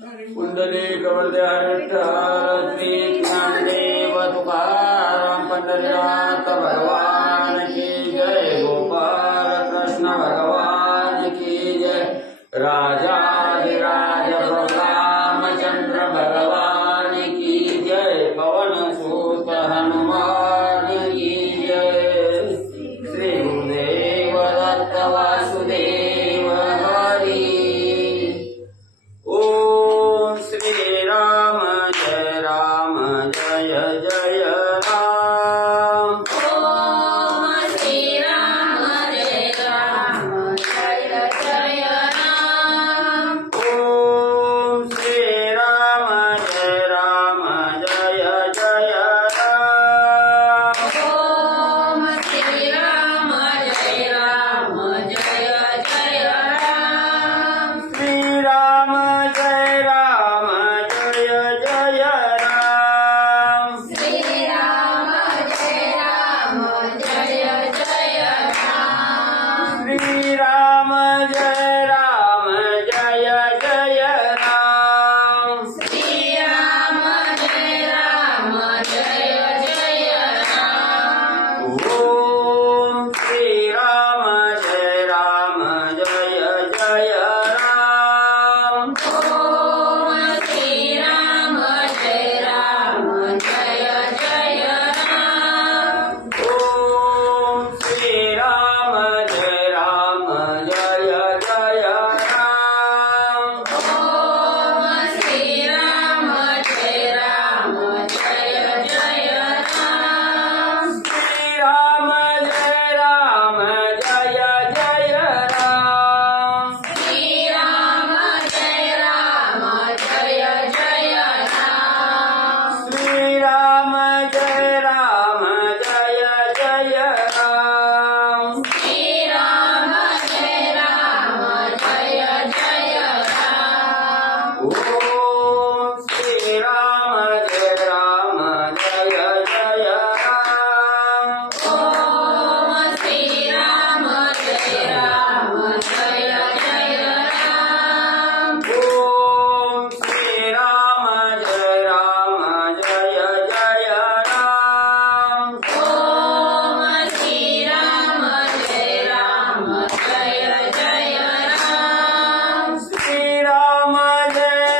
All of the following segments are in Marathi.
कुंडली कवळदेव श्री ज्ञानदेव तुकाराम पंढरीनाथ भगवान की जय। गोपाल कृष्ण भगवान की जय। राजाधिराज रामचंद्र भगवान की जय। पवन सुत हनुमान की जय। श्री गुरुदेव दत्त वासुदेव हरी। ओम श्री राम जय जय राम। ओम श्री राम जय जय राम। ओम श्री राम जय जय राम। ओम श्री राम जय जय राम। श्री राम जय जय राम। श्री राम जय जय राम। श्री राम जय जय राम। श्री राम जय जय राम। ओम श्री राम जय जय राम। ओम श्री राम जय जय राम। ओम श्री राम जय जय राम। ओम श्री राम जय जय राम। श्री राम जय जय राम। श्री राम जय जय राम। श्री राम जय जय राम। श्री राम जय जय राम। ओम श्री राम जय जय राम। ओम श्री राम जय जय राम। ओम श्री राम जय जय राम। ओम श्री राम जय जय राम। श्री राम जय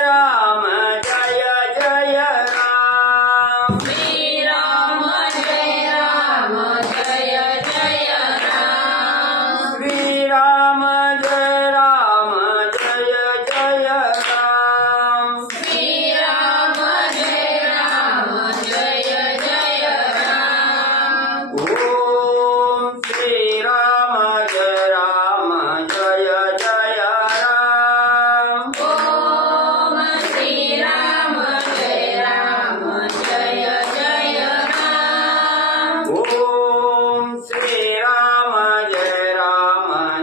जय राम। श्री राम जय जय राम। श्री राम जय जय राम। श्री राम जय जय राम। ओम श्री राम जय जय राम। ओम श्री राम जय जय राम। ओम श्री राम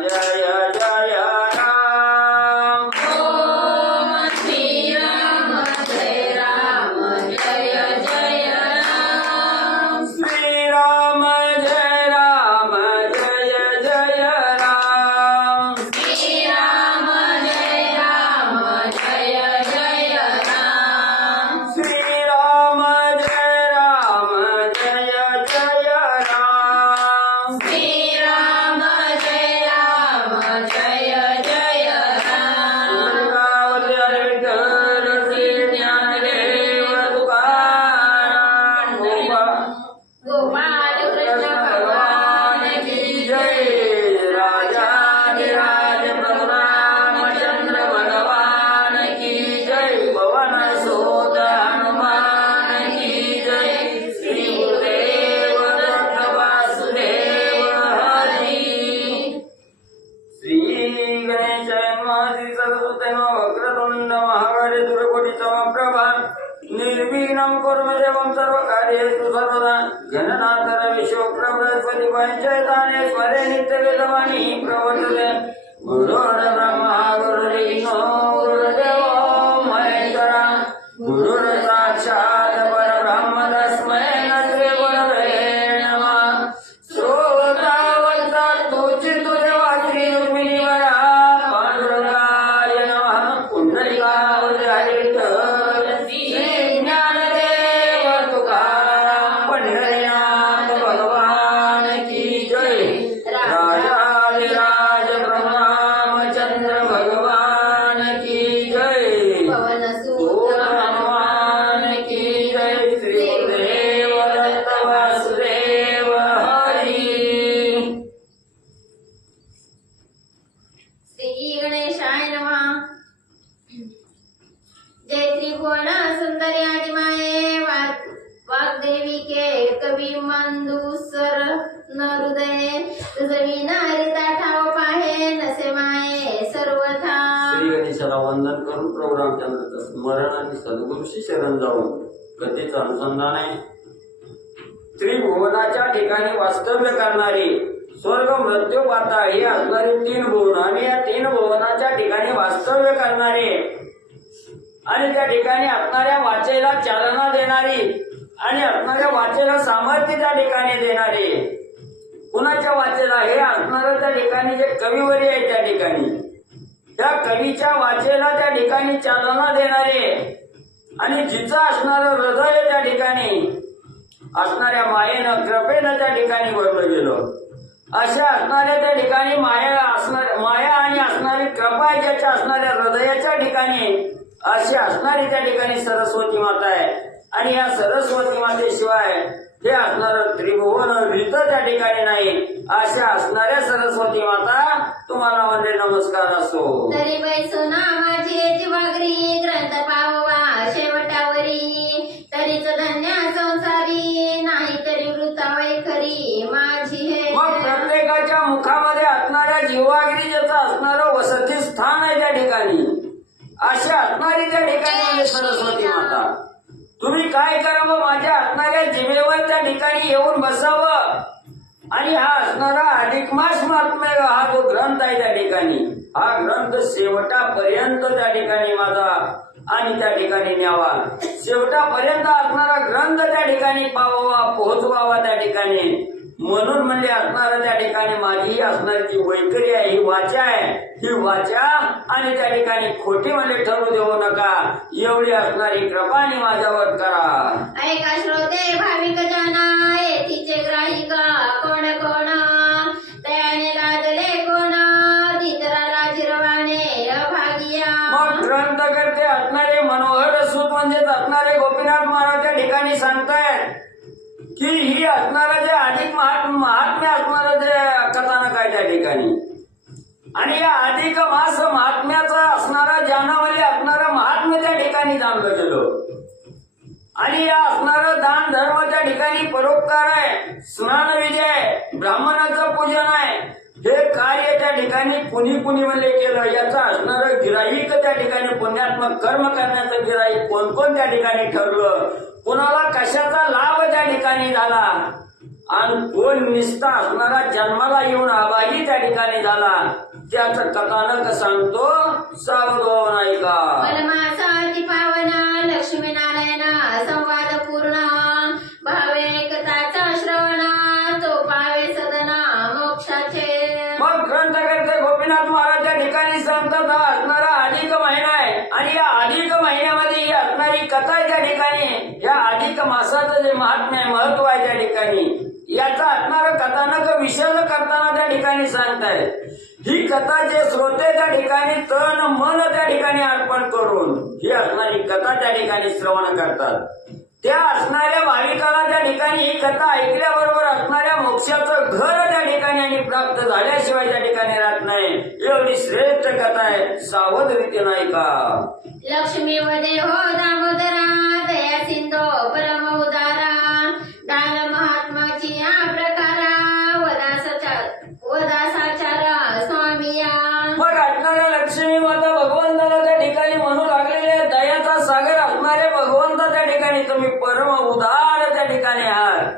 जय जय राम। ओम श्री राम जय जय राम। श्री राम जय जय राम। श्री राम जय जय राम। श्री राम जय जय राम। श्री राम जय जय राम। विठ्ठल श्री ज्ञानदेव तुकाराम गोपाल कृष्ण भगवान की जय। राजाधिराज प्रभु रामचंद्र भगवान की जय। पवन सुत हनुमान की जय। श्री गुरुदेव दत्त वासुदेव हरी। श्री गणेश श्री सरस्वती वक्रतुंड महाकाय दुर्गोटी समप्रभा निर्विघ्नं कुरु मे देवं सर्वकार्येषु सर्वदा। गणनाथ विश्वक्र बृहस्पति पंचैताने स्मरे नित्यवेदवाणी प्रवर्तते। गुरुर्ब्रह्मा गुरुर्विष्णु गुरुर्देवो महेश्वरा। गुरुर्साक्षात् परब्रह्म तस्मै श्री गुरवे नमः। श्रोतावंता तुझी तुझे वाची रुक्मिणीवरा पांडुरंगाय नमः। कुंडलिकावते राजा विठ्ठल श्री ज्ञानदेव तुकाराम पंढरीनाथ भगवान की जय राजाधिराज प्रभु रामचंद्र भगवान की जय पवनसुत हनुमान की जय श्री गुरुदेव दत्त वासुदेव हरी श्री गणेशाय नमः। जय त्रिभुवन सुंदरी आदिमाये वाग्देवी के कवी मंदुसर न हृदय तुझविना हरिता ठाव पाहे नसे माये सर्वथा। श्री गणेशाला वंदन करून प्रभू रामचंद्राचं स्मरण आणि सद्गुरूशी शरण जाऊन कथेचं अनुसंधान आहे. त्रिभुवनाच्या ठिकाणी वास्तव्य करणारी स्वर्ग मृत्यू पाताळ ही असणारी 3 भुवन आणि या 3 भुवनाच्या ठिकाणी वास्तव्य करणारे आणि त्या ठिकाणी असणाऱ्या वाचेला चालना देणारी आणि असणाऱ्या वाचेला सामर्थ्य त्या ठिकाणी देणारे कुणाच्या वाचेला हे असणारं त्या ठिकाणी जे कविवरी आहे त्या ठिकाणी त्या कवीच्या वाचेला त्या ठिकाणी चालना देणारे आणि जिचं असणारं हृदय त्या ठिकाणी असणाऱ्या मायेनं कृपेनं त्या ठिकाणी भरलं गेलं अशा असणाऱ्या त्या ठिकाणी माया आणि असणारी कृपा ज्याच्या असणाऱ्या हृदयाच्या ठिकाणी अशी असणारी त्या ठिकाणी सरस्वती माता आहे. आणि या सरस्वती मातेशिवाय हे असणार त्रिभुवन रीत त्या ठिकाणी नाही. अशा असणाऱ्या सरस्वती माता तुम्हाला वंदे नमस्कार असो. तरी बैसोना माझी जीवागरी ग्रंथ पाववा शेवटावरी तरीच धन्य संसारी नाही तरी वृतावय खरी माझी हे. मग प्रत्येकाच्या मुखामध्ये असणाऱ्या जीवागरी ज्याचं असणारं वसती स्थान आहे त्या ठिकाणी अशी असणारी त्या ठिकाणी म्हणजे सरस्वती माता. तुम्ही काय करावं माझ्या असणाऱ्या जिभेवर त्या ठिकाणी येऊन बसावं आणि हा असणारा अधिक मास महात्म्य हा जो ग्रंथ आहे त्या ठिकाणी हा ग्रंथ शेवटापर्यंत त्या ठिकाणी माझा आणि त्या ठिकाणी न्यावा. शेवटापर्यंत असणारा ग्रंथ त्या ठिकाणी पावावा पोहोचवावा त्या ठिकाणी. म्हणून म्हणजे असणारा त्या ठिकाणी माझी ही असणारी जी वैखरी आहे ही वाचा आहे ही वाचा आणि त्या ठिकाणी खोटी म्हणजे ठरू देऊ नका एवढी असणारी कृपाने माझ्यावर करा. ऐका श्रोते भाविक जना येथीचे ग्राहिक कोण कोण त्याने लादले कोण दितराला जिरवाने अभागिया. मग ग्रंथ करते असणारे मनोहर सूत म्हणजेच असणारे गोपीनाथ महाराज त्या ठिकाणी सांगतायत की ही असणारं जे अधिक महात्म्य असणारं जे कथानक आहे त्या ठिकाणी आणि या अधिक मास महात्म्याचं असणारं ज्ञानावली असणारं महात्म्य त्या ठिकाणी जाणलं गेलं आणि या असणारं दान धर्म त्या ठिकाणी परोपकार आहे स्नान विधी आहे ब्राह्मणाचं पूजन आहे. हे कार्य त्या ठिकाणी कुणी म्हणजे केलं याचं असणारं गिराईक त्या ठिकाणी पुण्यात्मक कर्म करण्याचं गिराईक कोण कोण त्या ठिकाणी ठरलं कोणाला कशाचा लाभ त्या ठिकाणी झाला आणि कोण निष्ठा असणारा जन्माला येऊन आबाही त्या ठिकाणी झाला त्याचं कथानक सांगतो सावधान ऐका. मलमासाची पावना लक्ष्मीनारायण संवाद पूर्ण भावे ऐकताचा श्रवण तो पावे सदना मोक्षाचे. मग ग्रंथ करते गोपीनाथ महाराज त्या ठिकाणी सांगतात हा असणारा अधिक महिना आहे आणि या अधिक महिन्यामध्ये ही असणारी कथा आहे त्या ठिकाणी या अधिक मासाचं जे महात्म्य आहे महत्व आहे त्या ठिकाणी याचा असणारं कथानक विषद करताना त्या ठिकाणी सांगताय. ही कथा जे श्रोते त्या ठिकाणी तन मन त्या ठिकाणी अर्पण करून ही असणारी कथा त्या ठिकाणी श्रवण करतात त्या असणाऱ्या भाविकाला त्या ठिकाणी ही कथा ऐकल्याबरोबर असणाऱ्या मोक्षाचं घर त्या ठिकाणी आणि प्राप्त झाल्याशिवाय त्या ठिकाणी राहत नाही एवढी श्रेष्ठ कथा आहे सावध रीतीनं ऐका. लक्ष्मी वदे हो दामोदरा दया सिंधो परम उदारा दान महात्माची या प्रकारा वदासाचार स्वामिया. मग असणाऱ्या लक्ष्मी माता भगवंताला त्या ठिकाणी म्हणू लागलेले दयाचा सागर असणारे भगवंत त्या ठिकाणी तुम्ही परम उदार त्या ठिकाणी आहात.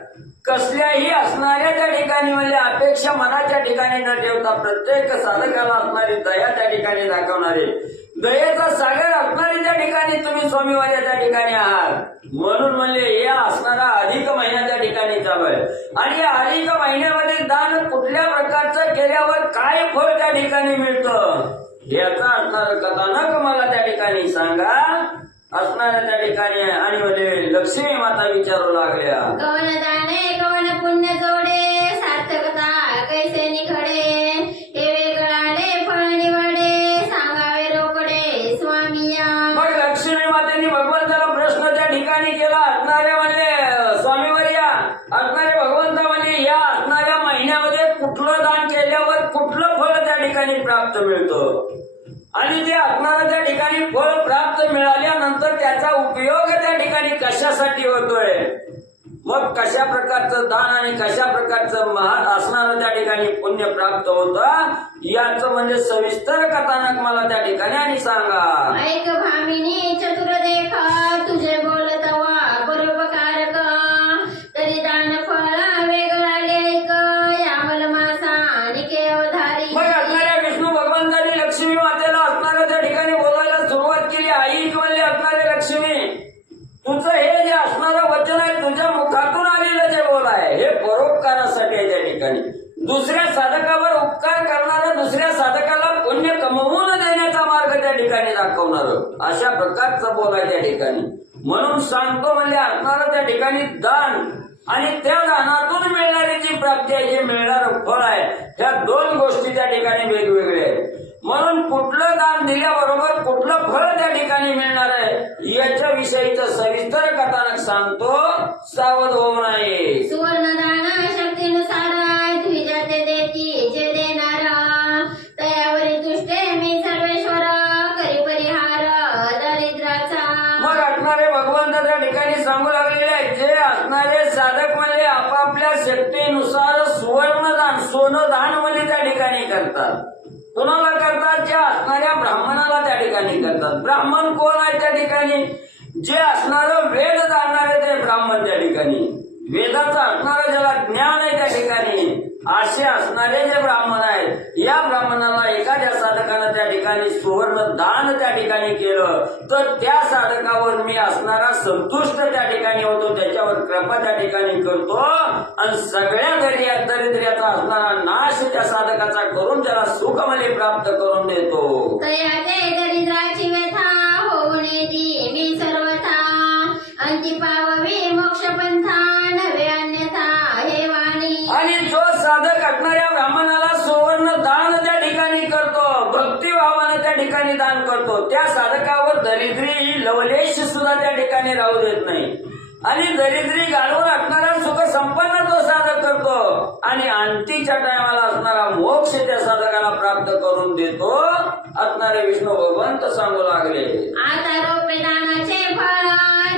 कसल्याही असणाऱ्या त्या ठिकाणी म्हणजे अपेक्षा मनाच्या ठिकाणी न ठेवता प्रत्येक साधकाला असणारी दया त्या ठिकाणी दाखवणारे दयेचा सागर असणारी त्या ठिकाणी तुम्ही स्वामीवाऱ्या त्या ठिकाणी आहात. म्हणून म्हणजे या असणारा अधिक महिना त्या ठिकाणी चालू आहे आणि या अधिक महिन्यामध्ये दान कुठल्या प्रकारचं केल्यावर काय फळ त्या ठिकाणी मिळतं याचा असणार कथानक मला त्या ठिकाणी सांगा असणाऱ्या त्या ठिकाणी. आणि म्हणजे लक्ष्मी माता विचारू लागल्या कवन दाने कवन पुण्य जोडे सार्थकता कैसे निखडे हे वेगळाडे फळ निवडे सांगावे रोकडे स्वामिया. मग लक्ष्मी मातेने भगवंताला प्रश्न त्या ठिकाणी केला. असणाऱ्या म्हणजे स्वामीवर्या असणारे भगवंता म्हणजे या असणाऱ्या महिन्यामध्ये कुठलं दान केल्यावर कुठलं फळ त्या ठिकाणी प्राप्त मिळतं आणि ते असणाऱ्या त्या ठिकाणी फळ प्राप्त मिळाल्यानंतर त्याचा उपयोग त्या ठिकाणी कशासाठी होतोय. मग कशा प्रकारचं दान आणि कशा प्रकारचं महान असणारं त्या ठिकाणी पुण्य प्राप्त होतं याचं म्हणजे सविस्तर कथानक मला त्या ठिकाणी आणि सांगा. ऐक भामिनी चतुर देख तुझे बोलत वा परोपकारक तरी दान फळ वेगळाले ऐक यामल मासा निके अवधारी. मग असणाऱ्या विष्णू भगवंतांनी लक्ष्मी मातेला असणाऱ्या त्या ठिकाणी बोलायला सुरुवात केली. आई म्हणले असणारे लक्ष्मी तुझं हे जे असणारं वचन आहे तुझ्या मुखातून आलेलं जे बोल आहे हे परोपकारासाठी आहे. त्या ठिकाणी दुसऱ्या साधकावर उपकार करणारा दुसऱ्या साधकाला पुण्य कमवून देण्याचा मार्ग त्या ठिकाणी दाखवणार अशा प्रकारचं बोल आहे त्या ठिकाणी. म्हणून सांगतो म्हणजे असणारं त्या ठिकाणी दान आणि त्या दानातून मिळणारी जी प्राप्ती आहे जे मिळणारं फळ आहे ह्या दोन गोष्टी त्या ठिकाणी वेगवेगळ्या आहेत. म्हणून कुठलं दान दिल्याबरोबर कुठलं फळ त्या ठिकाणी मिळणार आहे याच्या विषयीचं सविस्तर कथानक सांगतो. सावध होऊन आहे. सुवर्ण दान शक्तीनुसार द्विजा ते देती जे देणार तयावरी तुष्टे मी सर्वेश्वर करी परिहार दरिद्राचा. मग असणारे भगवंत त्या ठिकाणी सांगू लागलेले आहेत जे असणारे साधक म्हणजे आपापल्या शक्तीनुसार सुवर्णदान सोनं दान म्हणजे त्या ठिकाणी करतात. कोणाला करतात ज्या असणाऱ्या ब्राह्मणाला त्या ठिकाणी करतात. ब्राह्मण कोण आहे त्या ठिकाणी जे असणारं वेद जाणणारे ते ब्राह्मण त्या ठिकाणी वेदाचं असणारं ज्याला ज्ञान आहे त्या ठिकाणी असे असणारे जे ब्राह्मण आहेत या ब्राह्मणाला एखाद्या साधकानं त्या ठिकाणी सुवर्ण दान त्या ठिकाणी केलं तर त्या साधकावर मी असणारा संतुष्ट त्या ठिकाणी होतो त्याच्यावर कृपा त्या ठिकाणी करतो आणि सगळ्या दरिद्र्याचा असणारा नाश त्या साधकाचा करून त्याला सुखमध्ये प्राप्त करून देतो. तयाते दरिद्राची व्यथा होऊन येती मी सर्वथा अंती पाववी मोक्ष पंथा नव्हे अन्यथा हे वाणी. आणि जो साधक असणाऱ्या ब्राह्मणाला सुवर्ण दान त्या ठिकाणी करतो भक्तिभावानं त्या ठिकाणी दान करतो त्या साधकावर दरिद्री ही लवलेश सुद्धा त्या ठिकाणी राहू देत नाही आणि दरिद्री घालवून असणारा सुख संपन्न तो साधक करतो आणि अंतीच्या टायमाला असणारा मोक्ष त्या साधकाला प्राप्त करून देतो असणारे विष्णू भगवंत सांगू लागले. आता रोपे दानाचे फळ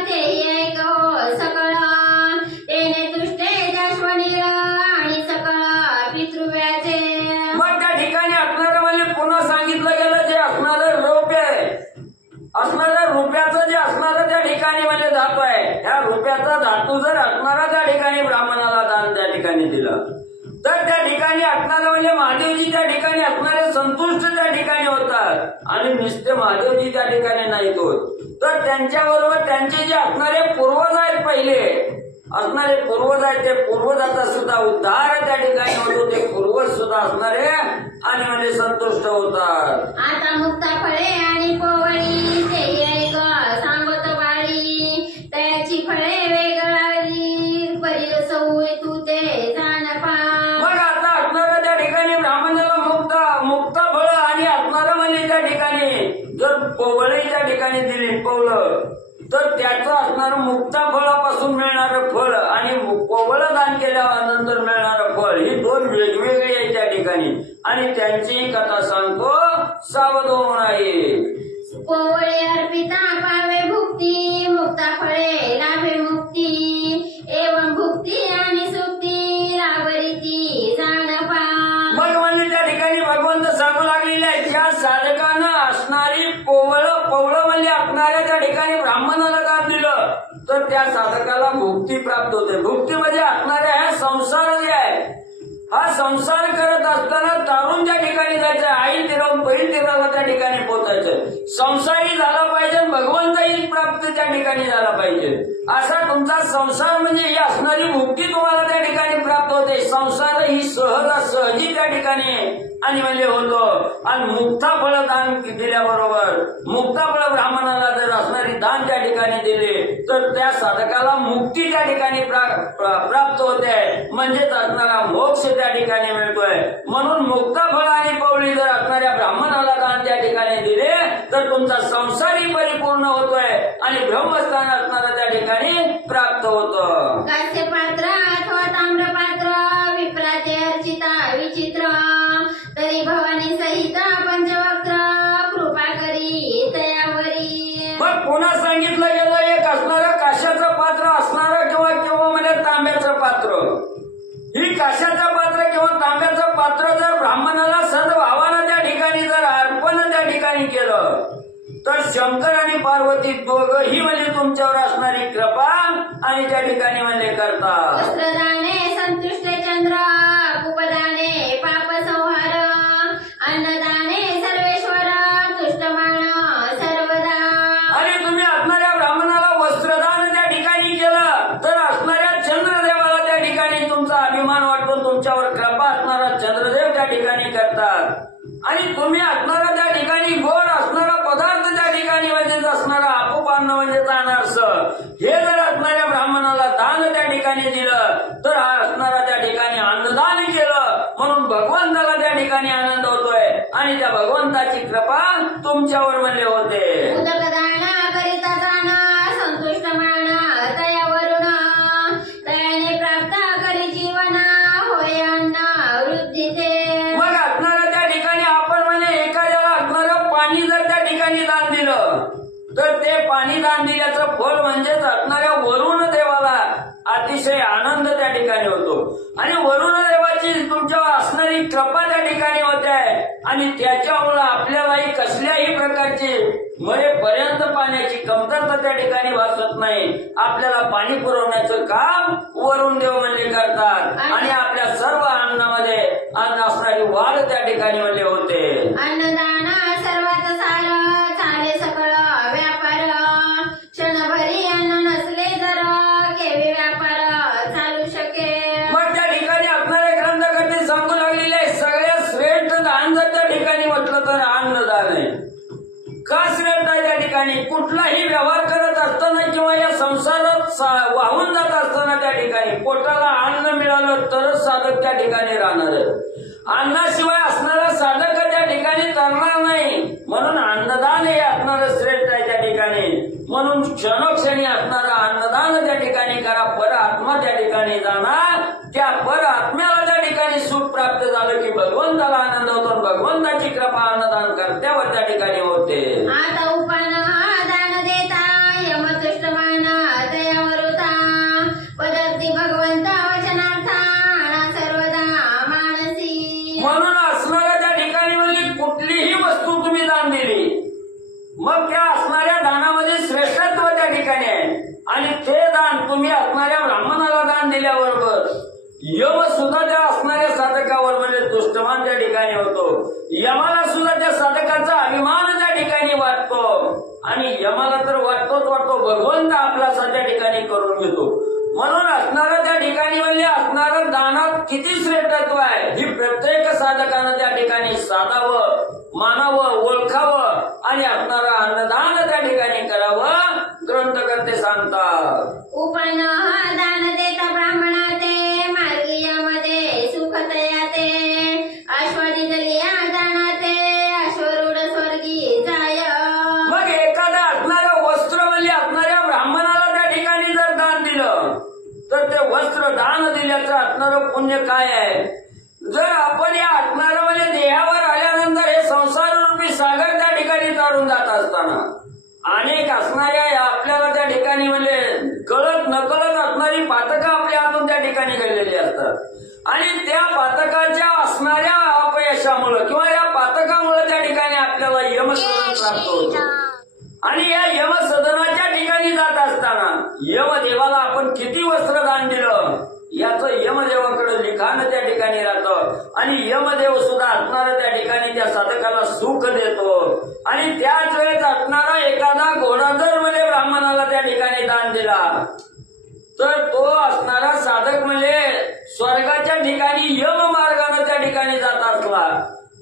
तेही ऐक हो सकळ तेने तुष्टे जास्वनील आणि सकळ पितृव्याचे. मग त्या ठिकाणी असणारं म्हणजे पुन्हा सांगितलं गेलं जे असणारं रोप आहे असणाऱ्या रुपयाचं जे असणारं त्या ठिकाणी म्हणजे धातू आहे ह्या रुपयाचा धातू जर असणारा त्या ठिकाणी ब्राह्मणाला दान त्या ठिकाणी दिलं तर त्या ठिकाणी असणारं म्हणजे महादेवजी त्या ठिकाणी असणारे संतुष्ट त्या ठिकाणी होतात आणि नुसते महादेवजी त्या ठिकाणी नाहीत होत तर त्यांच्याबरोबर त्यांचे जे असणारे पूर्वज आहेत पहिले असणारे पूर्वज आहेत ते पूर्वजाचा सुद्धा उद्धार त्या ठिकाणी होतो ते पूर्वज सुद्धा असणारे आणि म्हणजे संतुष्ट होतात. आता मुक्ता फळे आणि पोवळी तेही ऐक सांगत बाळी तयाची फळे वेगळाली परिसऊ तू ते जाण पा. मग आता असणारं त्या ठिकाणी ब्राह्मणाला मुक्त फळ आणि असणारं म्हणजे त्या ठिकाणी जर पोवळी त्या ठिकाणी दिली पवलं तर त्याचं असणारं मुक्ता फळापासून मिळणारं फळ आणि पोवळं दान केल्यानंतर मिळणारं फळ ही दोन वेगवेगळी आहे त्या ठिकाणी आणि त्यांची कथा सांगतो सावध होऊन आहे. पोवळे अर्पिता पावे भुक्ती मुक्ता फळे लाभे मुक्ती एवं भुक्ती आणि सुक्ती लाभरीती जाण पा. मग म्हणजे त्या ठिकाणी भगवंत सांगू लागलेले आहे ज्या साधकानं असणारी पवळं म्हणजे असणाऱ्या त्या ठिकाणी ब्राह्मणाला दान दिलं तर त्या साधकाला भुक्ती प्राप्त होते. भुक्ती म्हणजे असणाऱ्या ह्या संसार जे आहे हा संसार करत असताना तारून त्या ठिकाणी जायचं आई तिरवून पहिल तिराला त्या ठिकाणी पोहोचायचं संसारी झाला पाहिजे भगवंताची प्राप्त त्या ठिकाणी झाला पाहिजे. असा तुमचा संसार म्हणजे ही असणारी मुक्ती तुम्हाला त्या ठिकाणी प्राप्त होते. संसार ही सहजी त्या ठिकाणी आणि म्हणजे होतो. आणि मुक्ता फळ दान दिल्याबरोबर मुक्ता फळ ब्राह्मणाला जर असणारी दान त्या ठिकाणी दिले तर त्या साधकाला मुक्ती त्या ठिकाणी प्राप्त होते, म्हणजेच असणारा मोक्ष त्या ठिकाणी मिळतोय. म्हणून मुक्ता फळ आणि पवळी जर असणाऱ्या ब्राह्मणाला दान त्या ठिकाणी दिले तर तुमचा संसारही परिपूर्ण होतोय आणि ब्रह्मस्थान असणारा त्या ठिकाणी प्राप्त होतं. कास्य पात्र अथवा ताम्रपात्र विप्राचे अर्चिता विचित्र तरी भवानी सहित पंचवक्त्र कृपा करी तयावरी. मग पुन्हा सांगितलं गेलं एक असणारं काशाचं पात्र असणारं किंवा म्हणजे तांब्याचं पात्र. ही काशाचं पात्र किंवा तांब्याचं पात्र जर ब्राह्मणाला सद्भावानं त्या ठिकाणी जर अर्पण त्या ठिकाणी केलं तर शंकर आणि पार्वती दोघंही म्हणजे तुमच्यावर असणारी कृपा आणि त्या ठिकाणी म्हणजे करतात. वस्त्रदाने संतुष्ट चंद्र कुपदाने पाप संहार अन्नदाने सर्वेश्वर तुष्टमाण सर्वदा. आणि तुम्ही असणाऱ्या ब्राह्मणाला वस्त्रदान त्या ठिकाणी केलं तर असणाऱ्या चंद्रदेवाला त्या ठिकाणी तुमचा अभिमान वाटतो, तुमच्यावर कृपा असणारा चंद्रदेव त्या ठिकाणी करतात. आणि तुम्ही असणारा त्या ठिकाणी गोड असणारा पदार्थ त्या ठिकाणी म्हणजेच असणारा आपोपान्न म्हणजे अनारस हे जर असणाऱ्या ब्राह्मणाला दान त्या ठिकाणी दिलं तर हा असणारा त्या ठिकाणी अन्नदान केलं म्हणून भगवंताला त्या ठिकाणी आनंद होतोय आणि त्या भगवंताची कृपा तुमच्यावर म्हणजे होते. उदकदान करिता जाण संतुष्ट मान तयावरून तयाने प्राप्त करी जीवन होय अन्न वृद्धी ते. मग असणारा त्या ठिकाणी आपण म्हणजे एखाद्याला असणारं पाणी जर त्या ठिकाणी दान दिलं तर ते पाणी दान दिल्याचं फळ म्हणजेच असणाऱ्या वरुण देवाला अतिशय आनंद त्या ठिकाणी होतो आणि वरुण देवाची तुमच्यावर असणारी कृपा त्या ठिकाणी होते आणि त्याच्यामुळे आपल्यालाही कसल्याही प्रकारची मरेपर्यंत पाण्याची कमतरता त्या ठिकाणी भासत नाही. आपल्याला पाणी पुरवण्याचं काम वरुण देव म्हणजे करतात आणि आपल्या सर्व अन्नामध्ये अन्न असणारी वाढ त्या ठिकाणी म्हणजे होते. अन्नदान सर्वात सार चाले सकळ व्यापार क्षणभरी अन्न नसले जर केवी व्यापार चालू शके. मग त्या ठिकाणी असणारे ग्रंथकर्ते सांगू लागलेले सगळ्यात श्रेष्ठ दान जर त्या ठिकाणी म्हटलं तर अन्नदान आहे. का श्रेष्ठ आहे त्या ठिकाणी? कुठलाही व्यवहार करत असताना किंवा या संसारात वाहून जात असताना त्या ठिकाणी पोटाला अन्न मिळालं तरच साधक त्या ठिकाणी राहणार आहे. अन्नाशिवाय असणारा साधक त्या ठिकाणी करणार नाही. म्हणून अन्नदान हे असणारं श्रेष्ठ आहे त्या ठिकाणी. म्हणून क्षणोक्षणी असणारा अन्नदान त्या ठिकाणी करा. पर आत्मा त्या ठिकाणी जाणार, त्या पर आत्म्याला त्या ठिकाणी सुख प्राप्त झालं की भगवंताला आनंद होतो. भगवंताची कृपा अन्नदान कर्त्यावर त्या ठिकाणी होते. आता उपान दान देता यमतुष्टमान तयावरुता पदर्ती भगवंत वचनार्था सर्वदा मानसी. म्हणून असणाऱ्या त्या ठिकाणी म्हणजे कुठलीही वस्तू तुम्ही दान दिली मग त्या असणाऱ्या दानामध्ये श्रेष्ठत्व त्या ठिकाणी आहे आणि ते दान तुम्ही असणाऱ्या ब्राह्मणाला दान दिल्याबरोबर यम सुद्धा त्या असणाऱ्या साधकावर म्हणजे तुष्टमान त्या ठिकाणी होतो. यमाला सुद्धा त्या साधकाचा अभिमान त्या ठिकाणी वाटतो आणि यमाला तर वाटतो भगवंत आपला त्या ठिकाणी करून घेतो. म्हणून असणारं त्या ठिकाणी म्हणजे असणारं दानात किती श्रेष्ठत्व आहे ही प्रत्येक साधकानं त्या ठिकाणी साधावं, मानावं, ओळखावं आणि असणारं अन्नदान त्या ठिकाणी करावं ग्रंथकर्ते सांगतात. उपान दान देता ब्राह्मणा ते मार्गीयामध्ये सुखतया ते आश्वादितलिया दाना ते अश्वरूढ स्वर्गी जाय. मग एखादं असणारं वस्त्र म्हणजे असणाऱ्या ब्राह्मणाला त्या ठिकाणी जर दान दिलं तर ते वस्त्र दान दिल्याचं असणारं पुण्य काय आहे? जर आपण या असणारं म्हणजे देहावर आल्यानंतर हे संसार रूपी सागर त्या ठिकाणी तारून जात असताना अनेक असणाऱ्या आपल्याला त्या ठिकाणी म्हणजे कळत नकळत असणारी पातकं आपल्या हातून त्या ठिकाणी घडलेली असतात आणि त्या पातकाच्या असणाऱ्या अपयशामुळे किंवा या पातकामुळे त्या ठिकाणी आपल्याला यमसदन प्राप्त होतं आणि या यमसदनाच्या ठिकाणी जात असताना यमदेवाला आपण किती वस्त्र दान दिलं याचं यमदेवाकडे लिखाण त्या ठिकाणी राहतं आणि यमदेव सुद्धा असणारं त्या ठिकाणी त्या साधकाला सुख देतो आणि त्याच वेळेस असणारा एखादा घोडा जर म्हणजे ब्राह्मणाला त्या ठिकाणी न्यायला, तर तो असणारा साधक म्हणजे स्वर्गाच्या ठिकाणी यम मार्गाने त्या ठिकाणी जात असला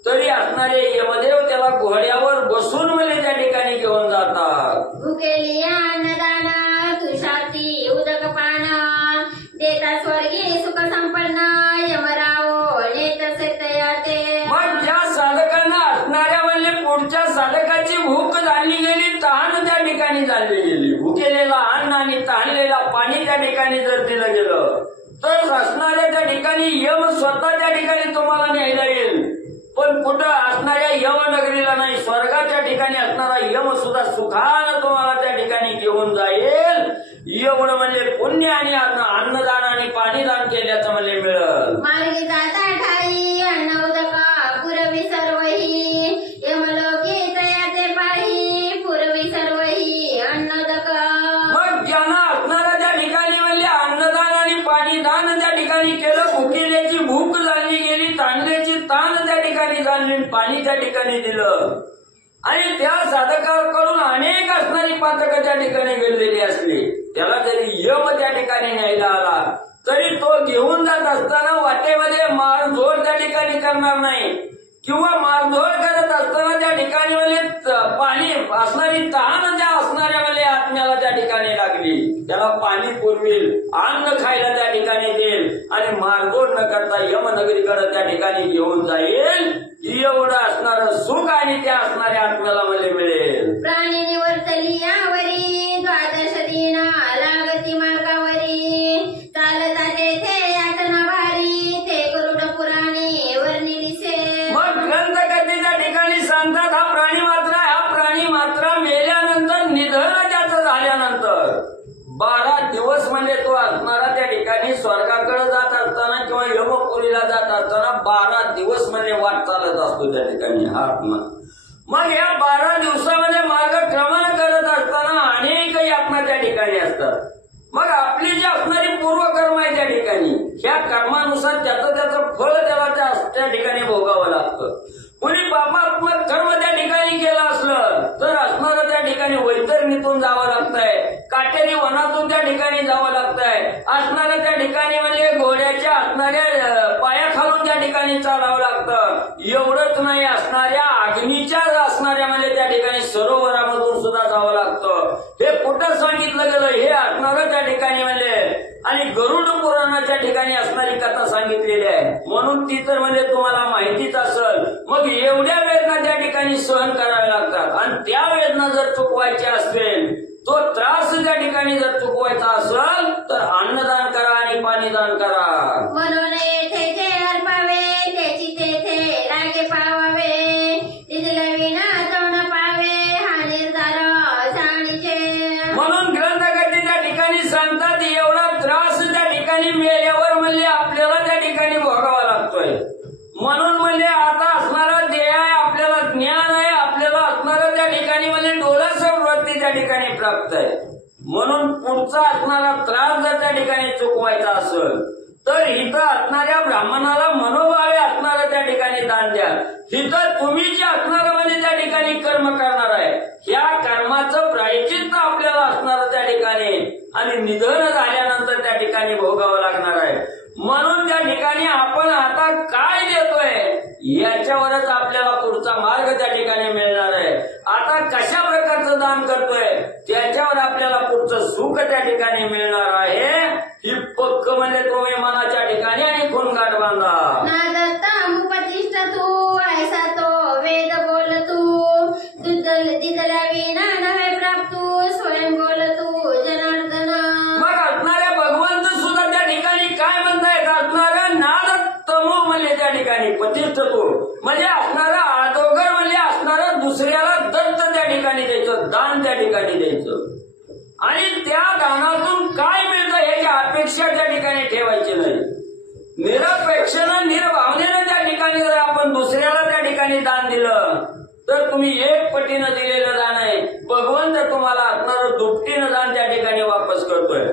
तरी असणारे यमदेव त्याला घोड्यावर बसून म्हणजे त्या ठिकाणी घेऊन जातात. भुकेली अन्नदान तुषाती उदक पान देता स्वर्गी सुख संपन्न यमराव नेत सत्याते. मग ज्या साधकांना असणाऱ्या म्हणजे पुढच्या साधकाची भूक जाणली गेली, तहान त्या ठिकाणी जाणली गेली, भुकेलेला अन्न आणि तहानलेला पाणी त्या ठिकाणी जर दिलं गेलं तर असणाऱ्या त्या ठिकाणी यम स्वतः त्या ठिकाणी तुम्हाला न्यायला येईल. पण कुठं असणाऱ्या यमनगरीला नाही, स्वर्गाच्या ठिकाणी असणारा यम सुद्धा सुखानं तुम्हाला त्या ठिकाणी घेऊन जाईल. एवढं म्हणजे पुण्य आणि अन्नदान आणि पाणीदान केल्याचं म्हणजे मिळेल. मार्गी जाता ठाई अन्न उदक पुरवी सर्वही यमलोकी तयाते पाही पुरवी सर्वही अन्नोदक. मग ज्यांना असणारा त्या ठिकाणी म्हणजे अन्नदान आणि पाणीदान त्या ठिकाणी केलं, भुकेल्याची भूक जाणली गेली, ताणल्याची ताण त्या ठिकाणी जाणली, पाणी त्या ठिकाणी दिलं आणि त्या साधकाकडून अनेक असणारी पातकं त्या ठिकाणी गेलेली असली, त्याला जरी यम त्या ठिकाणी न्यायला आला तरी तो घेऊन जात असताना वाटेमध्ये मारझोड त्या ठिकाणी करणार नाही किंवा मारझोड करत असताना त्या ठिकाणी म्हणजे पाणी असणारी तहान त्या असणाऱ्या म्हणजे आत्म्याला त्या ठिकाणी लागली, त्याला पाणी पुरविल, अन्न खायला त्या ठिकाणी देईल आणि मारझोड न करता यमनगरीकडे त्या ठिकाणी घेऊन जाईल. एवढं असणारं सुख आणि त्या असणाऱ्या आत्म्याला म्हणजे मिळेल. प्राणी निवर्तली यावरी द्वादश दिन लागती मार्गावरी चालता तेथे यातना भारी ते गरुड पुराणे वर्णिलिसे. मग ग्रंथकथेच्या ठिकाणी सांगतात हा प्राणी मात्र मेल्यानंतर निधन त्याचं झाल्यानंतर 12 दिवस म्हणजे तो असणारा त्या ठिकाणी स्वर्गाकडे जात असताना किंवा यमपुरीला जात असताना 12 दिवस म्हणजे वाट चालत असतो त्या ठिकाणी हा आत्मा. मग या 12 दिवसामध्ये मार्गक्रमण करत असताना अनेक यातना त्या ठिकाणी असतात. मग आपली जी असणारी पूर्वकर्म आहे त्या ठिकाणी, ह्या कर्मानुसार त्याचं फळ त्याला त्या ठिकाणी भोगावं लागतं. कोणी पापात्मक कर्म त्या ठिकाणी केलं असलं तर असणारं त्या ठिकाणी वैतरणीतून जावं लागतंय, काटेरी वनातून त्या ठिकाणी जावं लागतंय, असणाऱ्या त्या ठिकाणी म्हणजे घोड्याच्या असणाऱ्या पायाखालून त्या ठिकाणी चालावं लागतं. एवढंच नाही, असणाऱ्या अग्नीच्या असणाऱ्या म्हणजे त्या ठिकाणी सरोवरामधून सुद्धा जावं लागतं. हे कुठं सांगितलं गेलं, हे असणारं त्या ठिकाणी म्हणजे आणि गरुड पुराणाच्या ठिकाणी असणारी कथा सांगितलेली आहे, म्हणून ती तर म्हणजे तुम्हाला माहितीच असेल. मग एवढ्या वेदना त्या ठिकाणी सहन कराव्या लागतात आणि त्या वेदना जर चुकवायच्या असतील, तो त्रास त्या ठिकाणी जर चुकवायचा असेल तर अन्नदान करा आणि पाणीदान करा. म्हणून येथे जे अल्पावे त्याची तेथे लागे पावावे तिथलं विना तोंड पावे हा निर्धार जाणीचे. म्हणून ग्रंथकथेच्या ठिकाणी सांगतात एवढा त्रास त्या ठिकाणी मेल्यावर म्हणजे आपल्याला त्या ठिकाणी भोगावा लागतोय. म्हणून म्हणजे आता असणारा देह आहे, आपल्याला ज्ञान आहे, आपल्याला असणारा त्या ठिकाणी म्हणजे डोलासर वृत्ती त्या ठिकाणी प्राप्त आहे. म्हणून पुढचा असणारा त्रास जर त्या ठिकाणी चुकवायचा असेल तर इथं असणाऱ्या ब्राह्मणाला मनोभावे असणारं त्या ठिकाणी दान द्या. इथं तुम्ही जे असणारं म्हणजे त्या ठिकाणी कर्म करणार आहे, ह्या कर्माचं प्रायचित्त आपल्याला असणारं त्या ठिकाणी आणि निधन झाल्यानंतर त्या ठिकाणी भोगावं लागणार आहे. म्हणून त्या ठिकाणी आपण आता काय देतोय याच्यावरच आपल्याला पुढचा मार्ग त्या ठिकाणी मिळणार आहे. आता कशा प्रकारचं दान करतोय त्याच्यावर आपल्याला पुढचं सुख त्या ठिकाणी मिळणार आहे. ही पक्क म्हणजे तुम्ही मनाच्या ठिकाणी आणि खुणगाठ बांधा. ना दत्ता उपदिष्ट तू ऐसा तो वेद बोल तू दिदला विना नव्हे प्राप्तू स्वयं बोल तू जनार्दन. मग असणाऱ्या भगवंत सुद्धा त्या ठिकाणी काय म्हणतायत, असणाऱ्या नाद तमो म्हणजे त्या ठिकाणी प्रतिष्ठ तू म्हणजे असणारा अधोगर म्हणजे असणारा दुसऱ्याला दत्त त्या ठिकाणी द्यायचं, दान त्या ठिकाणी द्यायचं आणि त्या दानातून काय मिळतं ह्याची अपेक्षा त्या ठिकाणी ठेवायची नाही. निरपेक्षेनं निर्भावनेनं त्या ठिकाणी जर आपण दुसऱ्याला त्या ठिकाणी दान दिलं तर तुम्ही 1 पटीनं दिलेलं दान आहे, भगवंत तुम्हाला असणारं दुपटीनं दान त्या ठिकाणी वापस करतोय.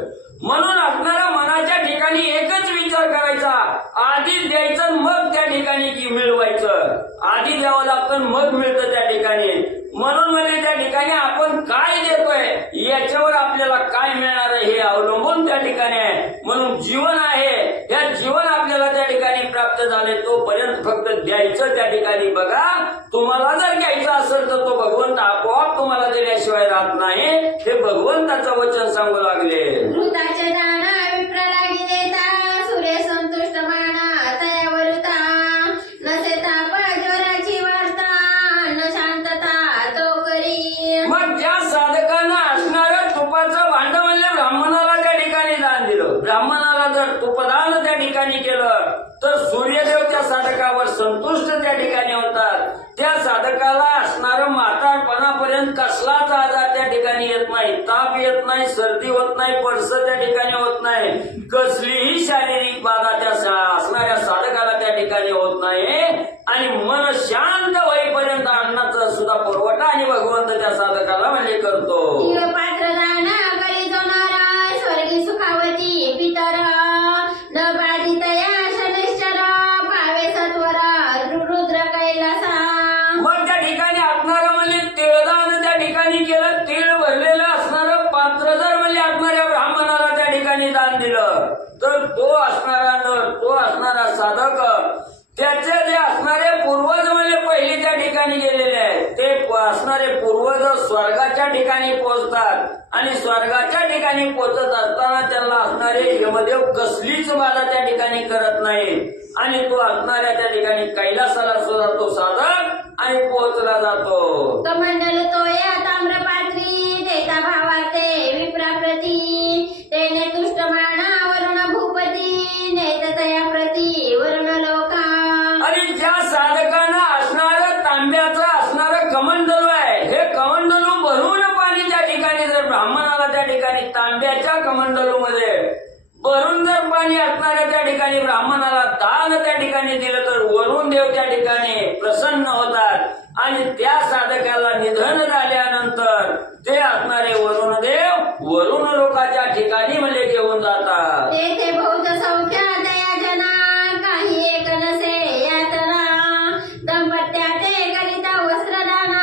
म्हणून असणारा मनाच्या ठिकाणी एकच विचार करायचा, आधी द्यायचं मग त्या ठिकाणी मिळवायचं, आधी द्यावं लागतं मग मिळतं त्या ठिकाणी. म्हणून म्हणजे त्या ठिकाणी आपण काय देतोय याच्यावर आपल्याला काय मिळणार आहे ठिकाणी आहे. म्हणून जीवन आहे, या जीवन आपल्याला त्या ठिकाणी प्राप्त झाले. तोपर्यंत फक्त द्यायचं त्या ठिकाणी बघा. तुम्हाला जर घ्यायचं असेल तर तो भगवंत आपोआप तुम्हाला दिल्याशिवाय राहत नाही. हे भगवंताचं वचन सांगू लागले. घृताचे दान विप्र लागी देता, सूर्य संतुष्ट माना तयावरुता. नसे ताप ज्वराची वार्ता, न शांतता तो करी. मग ज्या साधकांना असणारं तुपाचं भांड म्हणजे ब्राह्मणाला त्या ठिकाणी दान दिलं, ब्राह्मणाला जर तुपदान त्या ठिकाणी केलं तर सूर्यदेव त्या साधकावर संतुष्ट त्या ठिकाणी होतात. त्या साधकाला असणारं म्हातारपणापर्यंत कसलाच आजार त्या ठिकाणी येत नाही, ताप येत नाही, सर्दी होत नाही, पडस त्या ठिकाणी होत नाही, कसलीही शारीरिक बाधा त्या असणाऱ्या साधकाला त्या ठिकाणी होत नाही. आणि मन शांत होईपर्यंत अन्नाचा सुद्धा पुरवठा आणि भगवंत त्या साधकाला म्हणजे करतो. जीव पात्र दान करी जो नारा, स्वर्गी सुखावती पितर. न बाधित या शनैश्चर, पावे सत्वरा रुद्र कैलासा. मग त्या ठिकाणी असणारं म्हणजे तिळदान त्या ठिकाणी केलं. तीळ भरलेलं असणारं पात्र जर म्हणजे असणाऱ्या ब्राह्मणाला त्या ठिकाणी दान दिलं तर तो असणारा साधक त्याचे जे असणारे पूर्वज म्हणजे पहिले त्या ठिकाणी गेलेले आहेत, ते असणारे पूर्वज स्वर्गाच्या ठिकाणी पोहोचतात. आणि स्वर्गाच्या ठिकाणी पोहोचत असताना त्यांना असणारे यमदेव कसलीच बाधा त्या ठिकाणी करत नाही. आणि तो असणाऱ्या त्या ठिकाणी कैलासाला सुद्धा तो साधक आणि पोहोचला जातो. कमंडल तो या ताम्रपात्री, देता भावाते विप्राप्रती. तेने तुष्ट माना वरुण भूपती, नेत तया प्रती वरुण लोका. आणि ज्या साधकांना असणारं तांब्याचं असणारं कमंडलू आहे, हे कमंडलू भरून पाणी त्या ठिकाणी जर ब्राह्मणाला त्या ठिकाणी तांब्याच्या कमंडलू मध्ये भरून जर पाणी असणाऱ्या त्या ठिकाणी ब्राह्मणाला दान त्या ठिकाणी दिलं तर वरुण देव त्या ठिकाणी प्रसन्न होतात. आणि त्या साधकाला निधन झाल्यानंतर ते असणारे वरुण देव वरुण लोकाच्या ठिकाणी म्हणजे घेऊन जातात. तेथे बहुत संख्या दया जना, काही एक नसे यातना. दंपत्या ते करिता वस्त्रदाना,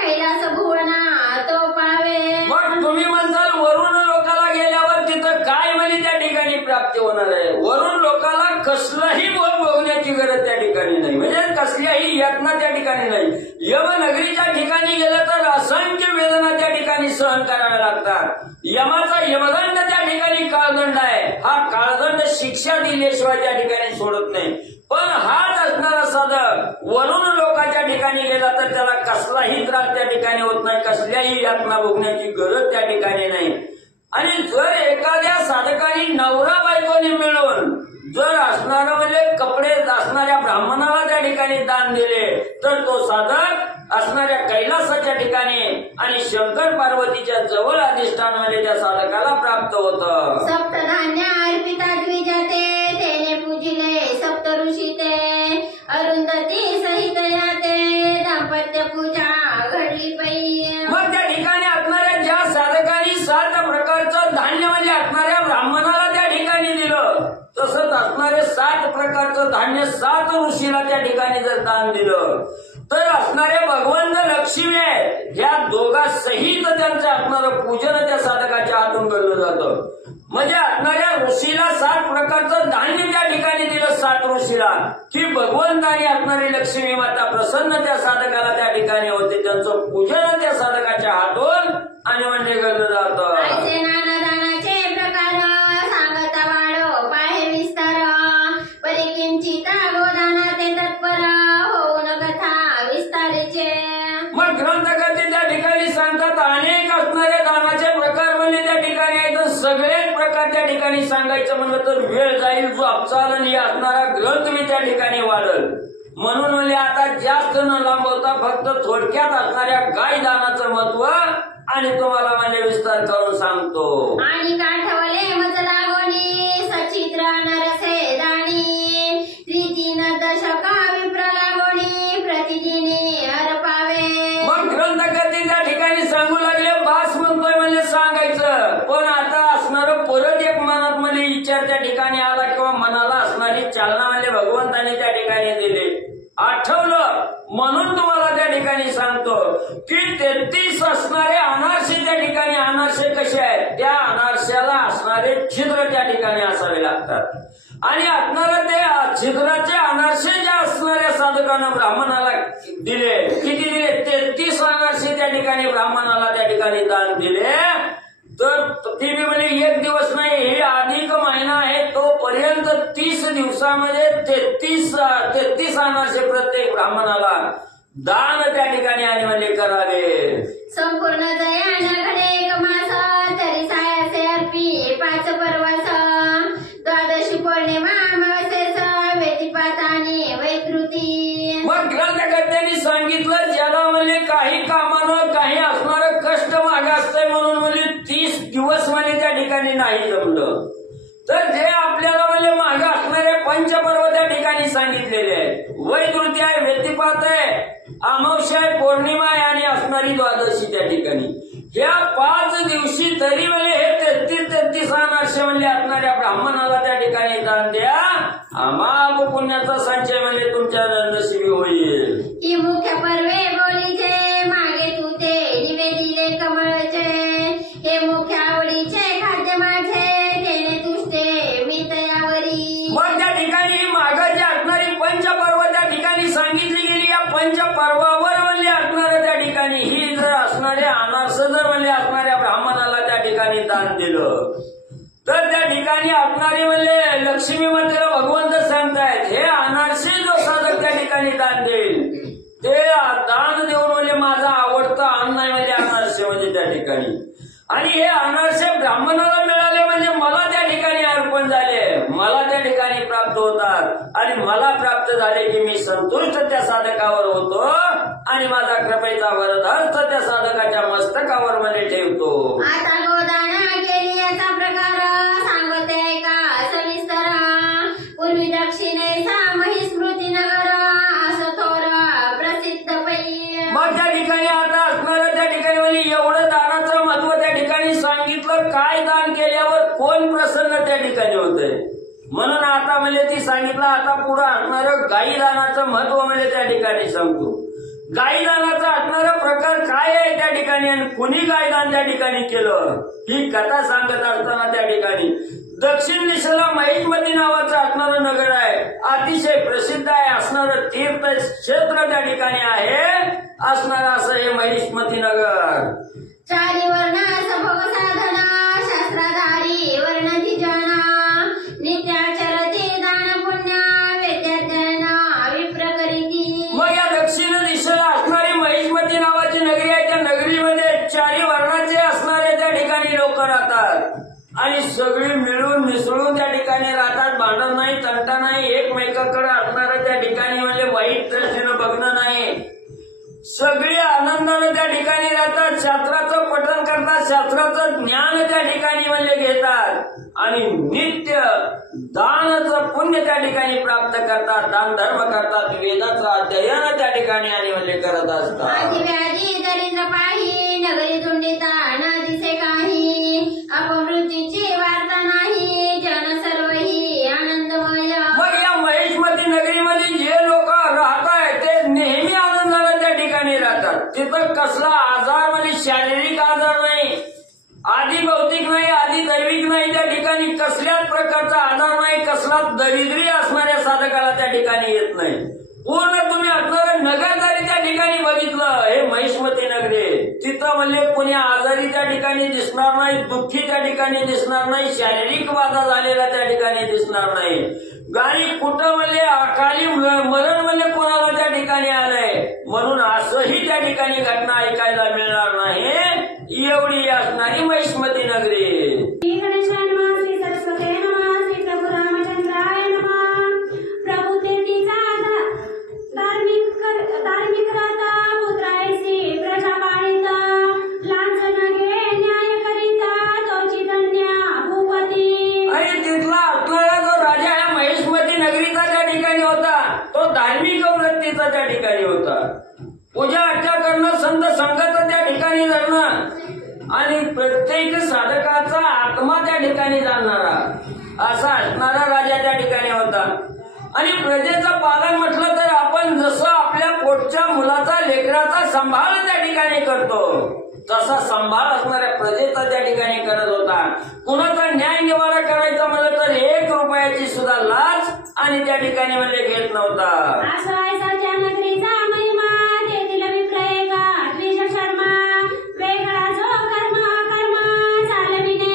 कैलास भुवना तो पावे. मग तुम्ही म्हणताल वरुण लोकाला गेल्यावर तिथं काय म्हणजे त्या ठिकाणी प्राप्ती होणार आहे. वरुण लोकाला कसलाही भोग भोगण्याची गरज त्या ठिकाणी नाही, म्हणजे कसल्याही यातना त्या ठिकाणी नाही. यमनगरीच्या ठिकाणी गेलं तर असंख्य वेदना त्या ठिकाणी सहन कराव्या लागतात. यमाचा यमदंड त्या ठिकाणी काळदंड आहे. हा काळदंड शिक्षा दिल्याशिवाय त्या ठिकाणी सोडत नाही. पण हाच असणारा साधक वरुण लोकाच्या ठिकाणी गेला तर त्याला कसलाही त्रास त्या ठिकाणी होत नाही, कसल्याही यातना भोगण्याची गरज त्या ठिकाणी नाही. आणि जर एखाद्या साधकाने नवरा बायकोने मिळून जर असणारं म्हणजे कपडे असणाऱ्या ब्राह्मणाला त्या ठिकाणी दान दिले तर तो साधक असणाऱ्या कैलासाच्या ठिकाणी आणि शंकर पार्वतीच्या जवळ अधिष्ठान म्हणजे त्या साधकाला प्राप्त होतं. सप्तधान्य अर्पिता द्विजते, तेने पूजिले सप्त ऋषी ते. अरुंधती सहित याते, दाम्पत्य पूजा घडली पै. मग त्या ठिकाणी असणाऱ्या ज्या साधकांनी 7 प्रकारचं धान्य म्हणजे असणाऱ्या ब्राह्मणाला त्या ठिकाणी दिलं, तसंच असणारे 7 प्रकारचं धान्य 7 ऋषीला त्या ठिकाणी जर दान दिलं तर असणारे भगवंत लक्ष्मी आहे ह्या दोघा सहित त्यांचं असणारं पूजन त्या साधकाच्या हातून केलं जातं. म्हणजे असणाऱ्या ऋषीला 7 प्रकारचं धान्य त्या ठिकाणी दिलं 7 ऋषीला की भगवंताने असणारी लक्ष्मी माता प्रसन्न त्या साधकाला त्या ठिकाणी होते. त्यांचं पूजन त्या साधकाच्या हातून आणि म्हणजे केलं जातं. ऐसे नानादानाचे प्रकार, सांगता वाढो पाहे विस्तार. परिकिंचिता गोदाना ते तत्पर, होऊन कथा विस्तारीचे. मग ग्रंथकर्ते त्या ठिकाणी सांगतात अनेक असणारे दानाचे प्रकार म्हणजे त्या ठिकाणी आहेत. सगळेच प्रकार त्या ठिकाणी सांगायचं म्हणलं तर वेळ जाईल, जो अफसाल आणि असणारा ग्रंथ मी त्या ठिकाणी वाढल. म्हणून म्हणजे आता जास्त न लांबवता फक्त थोडक्यात असणाऱ्या गाय दानाचं महत्व आणि तुम्हाला म्हणजे विस्तार करून सांगतो. आणि काठवले मज लागोनी, सचित्र नरसे दाणी. त्रितीन दशका विप्र लागोनी, प्रतिदिनी अर्पावे. मग ग्रंथकर्ते त्या ठिकाणी सांगू लागले, बास म्हणतोय म्हणजे सांगायचं, पण आता असणारं परत एक मनात म्हणजे विचार त्या ठिकाणी आला किंवा मनाला असणारी चालना म्हणजे भगवंताने त्या ठिकाणी दिली. आठवलं म्हणून तुम्हाला त्या ठिकाणी सांगतो की 33 असणारे अनारसे त्या ठिकाणी अनारसे कसे आहेत, त्या अनारशाला असणारे छिद्र त्या ठिकाणी असावे लागतात. आणि असणारे ते छिद्राचे अनारसे ज्या असणाऱ्या साधकांना ब्राह्मणाला दिले, किती दिले, 33 अनारसे त्या ठिकाणी ब्राह्मणाला त्या ठिकाणी दान दिले. तर ती म्हणजे एक दिवस नाही, हे अधिक महिना आहे तोपर्यंत 30 दिवसामध्ये 33 अनारसे प्रत्येक ब्राह्मणाला दान त्या ठिकाणी आणि म्हणजे करावे. संपूर्ण दयान घडे एक मास तरी सायासे अर्पी 5 परवास द्वादशी पौर्णिमा अमावस्येस व्यतिपाताने वैकृती. मग ग्रंथकर्त्यांनी सांगितलं ज्याला म्हणजे काही कामानं काही असणारं कष्ट मागे असतंय म्हणून म्हणजे 30 दिवस म्हणजे त्या ठिकाणी नाही जमलं, तर जे आपल्याला म्हणजे मागे असणारे पंचपर्व त्या ठिकाणी सांगितलेले आहेत. वैकृती आहे, व्यतिपात आहे, अमावस्या आहे, पौर्णिमा आहे आणि असणारी द्वादशी त्या ठिकाणी. या 5 दिवशी तरी म्हणजे हे 33 अनारसे म्हणजे असणाऱ्या ब्राह्मणाला त्या ठिकाणी दान द्या. अमाप पुण्याचा संचय म्हणजे तुमच्या नशिबी होईल. ही मुख्य पर्वे बोलीचे मागे तू ते निवेदिले कमळचे, हे मुख्य आवडीचे खाद्य माझे तेने तुष्टे मी तयावरी. मग त्या ठिकाणी मागे जी असणारी पंचपर्व त्या ठिकाणी सांगितली गेली, या पंचपर्वावर म्हणजे असणाऱ्या त्या ठिकाणी ही जर असणारे अनारस जर म्हणजे असणाऱ्या ब्राह्मणाला त्या ठिकाणी दान दिलं तर त्या ठिकाणी असणारी म्हणजे लक्ष्मी मंदिर भगवंत सांगतायत, हे अनारसे जो साधक त्या ठिकाणी दान देईल ते दान देऊन म्हणजे माझा आवडतं अन्न आहे म्हणजे अनारसे म्हणजे त्या ठिकाणी. आणि हे अनारसे ब्राह्मणाला मिळाले म्हणजे मला त्या ठिकाणी अर्पण झाले, मला त्या ठिकाणी प्राप्त होतात आणि मला प्राप्त झाले की मी संतुष्ट त्या साधकावर होतो आणि माझा कृपेचा वरदहस्त त्या साधकाच्या मस्तकावर मध्ये ठेवतो. आता गोदाना केली याचा प्रकार सांगते का सविस्तर. पूर्वी दक्षिणेचा महिस्मृती नगर असं थोर प्रसिद्ध पै. मग त्या ठिकाणी आता असणारं त्या ठिकाणी म्हणजे एवढं दानाचं महत्व त्या ठिकाणी सांगितलं. काय दान केल्यावर कोण प्रसन्न त्या ठिकाणी होतंय म्हणून आता म्हणजे ती सांगितलं. आता पुढे असणारं गाई दानाचं महत्व म्हणजे त्या ठिकाणी सांगतो. गाई दानाचा असणारा प्रकार काय आहे त्या ठिकाणी आणि कुणी गायदान त्या ठिकाणी केलं ही कथा सांगत असताना त्या ठिकाणी दक्षिण दिशेला महिष्मती नावाचं असणारं नगर आहे, अतिशय प्रसिद्ध आहे, असणारं तीर्थ क्षेत्र त्या ठिकाणी आहे असणारं असं हे महिष्मती नगर. चारी वर्ण सभोग साधन शास्त्राधारी वर्णती जना नित्याचरती दान पुण्य वेद्याज्ञान विप्रकरिती. मग या दक्षिण दिशेला असणारी महिष्मती नावाची नगरी आहे. त्या नगरीमध्ये 4 वर्णाचे असणारे त्या ठिकाणी लोक राहतात आणि सगळी मिळून मिसळून त्या ठिकाणी राहतात. भांडण नाही, तंटा नाही, एकमेकाकडे असणारं त्या ठिकाणी म्हणजे वाईट दृष्टीनं बघणं नाही, सगळी आनंदानं त्या ठिकाणी राहतात. शास्त्राचं पठण करतात, शास्त्राचं ज्ञान त्या ठिकाणी म्हणजे घेतात आणि नित्य दानाचं पुण्य त्या ठिकाणी प्राप्त करतात, दान धर्म करतात, वेदाचं अध्ययन त्या ठिकाणी आणि म्हणजे करत असतात. आदिव्याधी दरिद्र पाही नगरी दुंडिता न दिसे काही अपमृत्यूची वार्ता नाही जन सर्वही आनंदमय. मग या महिष्मती नगरीमध्ये जे लोक राहत आहेत ते नेहमी आनंदानं त्या ठिकाणी राहतात. तिथं कसला आजार म्हणजे शारीरिक आजार नाही, आधी भौतिक नाही, आधी दैविक नाही, त्या ठिकाणी कसल्याच प्रकारचा आजार नाही, कसला दरिद्री असणाऱ्या साधकाला त्या ठिकाणी येत नाही. पूर्ण तुम्ही असणारं नगर जरी त्या ठिकाणी बघितलं हे महिष्मती नगरी, तिथं म्हणजे कोणी आजारी त्या ठिकाणी दिसणार नाही, दुःखी त्या ठिकाणी दिसणार नाही, शारीरिक बाधा झालेला त्या ठिकाणी दिसणार नाही. गाणी कुठं म्हणजे अकाली मरण म्हणजे कोणाला त्या ठिकाणी आलंय म्हणून असंही त्या ठिकाणी घटना ऐकायला मिळणार नाही. एवढी असणारी महिष्मती नगरी. त्या ठिकाणी होता, पूजा अर्चा करणं, संत संगत त्या ठिकाणी जाणं आणि प्रत्येक साधकाचा आत्मा त्या ठिकाणी जाणणारा असा असणारा राजा त्या ठिकाणी होता. आणि प्रजेचं पालन म्हटलं तर आपण जसं आपल्या पोटच्या मुलाचा लेकराचा सांभाळ त्या ठिकाणी करतो तसा सांभाळ असणाऱ्या प्रजेचा त्या ठिकाणी करत होता. कुणाचा न्याय निवाडा करायचा म्हणलं तर 1 रुपयाची सुद्धा लाच आणि त्या ठिकाणी म्हणजे घेत नव्हता. आसवायसाच्या नगरीचा महिमा तेथील विप्र एका द्विज शर्मा वेगळा जो कर्म चालविणे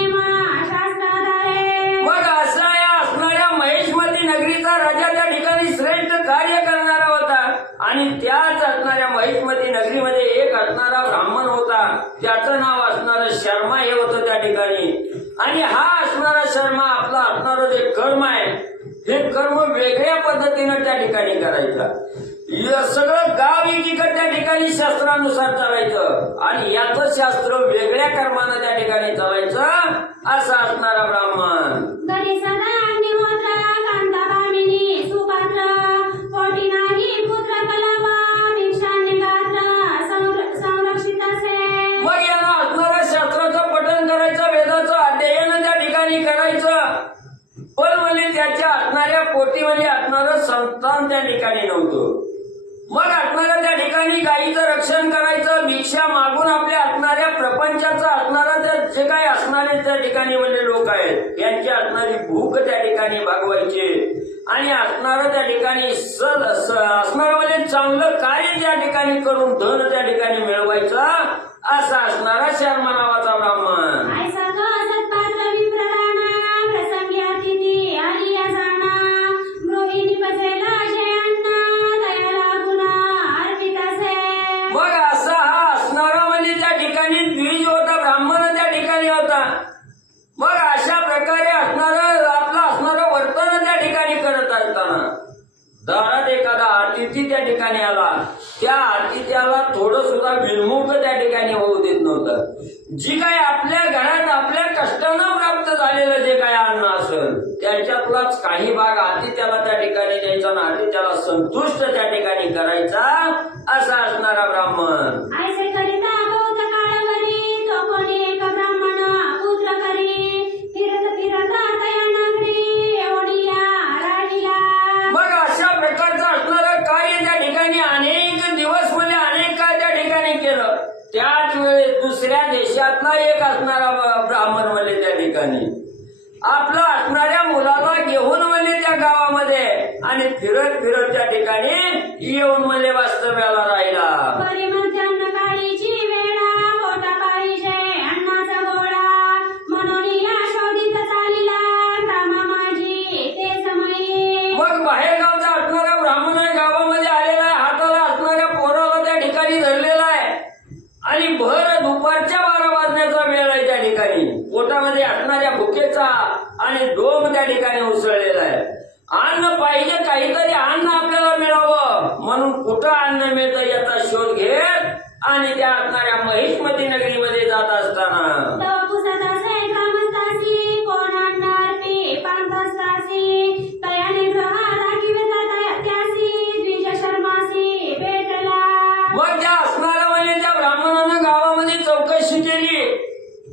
शास्त्राधारे. मग असा या असणाऱ्या महेशमती नगरीचा राजा त्या ठिकाणी श्रेष्ठ कार्य करणारा होता आणि त्याच असणाऱ्या महेशमती नगरीमध्ये एक असणारा ब्राह्मण होता. त्याचं नाव असणारं शर्मा हे होतं त्या ठिकाणी. आणि हा असणारा शर्मा आपला असणारं जे कर्म आहे हे कर्म वेगळ्या पद्धतीनं त्या ठिकाणी करायचं. सगळं गाव एकीकडे त्या ठिकाणी शास्त्रानुसार चालायचं आणि याचं शास्त्र वेगळ्या कर्मानं त्या ठिकाणी चालायचं असा असणारा ब्राह्मण. घरी सदा अग्निहोत्र कांता भामिनी सुपात्र पोटी नाही पुत्र कलावा भिक्षाने गात्र संरक्षित असे. मग याला असणारं शास्त्राचं पठण करायचं, वेदाचं अध्ययन त्या ठिकाणी करायचं, पण म्हणजे त्याच्या असणाऱ्या पोटी म्हणजे असणारं संतान त्या ठिकाणी नव्हतं. मग असणाऱ्या त्या ठिकाणी गायीचं रक्षण करायचं, भिक्षा मागून आपल्या असणाऱ्या प्रपंचाचं असणारं जे काही असणारे त्या ठिकाणी म्हणजे लोक आहेत यांची असणारी भूक त्या ठिकाणी भागवायची आणि असणारं त्या ठिकाणी असणारं म्हणजे चांगलं कार्य त्या ठिकाणी करून धन त्या ठिकाणी मिळवायचं असा असणारा शर्मा नावाचा ब्राह्मण. ऐसा तो सत्पात्र विप्रराणा प्रसंगी अतिथी आली या जाणा गृहिणी पचेला असे अन्न दयाला गुणा अर्पित असे. मग असा हा असणारा म्हणजे त्या ठिकाणी द्विज होता, ब्राह्मण त्या ठिकाणी होता. मग अशा प्रकारे असणारं आपलं असणारं वर्तन त्या ठिकाणी करत असताना दारात एखादा अतिथी त्या ठिकाणी आला, त्या अतिथ्याला थोडं सुद्धा विनमुख त्या ठिकाणी होऊ देत नव्हतं. जी काय आपल्या घरात आपल्या कष्टानं प्राप्त झालेलं जे काय अन्न असेल त्याच्यातलाच काही भाग अतिथ्याला त्या ठिकाणी द्यायचा आणि अतिथ्याला संतुष्ट त्या ठिकाणी करायचा असा असणारा ब्राह्मण. ऐसे करिता बहुत काळवरी तो कोणी एक ब्राह्मण पुत्र करी फिरत तया नगरी एवढी राहिला. मग अशा प्रकारचं असणारं कार्य त्या ठिकाणी अनेक दिवस म्हणजे अनेक काळ त्या ठिकाणी केलं. त्याच वेळेस दुसऱ्या देशातला एक असणारा ब्राह्मण म्हणजे त्या ठिकाणी आपला असणाऱ्या मुलाला घेऊन म्हणजे त्या गावामध्ये आणि फिरत फिरत त्या ठिकाणी येऊन म्हणजे वास्तव्याला राहिला. परी मध्यान्ह काळीची वेळा पोटा पाहिजे अन्नाचा गोळा म्हणून या शोधित चालिला रामा माझी ते समयी. मग बाहेर गावचा असणारा ब्राह्मण गावामध्ये आलेला आहे, हाताला असणाऱ्या पोराला त्या ठिकाणी धरलेला आहे आणि भर दुपारच्या 12 वाजण्याचा वेळ आहे. त्या ठिकाणी पोटामध्ये असणाऱ्या भुकेचा आणि डोम त्या ठिकाणी उसळलेला आहे. अन्न पाहिजे, काहीतरी अन्न आपल्याला मिळावं म्हणून कुठं अन्न मिळतं याचा शोध घेत आणि त्या असणाऱ्या महेशमती नगरीमध्ये जात असताना तव पुसत असे ग्रामस्थासी कोण अन्न अर्पी पांथस्तासी तयाने ग्रहा दाखविता त्यासी द्विज शर्मासी भेटला. मग त्या असणाऱ्या म्हणजे त्या ब्राह्मणानं गावामध्ये चौकशी केली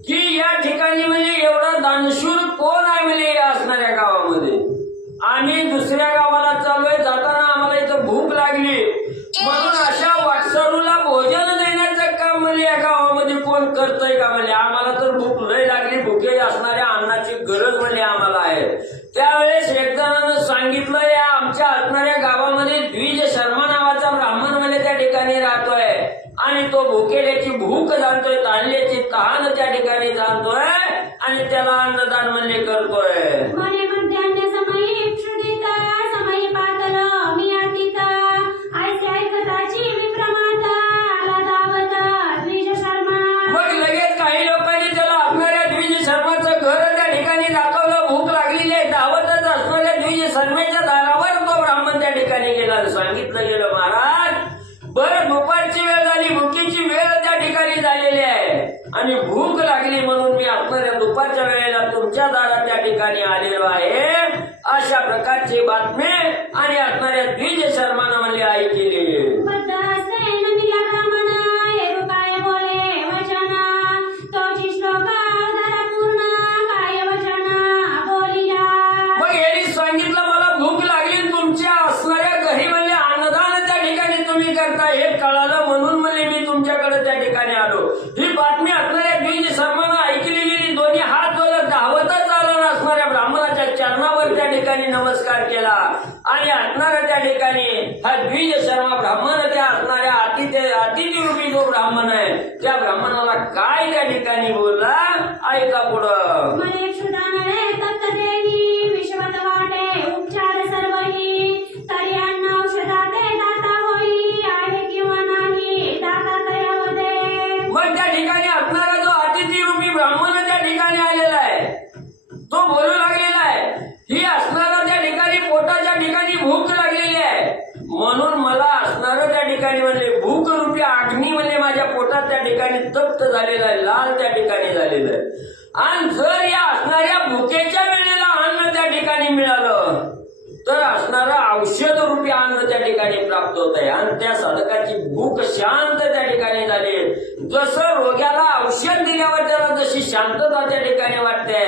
की या ठिकाणी म्हणजे एवढा दानशूर कोण आहे म्हणजे या असणाऱ्या गावामध्ये. आम्ही दुसऱ्या गावाला चाललोय, जाताना आम्हाला इथं भूक लागली म्हणून अशा वाटसरूला भोजन देण्याचं काम म्हणजे या गावामध्ये कोण करतंय का म्हणजे. आम्हाला तर भूक लय लागली, भुके असणाऱ्या अन्नाची गरज म्हणजे आम्हाला आहे. त्यावेळेस एक जणांनं सांगितलं या आमच्या असणाऱ्या गावामध्ये द्विज शर्मा नावाचा ब्राह्मण म्हणजे त्या ठिकाणी राहतोय आणि तो भुकेल्याची भूक जाणतोय, ताणल्याची तहान त्या ठिकाणी जाणतोय आणि त्याला अन्नदान म्हणजे करतोय. मने मध्यान्ह समयी क्षुदित समयी पातल मी अतीत ऐसे ऐकताची विप्रमात आला धावत द्विज शर्मा. मग लगेच काही लोकांनी त्याला असणाऱ्या द्विज शर्माचं घर त्या ठिकाणी दाखवलं. भूक लागलेली आहे, धावतच असणाऱ्या द्विज शर्मेच्या दारावर तो ब्राह्मण त्या ठिकाणी गेला. सांगितलं गेलं महाराज बरं दुपारची वेळ झाली, भुकीची वेळ त्या ठिकाणी झालेली आहे आणि भूक लागली म्हणून मी असणाऱ्या दुपारच्या वेळेला तुमच्या दारात त्या ठिकाणी आलेलो आहे. अशा प्रकारची बातमी आणि असणाऱ्या द्विज शर्मानं म्हणजे ऐकली. बद्ध हस्ते नमिला ब्राह्मण हेरू काय बोले वचन तोची श्लोक अवधार पूर्ण काय वचन बोलिला. मग यांनी सांगितलं मला भूक लागली, तुमच्या असणाऱ्या घरी म्हणजे अन्नदान त्या ठिकाणी तुम्ही करता हे कळालं म्हणून म्हणजे मी तुमच्याकडे त्या ठिकाणी आलो. ही बातमी आणि असणारा त्या ठिकाणी हा द्विज शर्मा ब्राह्मण त्या असणाऱ्या अतिथी रूपी जो ब्राह्मण आहे त्या ब्राह्मणाला काय त्या ठिकाणी बोलला ऐका पुढं. मने क्षुधा नळे तप्त देही विश्वत वाटे उपचार सर्वही तरी अन्न औषधाते दाता होई आहे किंवा नाही दाता तयावदे. मग त्या ठिकाणी असणारा जो अतिथी रूपी ब्राह्मण त्या ठिकाणी आलेला आहे तो बोलू लागलेला आहे ही असणारा त्या ठिकाणी पोटाच्या ठिकाणी भूक लागलेली आहे म्हणून मला असणारं त्या ठिकाणी म्हणले भूक रूपी अग्नी म्हणजे माझ्या पोटात त्या ठिकाणी तप्त झालेला आहे लाल त्या ठिकाणी झालेलं आहे. आणि जर या असणाऱ्या भुकेच्या वेळेला अन्न त्या ठिकाणी मिळालं तर असणारं औषध रूपी अन्न त्या ठिकाणी प्राप्त होत आहे आणि त्या साधकाची भूक शांत त्या ठिकाणी झाली. जसं रोग्याला औषध दिल्यावर त्याला जशी शांतता त्या ठिकाणी वाटते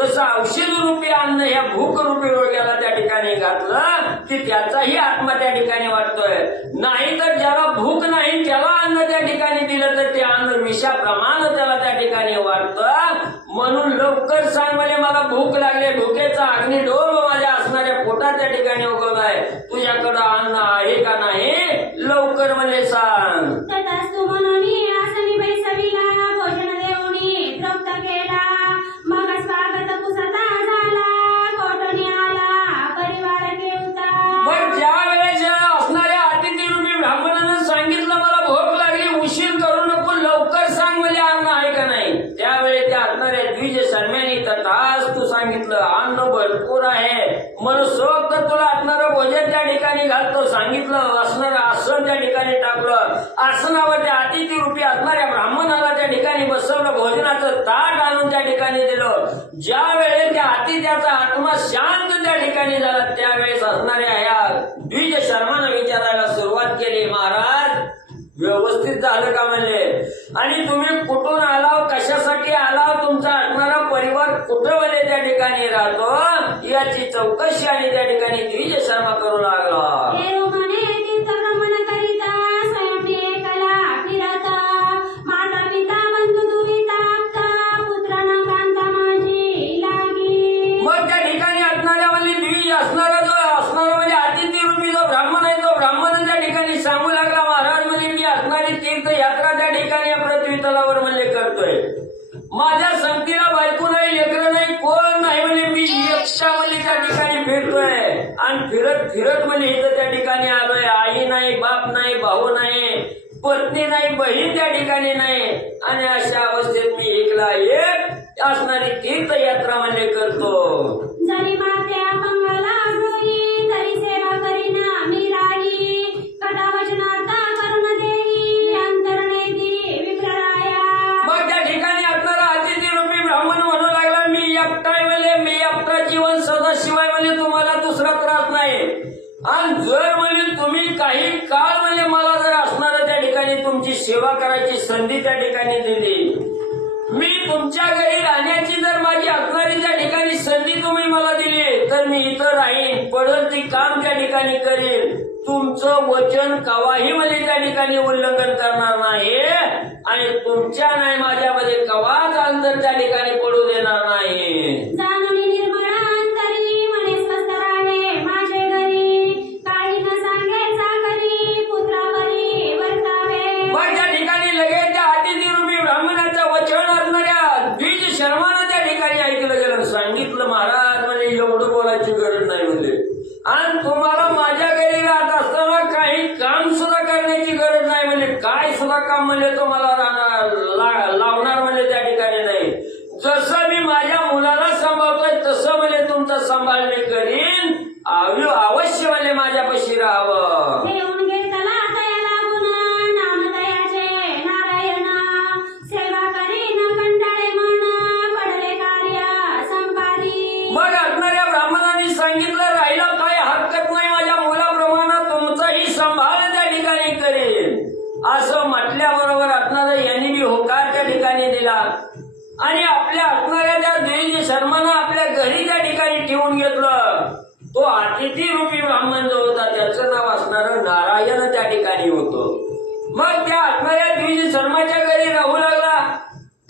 तसं औषध रूपी अन्न ह्या भूक रूपी रोग्याला त्या ठिकाणी घातलं की त्याचाही आत्मा त्या ठिकाणी वाटतोय. नाही तर ज्याला भूक नाही त्याला अन्न त्या ठिकाणी दिलं तर ते अन्न विषाप्रमाणे त्याला त्या ठिकाणी वाटतं. म्हणून लवकर सांग म्हणजे मला भूक लागली भुकेचा अग्निडोल माझ्या असणाऱ्या पोटात त्या ठिकाणी उगवलाय तुझ्याकडं अन्न आहे का नाही लवकर म्हणजे सांग. तथास्तु म्हणून आसनी बैसविला भोजन देऊनी तृप्त केला मग स्वागत कुसता झाला कोठणी आला परिवार केवता. मग ज्या वेळेस असणाऱ्या अतिथी रूपी ब्राह्मणानं सांगितलं मला भूक लागली उशीर करू नको लवकर सांग म्हणजे अन्न आहे का नाही त्यावेळी त्या असणाऱ्या द्विज शर्म्याने तथास्तु सांगितलं अन्न भरपूर आहे मनसोक्त तुला असणारं भोजन त्या ठिकाणी घालतो सांगितलं असणारं आसन त्या ठिकाणी टाकलं आसनावर त्या अतिथी रूपी असणाऱ्या ब्राह्मणाला त्या ठिकाणी बसवलं भोजनाचं ताट आणून त्या ठिकाणी दिलं. ज्या वेळेस त्या अतिथ्याचा आत्मा शांत त्या ठिकाणी झाला त्यावेळेस असणाऱ्या या द्विज शर्मानं विचारायला सुरुवात केली महाराज व्यवस्थित झालं का म्हणले आणि तुम्ही कुठून आलाव कशासाठी आलाव तुमचा असणारा परिवार कुठं वले त्या ठिकाणी राहतो याची चौकशी आणि त्या ठिकाणी द्विज शर्मा करू लागला. देव म्हणे तीर्थभ्रमण करिता स्वयं एकला फिरता माता पिता बंधू दुहिता आप्ता पुत्रांना कांता माझी लागी. मग त्या ठिकाणी असणाऱ्या म्हणजे द्विज असणारा जो असणारा म्हणजे अतिथी रूपी जो ब्राह्मण आहे तो ब्राह्मण त्या ठिकाणी सांगू लागला महाराज म्हणजे मी असणारी तीर्थयात्रा त्या ठिकाणी या पृथ्वी तलावर म्हणजे करतोय माझ्या संगतीला बायको नाही लेकरं नाही कोण नाही म्हणजे मी एकटा म्हणजे त्या ठिकाणी फिरतोय आणि फिरत फिरत म्हणजे इथं त्या ठिकाणी आलोय आई नाही बाप नाही भाऊ नाही पत्नी नाही बहीण त्या ठिकाणी नाही आणि अशा अवस्थेत मी एकला एक असणारी तीर्थयात्रा म्हणजे करतो. जरी मात्या मंगला होई तरी सेवा करीना मी राही कटा वचनार्था करुण देई अंतर्नेती विप्रराया. मग त्या ठिकाणी असणारा अतिथी रूपी ब्राह्मण म्हणू लागला मी एकटाय म्हणजे मी एकटा जीवन सदाशिवाय म्हणजे तुम्हाला दुसरा त्रास नाही आणि जर म्हणजे तुम्ही काही काळ म्हणजे मला जर असणारा त्या ठिकाणी तुमची सेवा करायची संधी त्या ठिकाणी दिली मी तुमच्या घरी राहण्याची जर माझी असणारी त्या ठिकाणी संधी तुम्ही मला दिली तर मी इथं राहीन पडल ती काम त्या ठिकाणी करेन तुमचं वचन कवाही म्हणजे त्या ठिकाणी उल्लंघन करणार नाही आणि तुमच्या नाही माझ्यामध्ये कवाच अंतर त्या ठिकाणी पडू देणार नाही. जाणूनी निर्मळ अंतरी म्हणे स्वस्थ राहे माझे घरी काही न सांगे चाकरी पुत्रावरी वर्तावे. पण त्या ठिकाणी लगेच त्या अतिथी रूपी ब्राह्मणाचं वचन असणाऱ्या द्विज शर्मानं त्या ठिकाणी ऐकलं गेलं सांगितलं महाराज म्हणजे एवढं बोलायची गरज नाही म्हणजे आणि तुम्हाला माझ्या घरी राहत असताना काही काम सुद्धा करण्याची गरज नाही म्हणजे काय सुद्धा काम म्हणजे तुम्हाला लावणार म्हणजे त्या ठिकाणी नाही जसं मी माझ्या मुलाला सांभाळतोय तसं म्हणजे तुमचा सांभाळ मी करीन अवश्य म्हणजे माझ्यापाशी राहावं. देऊन घेतला दया लागून नाम दयाचे नारायण सेवा करीन कंटाळे मन पडले कार्य संपादी. मग असणाऱ्या ब्राह्मणांनी सांगितलं राहिला काय हरकत नाही माझ्या मुलाप्रमाणे तुमचाही सांभाळ त्या ठिकाणी करेन असं म्हटल्याबरोबर असणारा यांनी बी होकार त्या ठिकाणी दिला आणि आपल्या असणाऱ्या त्या द्विज शर्मानं आपल्या घरी त्या ठिकाणी ठेवून घेतलं. तो अतिथी रूपी ब्राह्मण जो होता त्याचं नाव असणारं नारायण त्या ठिकाणी होतं. मग त्या असणाऱ्या द्विज शर्माच्या घरी राहू लागला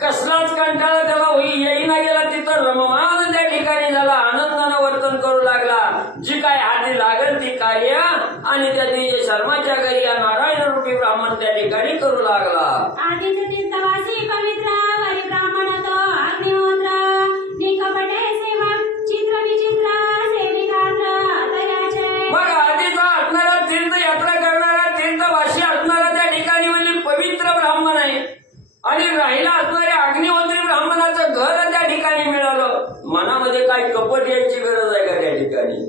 कसलाच कंटाळा त्याला येईना गेला तिथं रममान त्या ठिकाणी झाला आनंदानं वर्तन करू लागला जी काय हाती लागल ती आणि त्या द्विज शर्माच्या घरी या नारायण रूपी ब्राह्मण त्या ठिकाणी करू लागला. आधीच तीर्थवासी पवित्र वरी ब्राह्मण तो अग्निहोत्र निकपटे सेवा चित्र विचित्र सेविकात्र तयाचे. मग आधीचा असणारा तीर्थयात्रा करणारा तीर्थवासी असणारा त्या ठिकाणी म्हणजे पवित्र ब्राह्मण आहे आणि राहिला असणाऱ्या अग्निहोत्री ब्राह्मणाचं घर त्या ठिकाणी मिळालं. मनामध्ये काय कपट यायची गरज आहे का त्या ठिकाणी?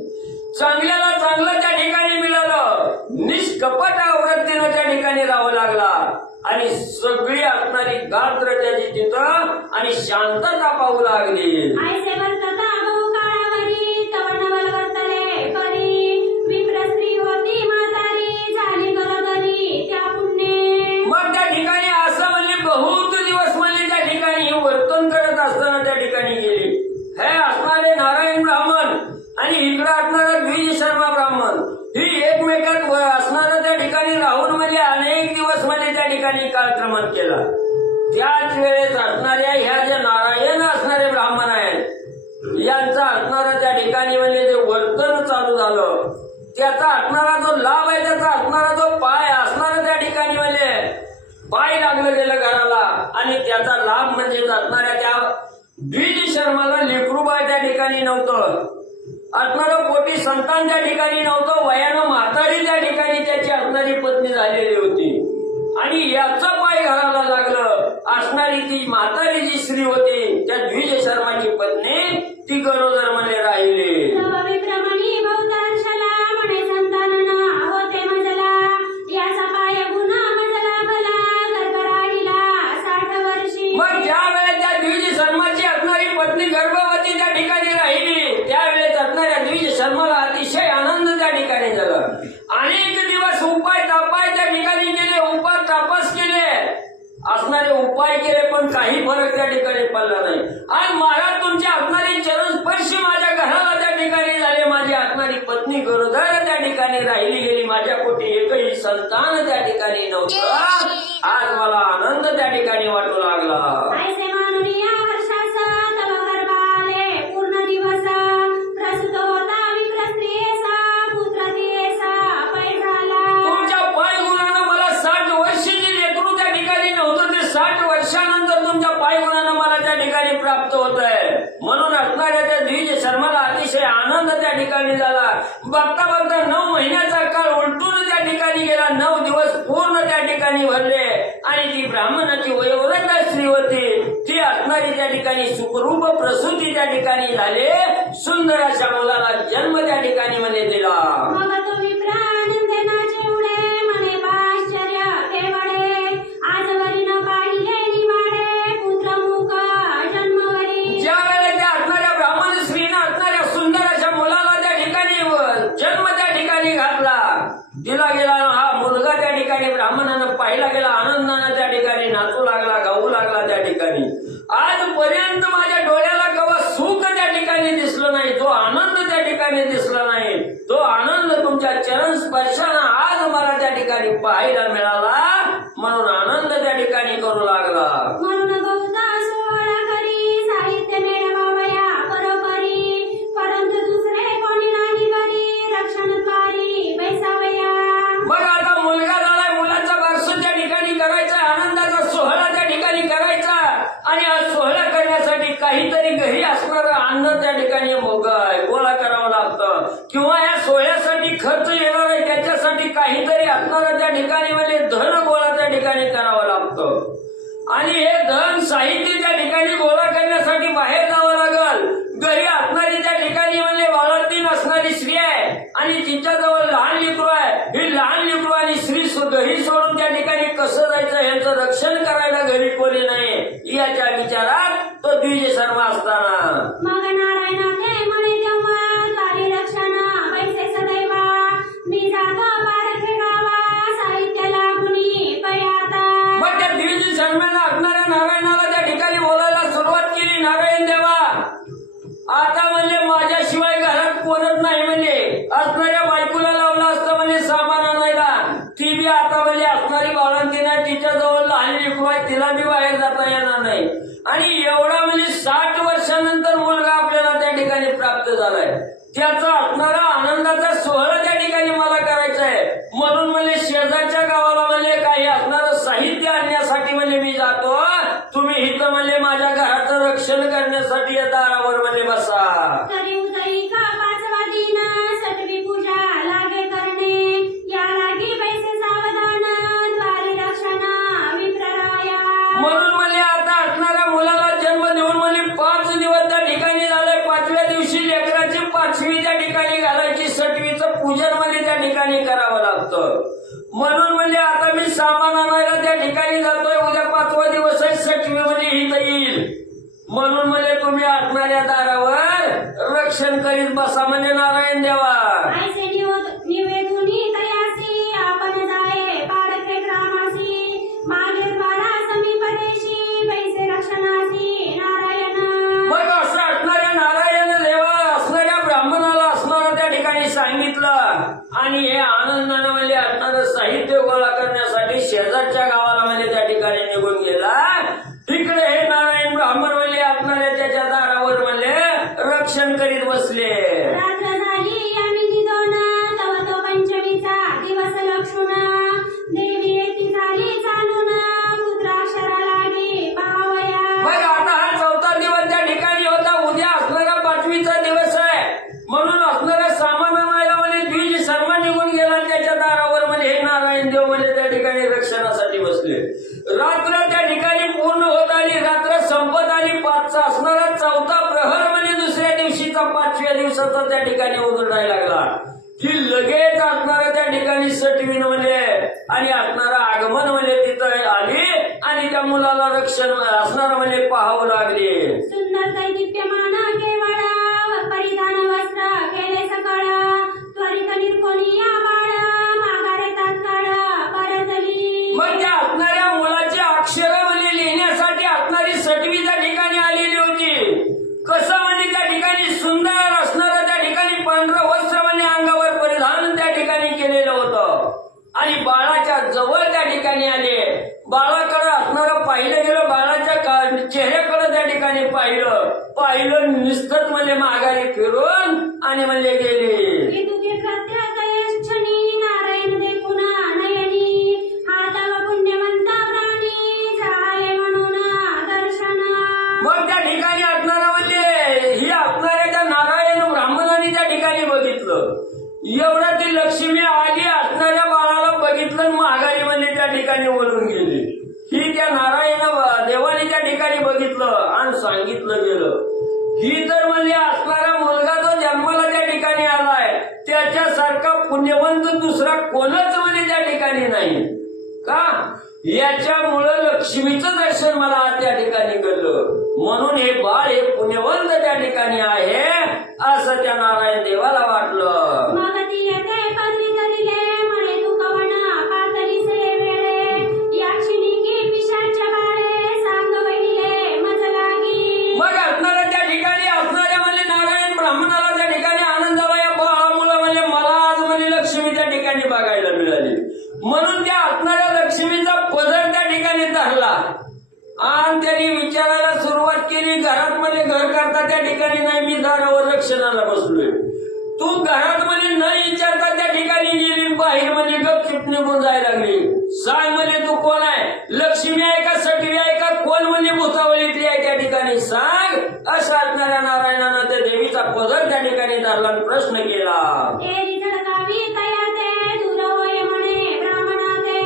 चांगल्याला चांगलं त्या ठिकाणी मिळालं. निष्कपट वृत्तीनं त्या ठिकाणी राहावं लागला आणि सगळी असणारी गात्र त्याची तिथं आणि शांतता पाहू लागली. ऐसे वर्तता बहु काळावरी तव नवल वर्तले परी विप्र स्त्री होती म्हातारी झाली गरोदरी त्या पुण्ये. मग त्या ठिकाणी असं म्हणजे बहुत दिवस म्हणजे त्या ठिकाणी हे वर्तन करत असताना त्या ठिकाणी गेली. हे असणारे नारायण ब्राह्मण आणि इकडं असणारा द्विज शर्मा ब्राह्मण ही एकमेकात असणारा त्या ठिकाणी राहून म्हणजे अनेक दिवस म्हणजे त्या ठिकाणी कालक्रमण केला. त्याच वेळेस असणाऱ्या ह्या ज्या नारायण असणारे ब्राह्मण आहेत यांचा असणारा त्या ठिकाणी म्हणजे जे वर्तन चालू झालं त्याचा असणारा जो लाभ आहे त्याचा असणारा जो पाय असणारा त्या ठिकाणी म्हणजे पाय लागलं गेलं घराला आणि त्याचा लाभ म्हणजे असणाऱ्या त्या द्विज शर्माला लेकरूबाळ त्या ठिकाणी नव्हतं. असणारं पोटी संतान त्या ठिकाणी नव्हतं. वयानं म्हातारी त्या ठिकाणी त्याची असणारी पत्नी झालेली होती आणि याचं पाय घराला लागलं. असणारी ती म्हातारी जी स्त्री होती त्या द्विज शर्माची पत्नी ती गरोदर मध्ये राहिली. तव विप्रमणी बहुतांशला म्हणे संतानना होते मजला याचा पाय गुन्हा मजला भला गर्भ राहिला 60 वर्षी. मग ज्या वेळेस त्या द्विज शर्माची असणारी पत्नी गर्भवती त्या ठिकाणी राहिली त्यावेळेस असणाऱ्या द्विज शर्माला अतिशय आनंद त्या ठिकाणी झाला. अनेक दिवस उपाय तापाय त्या ठिकाणी केले, उपाय तापस केले, असणारे उपाय केले पण काही फरक त्या ठिकाणी पडला नाही. आणि महाराज तुमची असणारी चरण स्पर्श माझ्या घराला त्या ठिकाणी झाले. माझी असणारी पत्नी गरोदर त्या ठिकाणी राहिली गेली. माझ्या पोटी एकही संतान त्या ठिकाणी नव्हतं. आज मला आनंद त्या ठिकाणी वाटू लागला. ऐसे मानून या वर्षास तव गर्भाले पूर्ण दिवस प्रसूत होता विप्र स्त्रियेसा पुत्र तियेसा पै झाला. तुमच्या पाय गुणानं मला 60 वर्षाची लेकरू त्या ठिकाणी नव्हतं ते 60 वर्षानंतर तुमच्या पाय गुणानं मला त्या ठिकाणी प्राप्त होत आहे. म्हणून असणाऱ्या त्या द्विज शर्माला अतिशय आनंद त्या ठिकाणी झाला. बघता बघता 9 महिन्याचा काळ उलटून त्या ठिकाणी गेला. 9 दिवस पूर्ण त्या ठिकाणी भरले आणि ती ब्राह्मणाची वयोवृद्ध स्त्री होती ती असणारी त्या ठिकाणी सुखरूप प्रसूती त्या ठिकाणी झाले. सुंदर अशा मुलाला जन्म त्या ठिकाणी मध्ये दिला. मग तो विप्र आनंदेनाचे उडे म्हणे आश्चर्य केवळे आजवरी न पाहिले निवाडे पुत्र मुख जन्मवरी. ज्या वेळेला त्या असणाऱ्या ब्राह्मण स्त्रीनं असणाऱ्या सुंदर अशा मुलाला त्या ठिकाणी जन्म त्या ठिकाणी घातला दिला गेला. हा मुलगा त्या ठिकाणी ब्राह्मणानं पाहिला गेला. आनंदानं त्या ठिकाणी नाचू लागला, गाऊ लागला त्या ठिकाणी. आजपर्यंत माझ्या डोळ्याला कवा सुख त्या ठिकाणी दिसलं नाही, जो आनंद त्या ठिकाणी दिसला नाही, तो आनंद तुमच्या चरण स्पर्शानं आज मला त्या ठिकाणी पाहायला मिळाला. म्हणून आनंद त्या ठिकाणी करू लागला. म्हणून बहुधा सोहळा करी साहित्य मिळवावया बरोबरी परंतु दुसरे कोणी नाही करी रक्षणद्वारी बैसावया. मग आता मुलगा झालाय, मुलाचा बारसं त्या ठिकाणी करायचा, आनंदाचा सोहळा त्या ठिकाणी करायचा आणि हा सोहळा करण्यासाठी काहीतरी घरी असणारं अन्न त्या ठिकाणी गोळा करावं लागतं किंवा या सोहळ्यासाठी खर्च येणार आहे त्याच्यासाठी काहीतरी असणारं त्या ठिकाणी म्हणजे धन गोळा त्या ठिकाणी करावं लागतं. आणि हे धन साहित्य त्या ठिकाणी गोळा करण्यासाठी बाहेर जावं लागल. घरी असणारी त्या ठिकाणी म्हणजे बाळातीन असणारी स्त्री आहे आणि तिच्याजवळ लहान लेकरू आहे. ही लहान लेकरू आणि स्त्री घरी सोडून त्या ठिकाणी कसं जायचं ह्याचं रक्षण करायला घरी कोणी नाही याच्या विचारात तो द्विज शर्मा असताना. मग नारायणाचे म्हणे तेव्हा तारी रक्षण बैसे सदैवा मी जातो पारखे गावा साहित्याला कुणी पयाता. मग त्या द्विज शर्मेला असणाऱ्या नारायणाला त्या ठिकाणी बोलायला सुरुवात केली. नारायण देवा आता म्हणजे माझ्याशिवाय घरात कोणच नाही म्हणजे असणाऱ्या बायकोला लावलं असतं म्हणजे सामान आणायला. ती बी आता म्हणजे असणारी बाळंतीन आहे, तिच्याजवळ लहान लेकरू आहे, तिला बी बाहेर जाता येणार नाही. आणि एवढा म्हणजे 60 वर्षानंतर मुलगा आपल्याला त्या ठिकाणी प्राप्त झालाय, त्याचा असणारा आनंदाचा सोहळा त्या ठिकाणी मला करायचा आहे. म्हणून म्हणजे शेजारच्या गावाला म्हणजे काही असणारं साहित्य आणण्यासाठी म्हणजे मी जातो. तुम्ही इथं म्हणजे माझ्या घराचं रक्षण करण्यासाठी या दारावर म्हणजे बसा. तरी उदयी का पाचवा दिन सटवी पूजा लागे करणे, या लागी पैसे सावधान द्वारी रक्षणा विप्रराया. म्हणून म्हणजे आता असणाऱ्या मुलाला जन्म देऊन म्हणजे 5 दिवस त्या ठिकाणी झाले. 5व्या दिवशी लेकराची 5वी त्या ठिकाणी घालायची, 6वीचं पूजन म्हणजे त्या ठिकाणी करावं लागतं. म्हणून म्हणजे आता मी सामान आणायला त्या ठिकाणी जातोय. उद्या 5वा दिवस आहे, 6वी म्हणजे इथं येईल. म्हणून म्हणजे तुम्ही असणाऱ्या दारावर रक्षण करीत बसा म्हणजे नारायण देवा. ऐसे निवेदुनी तयासी आपण जाये पारखे ग्रामासी, मागे द्वारा समीपदेशी पैसे रक्षणासी नारायण. मग असं असणाऱ्या नारायण देवा असणाऱ्या ब्राह्मणाला असणारं त्या ठिकाणी सांगितलं. आणि हे आनंदानं म्हणजे असणारं साहित्य गोळा करण्यासाठी शेजारच्या गावाला म्हणजे त्या ठिकाणी निघून गेला. तिकडे हे नारायण ब्राह्मण म्हणजे असणाऱ्या त्याच्या दारावर म्हणजे रक्षण करीत बसले. रात्र झाली यामिनी दोन, तव तो पंचमीचा दिवस लक्षुण, देवी येती झाली चालून, पुत्राक्षरा लागी पावया. मग आता हा 4था दिवस त्या ठिकाणी होता. उद्या असणारा 5वीचा दिवस आहे. म्हणून असणाऱ्या सामान आणायला म्हणजे द्विज शर्मा निघून गेला. त्याच्या दारावर म्हणजे हे नारायण देव म्हणजे त्या ठिकाणी रक्षणासाठी बसले. रात्र त्या ठिकाणी पूर्ण होत आली, रात्र संपत आली. 5चा असणारा 4था प्रहर म्हणजे दुसऱ्या दिवशीचा 5व्या दिवसाचा त्या ठिकाणी उजडायला लागला. की लगेच असणारा त्या ठिकाणी 6वी म्हणजे आणि असणारा आगमन म्हणजे तिथं आली आणि त्या मुलाला रक्षण असणारं म्हणजे पाहावं लागले. सुंदर दैदिप्यमान केवळ परिधान वस्त्र केले सकळ, त्वरित निर्कोणीया बाळ माघारे तात्काळ परतली. मग त्या असणाऱ्या मुलाची अक्षरं म्हणजे लिहिण्यासाठी असणारी 6वी त्या ठिकाणी आलेली होती. कसं म्हणजे त्या ठिकाणी सुंदर असणारं त्या ठिकाणी पांढरं वस्त्र म्हणजे अंगावर परिधान त्या ठिकाणी केलेलं होतं. आणि बाळाच्या जवळ त्या ठिकाणी आले. बाळाकडे असणारं पाहिलं गेलं. बाळाच्या चेहऱ्याकडे त्या ठिकाणी पाहिलं निस्तच म्हणजे माघारी फिरून आणि म्हणजे गेली. विदुके प्रत्यतयश्चनी नारायण देखून नयनी, हा तव पुण्यवंत प्राणी झाले म्हणून दर्शन. मग त्या ठिकाणी असणारा म्हणजे ही असणाऱ्या त्या नारायण ब्राह्मणाने त्या ठिकाणी बघितलं. एवढं ती लक्ष्मी आली, असणाऱ्या बाळाला बघितलं, माघारी म्हणजे त्या ठिकाणी वळून गेली. ही त्या नारायण देवाने त्या ठिकाणी बघितलं आणि सांगितलं गेलं. ही तर म्हणजे असणारा मुलगा जो जन्माला त्या ठिकाणी आलाय त्याच्यासारखा पुण्यवंत दुसरा कोणच म्हणजे त्या ठिकाणी नाही. का याच्यामुळं लक्ष्मीचं दर्शन मला त्या ठिकाणी घडलं. म्हणून हे बाळ हे पुण्यवंत त्या ठिकाणी आहे असं त्या नारायण देवाला वाटलं. मग ती येते पदवी धरिले म्हणे तू कवण पातळीचे वेळे, या क्षणी की पिशाच्या बाळे सांग वहिले मज लागी. मग असणाऱ्या त्या ठिकाणी असणाऱ्या म्हणजे नारायण ब्राह्मणाला त्या ठिकाणी आनंद झाला. या बाळामुळे म्हणजे मला आज म्हणजे लक्ष्मी त्या ठिकाणी बघायला मिळाली. म्हणून त्या असणाऱ्या लक्ष्मीचा पदर त्या ठिकाणी धरला आणि त्यांनी विचारायला सुरुवात केली. घरात मध्ये घर करता त्या ठिकाणी नाही, मी दारावर रक्षणाला बसलोय. तू घरात मध्ये न विचारता त्या ठिकाणी गेली, बाहेर मध्ये गपचूप निघून जायला लागली. सांग म्हणजे तू कोण आहे? लक्ष्मी आहे का 6वी आहे का कोण म्हणजे भूतावलीतली आहे त्या ठिकाणी सांग. अशा असणाऱ्या नारायणानं त्या देवीचा पदर त्या ठिकाणी धरला आणि प्रश्न केला. एरी झळकावी तयाते दूर होय म्हणे ब्राह्मणाते,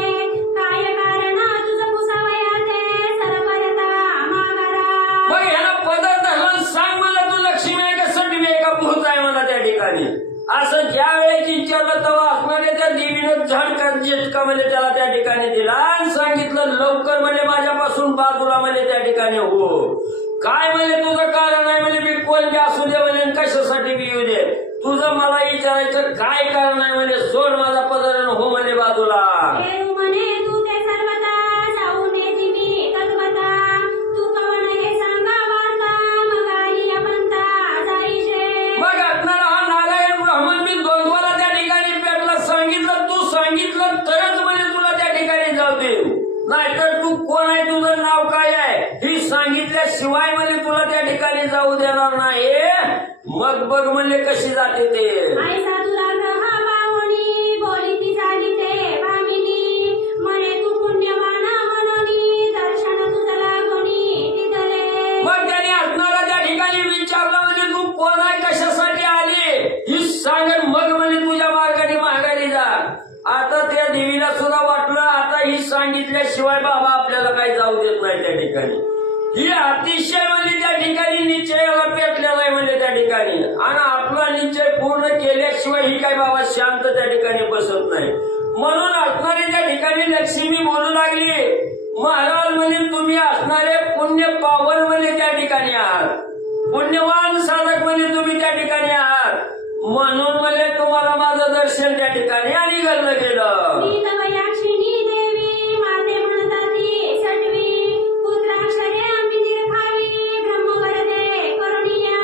काय कारण तुझं कुसावयाते सरपरता माघारा. मग ह्याला पदर धरला, सांग मला तू लक्ष्मी आहे का 6वी आहे का भूत आहे मला त्या ठिकाणी. असं ज्या वेळेची विचारलं तेव्हा असणाऱ्या त्या देवीनं झटका झटका म्हणजे त्याला त्या ठिकाणी दिला आणि सांगितलं लवकर म्हणजे माझ्यापासून बाजूला म्हणजे त्या ठिकाणी हो. काय म्हणजे तुझं कारण आहे म्हणजे मी कोण बी असू दे म्हणजे कशासाठी बी येऊ दे, तुझं मला विचारायचं काय कारण आहे म्हणजे सोड माझा पदर हो म्हणजे बाजूला. हेरू म्हणे तू ते सर्वता जाऊन येते मी तत्वता, तू कवण हे सांगा वार्ता मग आई अपंता जाईशे. मग असणारा हा नारायण ब्राह्मण मी द्वंद्वाला त्या ठिकाणी पेटला. सांगितलं तू सांगितलं तरच म्हणजे तुला त्या ठिकाणी जाऊ दे, नाहीतर तू कोण आहे तुझं नाव काय आहे ही सांगितल्याशिवाय म्हणजे तुला त्या ठिकाणी जाऊ देणार नाही. मग बघ म्हणले कशी जाते ते. आई साधुराग्रह पावनी बोलिती झाली ते भामिनी म्हणे तू पुण्यवान म्हणूनी दर्शन तुझं लागोनी तिथले. मग त्याने असणारा त्या ठिकाणी विचारलं म्हणजे तू कोण आहे कशासाठी आली ही सांग मग म्हणजे तुझ्या मार्गाने माघारी जा. आता त्या देवीला सुद्धा वाटलं आता ही सांगितल्याशिवाय बाबा आपल्याला काही जाऊ देत नाही त्या ठिकाणी. ही अतिशय म्हणजे त्या ठिकाणी निश्चयाला पेटलेला आहे म्हणजे त्या ठिकाणी आणि आपला निश्चय पूर्ण केल्याशिवाय ही काय बाबा शांत त्या ठिकाणी बसत नाही. म्हणून असणारे त्या ठिकाणी लक्ष्मी बोलू लागली महाराज म्हणजे तुम्ही असणारे पुण्य पावन म्हणजे त्या ठिकाणी आहात. पुण्यवान साधक म्हणजे तुम्ही त्या ठिकाणी आहात. म्हणून म्हणजे तुम्हाला माझं दर्शन त्या ठिकाणी आणि घडलं गेलं. मी तव याक्षिणी देवी माते म्हणताती सटवी पुत्राक्षरे आम्ही निर्भावी ब्रह्मवरदे करुणिया.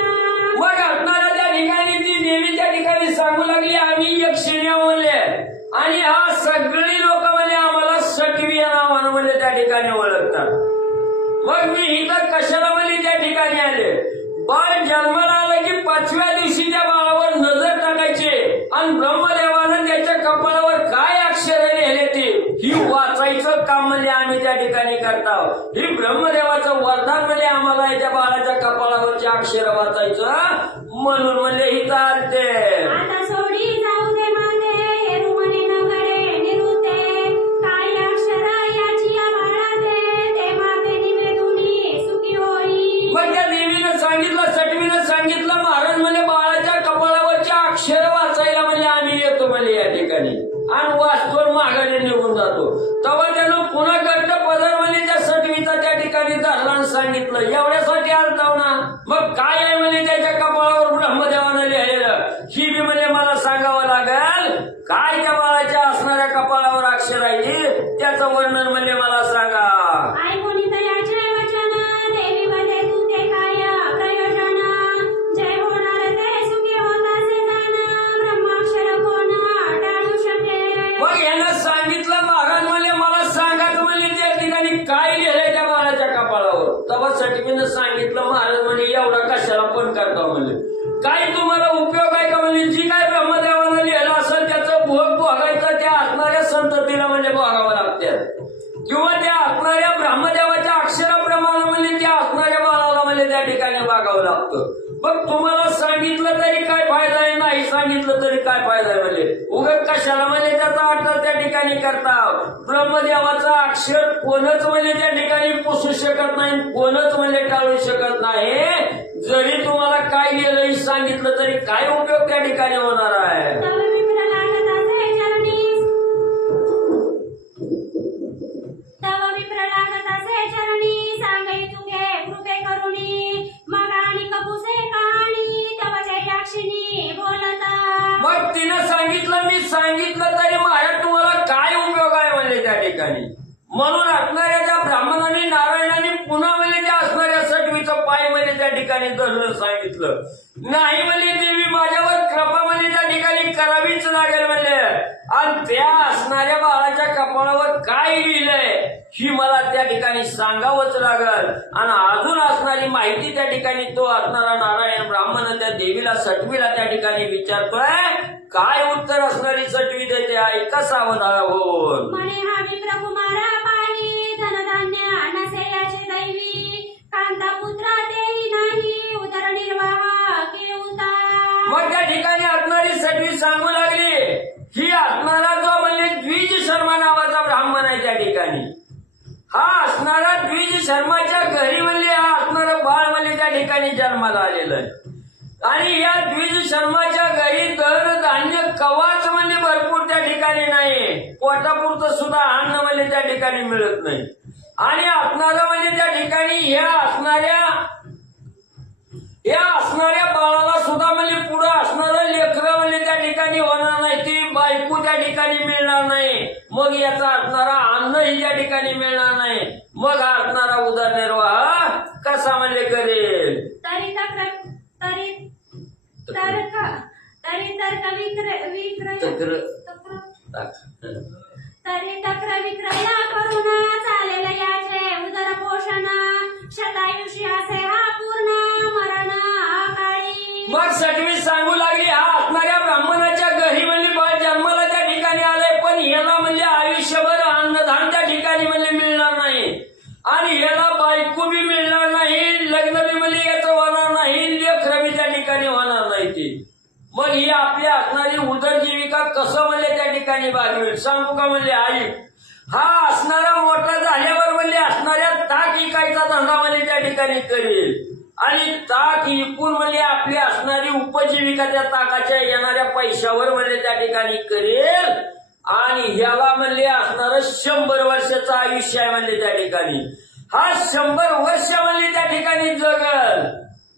मग असणाऱ्या त्या ठिकाणी ती देवी त्या ठिकाणी सांगू लागली आम्ही यक्षिण्या म्हणले आणि हा सगळी लोक म्हणजे आम्हाला सटवी या नावानं म्हणजे त्या ठिकाणी ओळखतात. मग मी इथं कशाला म्हणजे त्या ठिकाणी आले. बाळ जन्माला आलं की 5व्या दिवशी त्या बाळावर नजर टाकायची आणि ब्रह्मदेवानं त्याच्या कपाळावर काय अक्षर लिहिले ते ही वाचायचं काम म्हणजे आम्ही त्या ठिकाणी करतो. ही ब्रह्मदेवाचं वरदान म्हणजे आम्हाला त्या बाळाच्या कपाळावरचे अक्षर वाचायचं म्हणून म्हणजे ही चालते. आता सोडी जाऊ दे माते हे रुमणे नगरे निरुते काय अक्षर याची या बाळाते ते माते निवेदुनी सुखी होई. मग त्या देवीनं सांगितलं सटवीनं सांगितलं महाराज म्हणजे बाळाच्या कपाळावरचे अक्षर वाचायला म्हणजे आम्ही येतो म्हणजे या ठिकाणी आणि वाचतो माघारी निघून जातो. तेव्हा त्यानं पुन्हा घट्ट पदर म्हणजे त्या सटवीचा त्या ठिकाणी धरला आणि सांगितलं एवढ्यासाठी आलताव ना. मग काय आहे म्हणजे त्याच्या कपाळावर ब्रह्मदेवानं लिहिलेलं ही बी म्हणजे मला सांगावं लागेल. काय त्या बाळाच्या असणाऱ्या कपाळावर अक्षर आहे त्याचं वर्णन म्हणजे मला सांगा. आई कोणी तयाचे वचन देवी मध्ये तू ते काय प्रयोजन जय होणार ते सुखी होतासे जाण ब्रह्माक्षर कोण टाळू शके. मग यानं सांगितलं महाराज म्हणजे मला सांगायचं म्हणजे त्या ठिकाणी काय लिहिलंय त्या बाळाच्या कपाळावर. तेव्हा सटवीनं सांगितलं महाराज म्हणजे एवढा कशाला पण करता म्हणजे काय तुम्हाला उपयोग आहे का म्हणजे जी काय ब्रह्मदेवानं लिहिलं असेल त्याचं भोग भोगायचं त्या असणाऱ्या संततीला म्हणजे भोगावं लागतात किंवा त्या असणाऱ्या ब्रह्मदेवाच्या अक्षराप्रमाणे म्हणजे त्या असणाऱ्या बाळाला म्हणजे त्या ठिकाणी वागावं लागतं. मग तुम्हाला सांगितलं तरी काय फायदा आहे नाही सांगितलं तरी काय फायदा आहे म्हणजे उगाच कशाला म्हणजे त्याचा अर्थ त्या ठिकाणी करता. ब्रह्मदेवाचा अक्षर कोणच म्हणजे त्या ठिकाणी पुसू शकत नाही कोणच म्हणजे टाळू शकत नाही. जरी तुम्हाला काय लिहिलं सांगितलं तरी काय उपयोग त्या ठिकाणी होणार आहे. तव विप्र लागत असे चरणी तव विप्र लागत असे चरणी सांगई तुगे कृपे करुणी मग आणि कपुसे काणी तव याक्षिणी बोलता. मग तिनं सांगितलं मी सांगितलं तरी माझ्या तुम्हाला काय उपयोग आहे म्हणजे त्या ठिकाणी. म्हणून असणाऱ्या त्या ब्राह्मणाने नारायणाने पुन्हा म्हणजे त्या असणाऱ्या सटवीचं पाय म्हणजे त्या ठिकाणी धरलं सांगितलं नाही म्हणजे देवी माझ्यावर कृपा म्हणजे त्या ठिकाणी करावीच लागेल म्हणजे आणि त्या असणाऱ्या बाळाच्या कपाळावर काय लिहिलंय ही मला त्या ठिकाणी सांगावंच लागल. आणि अजून असणारी माहिती त्या ठिकाणी तो असणारा नारायण ब्राह्मण त्या देवीला सटवीला त्या ठिकाणी विचारतोय. काय उत्तर असणारी सटवी देते ऐका सावधान होऊन. म्हणे हा विप्र कुमारा पायी धनधान्य नसे याचे दैवी कांता पुत्रा देई नाही उदरनिर्वाह केऊता. मग त्या ठिकाणी असणारी सटवी सांगू लागली ही असणारा जो म्हणजे द्विज शर्मा नावाचा ब्राह्मण आहे त्या ठिकाणी हा असणारा द्विज शर्माच्या घरी म्हणजे हा असणारा बाळ म्हणजे त्या ठिकाणी जन्माला आलेलं आहे आणि या द्विज शर्माच्या घरी धन धान्य कवाच म्हणजे भरपूर त्या ठिकाणी नाही पोटापुरतं सुद्धा अन्न म्हणजे त्या ठिकाणी मिळत नाही आणि असणारा म्हणजे त्या ठिकाणी या असणाऱ्या बाळाला सुद्धा म्हणजे पुढे असणारं लेकरं म्हणजे त्या ठिकाणी होणार नाही ती बायको त्या ठिकाणी मिळणार नाही मग याचा असणारा अन्नही त्या ठिकाणी मिळणार नाही मग हा असणारा उदरनिर्वाह कसा म्हणजे करेल. तरी तक्र विक्रया करून चालेल याचे उदर पोषण मग सटवी सांगू लागली हा असणाऱ्या ब्राह्मणाच्या घरी म्हणली बाळ जन्माला त्या ठिकाणी आलंय, पण याला म्हणजे आयुष्यभर अन्नधान त्या ठिकाणी म्हणजे मिळणार नाही आणि याला बायको बी मिळणार नाही, लग्न बी म्हणजे याचं होणार नाही, लेकरं बी त्या ठिकाणी होणार नाही ती. मग ही आपली असणारी उदरजीविका कसं म्हणजे त्या ठिकाणी भागवेल सांगू का म्हणजे आई. हा असणारा मोठा झाल्यावर म्हणजे असणाऱ्या ताक इकायचा धंदा म्हणजे त्या ठिकाणी करेल आणि ताक इकून म्हणजे आपली असणारी उपजीविका त्या ताकाच्या येणाऱ्या पैशावर म्हणजे त्या ठिकाणी करेल आणि ह्याला म्हणजे असणार 100 वर्षाचं आयुष्य आहे म्हणजे त्या ठिकाणी. हा 100 वर्ष म्हणजे त्या ठिकाणी जगल,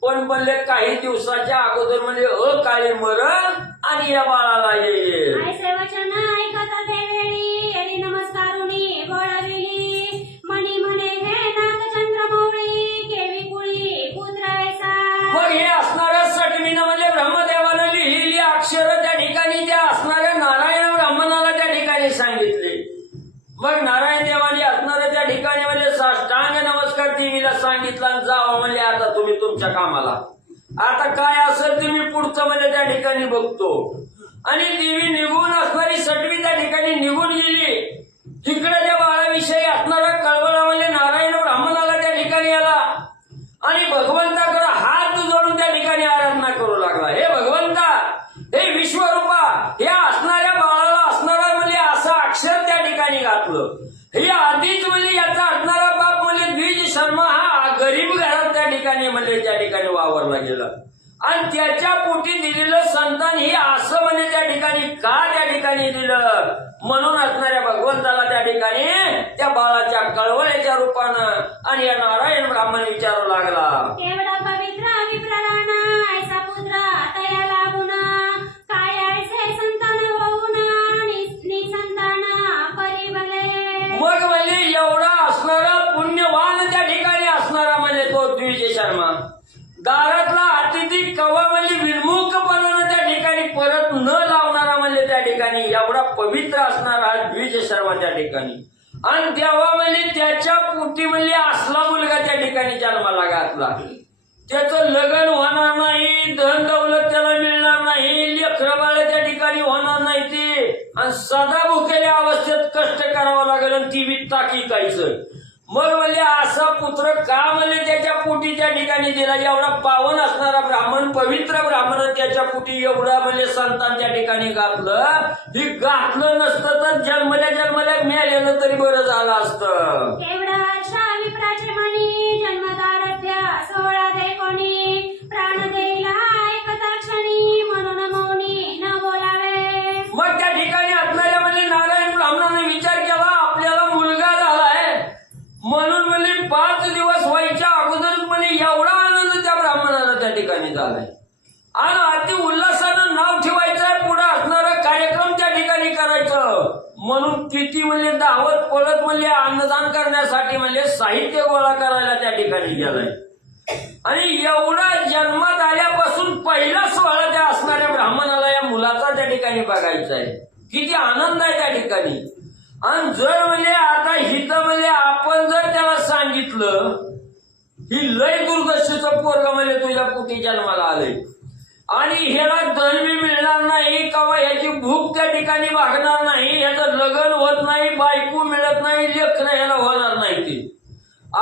पण म्हणले काही दिवसाच्या अगोदर म्हणजे अकाळी मरण आणि या बाळाला येईल. ऐसे वचन ऐकता देवेळी येरी नमस्कारुनी गोळाविली मणी म्हणे हे नाथ चंद्रमौळी केवी कुळी पुत्र ऐसा. मग हे असणाऱ्या सटवीनं म्हणजे ब्रह्मदेवानं लिहिलेली अक्षर त्या ठिकाणी त्या असणाऱ्या नारायण ब्राह्मणाला त्या ठिकाणी सांगितले. मग नारायण देवाने असणाऱ्या त्या ठिकाणी म्हणजे साष्टांग नमस्कार देवीला सांगितला आणि जावा म्हणजे आता तुम्ही तुमच्या कामाला, आता काय असेल ते मी पुढचं म्हणजे त्या ठिकाणी बघतो. आणि देवी निघून असणारी सटवी त्या ठिकाणी निघून गेली. तिकडे त्या बाळाविषयी असणारा कळवळा म्हणजे नारायण ब्राह्मणाला त्या ठिकाणी आला आणि भगवंताकडे हात जोडून त्या ठिकाणी आराधना करू लागला. हे भगवंता, हे विश्वरूपा, या असणाऱ्या बाळाला असणारा म्हणजे असं अक्षर त्या ठिकाणी घातलं. हे आधीच म्हणजे याचा असणारा बाप म्हणजे द्विज शर्मा हा गरीब घरात त्या ठिकाणी म्हणजे त्या ठिकाणी वावरला गेला आणि त्याच्या पोटी दिलेलं संतान हे असं म्हणजे त्या ठिकाणी का त्या ठिकाणी दिलं म्हणून असणाऱ्या भगवंताला त्या ठिकाणी त्या बाळाच्या कळवळ्याच्या रूपानं आणि या नारायण ब्राह्मण विचारू लागला. केवढा पवित्र विप्रराणा ऐसा पुत्र तया लागुना काय ऐसे संतान होऊना निसंतान परिबले. मग म्हणजे एवढा असणारा पुण्यवान त्या ठिकाणी असणारा म्हणजे तो द्विज शर्मा दारातला अतिथी कवा म्हणजे विमुख बनवणं त्या ठिकाणी परत न लावणारा म्हणजे त्या ठिकाणी एवढा पवित्र असणारा हा द्विज शर्मा त्या ठिकाणी आणि तेव्हा म्हणजे त्याच्या पोटी म्हणजे असला मुलगा त्या ठिकाणी जन्माला घातला. त्याचं लग्न होणार नाही, धन दौलत त्याला मिळणार नाही, लेकरं बाळ त्या ठिकाणी होणार नाही ते आणि सदा भुकेल्या अवस्थेत कष्ट करावं लागेल आणि ती बी ताकी कायचं. मग म्हणजे असा पुत्र का म्हणजे त्याच्या पोटी त्या ठिकाणी दिला. एवढा पावन असणारा ब्राह्मण पवित्र ब्राह्मण त्याच्या पोटी एवढा म्हणजे संतान त्या ठिकाणी घातलं. ही घातलं नसतं तर जन्मल्या मिळालेलं तरी बरं झालं असतं. केवढा अशा विप्राचे मणी जन्मदारभ्य 16 दे कोणी प्राण देईला ऐकता क्षणी म्हणून मौनी न बोलावे. मग त्या ठिकाणी असणाऱ्या म्हणजे नारायण ब्राह्मणाने विचार केला आपल्याला मुलगा झालाय म्हणून म्हणजे 5 दिवस व्हायच्या अगोदरच म्हणजे एवढा आनंद त्या ब्राह्मणाला त्या ठिकाणी झालाय आणि अति उल्हासानं नाव ठेवायचंय, पुढे असणारा कार्यक्रम त्या ठिकाणी करायचं म्हणून किती म्हणजे धावत पळत म्हणजे अन्नदान करण्यासाठी म्हणजे साहित्य गोळा करायला त्या ठिकाणी गेलाय आणि एवढा जन्मात आल्यापासून पहिला सोहळा त्या असणाऱ्या ब्राह्मणाला या मुलाचा त्या ठिकाणी बघायचा आहे. किती आनंद आहे त्या ठिकाणी. आणि जर म्हणजे आता हिथं म्हणजे आपण जर त्याला सांगितलं ही लय दुर्दशेचं पोरग म्हणजे तुझ्या पोटी जन्माला आलंय आणि ह्याला धन बी मिळणार नाही किंवा ह्याची भूक त्या ठिकाणी भागणार नाही, ह्याचं लग्न होत नाही, बायको मिळत नाही, लेकरं ह्याला होणार नाही ती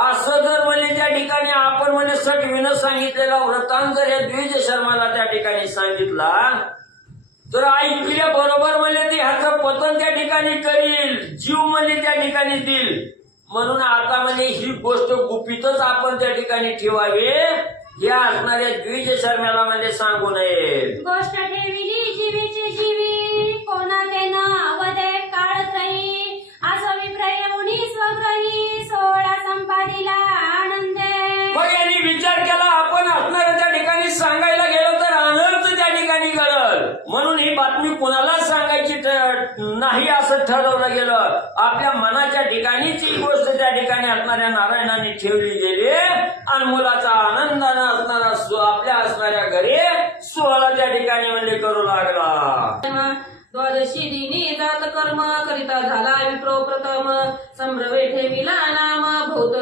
असं जर म्हणजे त्या ठिकाणी आपण म्हणजे सटवीनं सांगितलेला व्रतांत जर या द्विज शर्माला त्या ठिकाणी सांगितला तर ऐकल्या बरोबर म्हणजे ती ह्याचं पतन त्या ठिकाणी करील, जीव म्हणजे त्या ठिकाणी देईल. म्हणून आता म्हणजे ही गोष्ट गुपितच आपण त्या ठिकाणी ठेवावी. या असणाऱ्या द्विज शर्माला म्हणजे सांगू नये. गोष्ट ठेविली जीवीची जीवी कोणा तेना वदे काळतही असं विप्रयमुनी स्वग्रही 16 संपादिला आनंदे. मग यांनी विचार केला आपण असणाऱ्या त्या ठिकाणी सांगायला गेलो तर अनर्थ त्या ठिकाणी घडल म्हणून ही बातमी कोणाला सांगायची नाही असं ठरवलं गेलं. आपल्या मनाच्या ठिकाणीच ही गोष्ट त्या ठिकाणी असणाऱ्या नारायणाने ठेवली गेली आणि मुलाचा आनंदानं असणारा आपल्या असणाऱ्या घरी सोहळा त्या ठिकाणी म्हणजे करू लागला. द्वादशी दिनी जात कर्म करिता झाला विप्रो प्रथम संभ्रमे ठेविला नाम भूत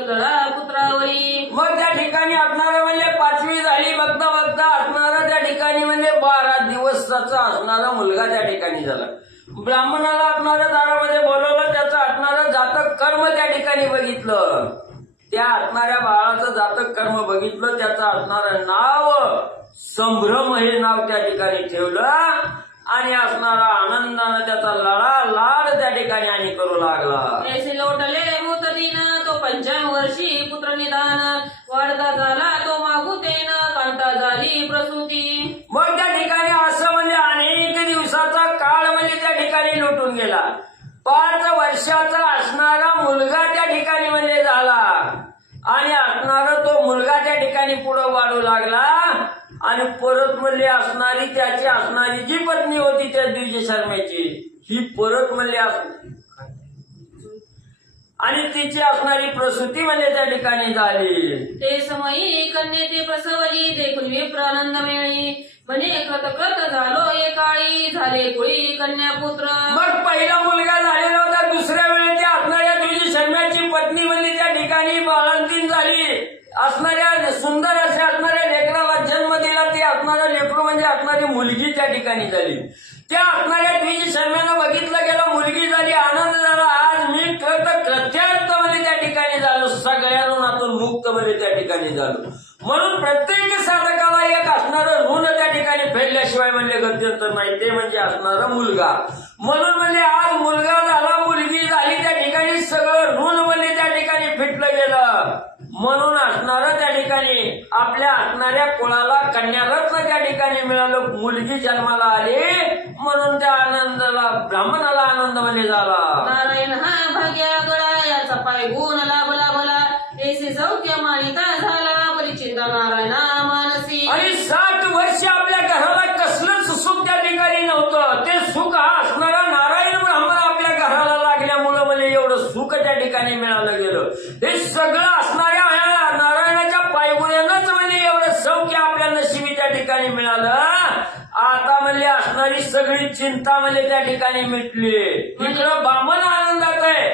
पुत्रावरी. मग त्या ठिकाणी असणारं म्हणजे 5वी झाली बघता बघता असणारा त्या ठिकाणी वर्षाचा असणारा मुलगा त्या ठिकाणी झाला. ब्राह्मणाला असणाऱ्या दारामध्ये बोलवलं, त्याचं असणारं जातक कर्म त्या ठिकाणी बघितलं. त्या असणाऱ्या बाळाचं जातक कर्म बघितलं, त्याचं असणारं नाव संभ्रम हे नाव त्या ठिकाणी ठेवलं आणि असणारा आनंदानं त्याचा लळा लाड त्या ठिकाणी आणि करू लागला. ऐसे लोटले भूत दिन तो 55 वर्षी पुत्र निदान वाढता झाला तो मागुतेन कांता झाली प्रसूती. मग त्या ठिकाणी असं म्हणजे अनेक दिवसाचा काळ म्हणजे त्या ठिकाणी लुटून गेला. 5 वर्षाचा असणारा मुलगा त्या ठिकाणी म्हणजे झाला आणि असणारा तो मुलगा त्या ठिकाणी पुढे वाढू लागला आणि परत म्हणले असणारी त्याची असणारी जी पत्नी होती त्या दिवशी शर्मेची ही परत म्हणले आणि तिची असणारी प्रसूती म्हणजे त्या ठिकाणी झाली. ते समयी कन्ये ते प्रसवली देखून विप्र आनंद मिळी म्हणे कृत कृत झालो एकाळी झाले कुळी कन्या पुत्र. मग पहिला मुलगा झालेला होता, दुसऱ्या वेळी त्या असणाऱ्या तुझी शर्म्याची पत्नी म्हणजे त्या ठिकाणी बाळंतीण झाली. असणाऱ्या सुंदर अशा असणाऱ्या लेकराला जन्म दिला. ते असणारा लेकरू म्हणजे असणारी मुलगी त्या ठिकाणी झाली. त्या असणाऱ्या तुझी शर्म्यानं बघितलं गेलं, मुलगी झाली, आनंद झाला. आज मी कृत्यार्थ म्हणजे त्या ठिकाणी झालो, सगळ्या ऋणातून मुक्त म्हणजे त्या ठिकाणी झालो. म्हणून प्रत्येक साधकाला एक असणारं ऋण त्या ठिकाणी फेडल्याशिवाय म्हणजे गत्यंतर नाही, ते म्हणजे असणारा मुलगा. म्हणून म्हणजे आज मुलगा झाला, मुलगी झाली, त्या ठिकाणी सगळं ऋण म्हणजे त्या ठिकाणी फिटलं गेलं. म्हणून असणारं त्या ठिकाणी आपल्या असणाऱ्या कुळाला कन्यारत्न त्या ठिकाणी मिळालं, मुलगी जन्माला आली. म्हणून त्या आनंदाला ब्राह्मणाला आनंद म्हणजे झाला. नारायण हा भाग्या गळा याचा पाय गुण लाभला भला ऐसे सौख्य मानिता झाला परिचिता नारायणा मानसी. आणि 60 वर्ष आपल्या घराला कसलंच सुख त्या ठिकाणी नव्हतं. ते सुख हा असणारा नारायण ब्राह्मण आपल्या घराला लागल्यामुळं म्हणजे एवढं सुख त्या ठिकाणी मिळालं गेलं. हे सगळं असणाऱ्या नारायणाच्या पायगुण्यानंच म्हणजे एवढं सौख्य आपल्या नशिबी त्या ठिकाणी मिळालं. आता म्हणजे असणारी सगळी चिंता म्हणजे त्या ठिकाणी मिटली. इकडं ब्राह्मण आनंदात आहे,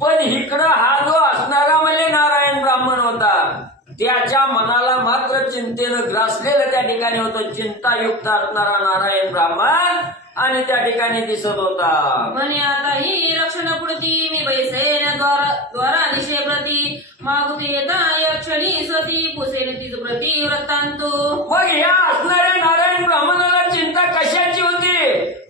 पण इकडं हा जो असणारा म्हणजे नारायण ब्राह्मण होता त्याच्या मनाला मात्र चिंतेनं ग्रासलेलं त्या ठिकाणी होतं. चिंतायुक्त असणारा नारायण ब्राह्मण आणि त्या ठिकाणी दिसत होता. म्हणे आता ही रक्षण पुढती मी बैसेन द्वारा दिशे प्रती मागुती येता यक्षणी स्वती पुसेन तिज प्रती वृत्तांतो. मग ह्या असणाऱ्या नारायण ब्राह्मणाला चिंता कशाची होती?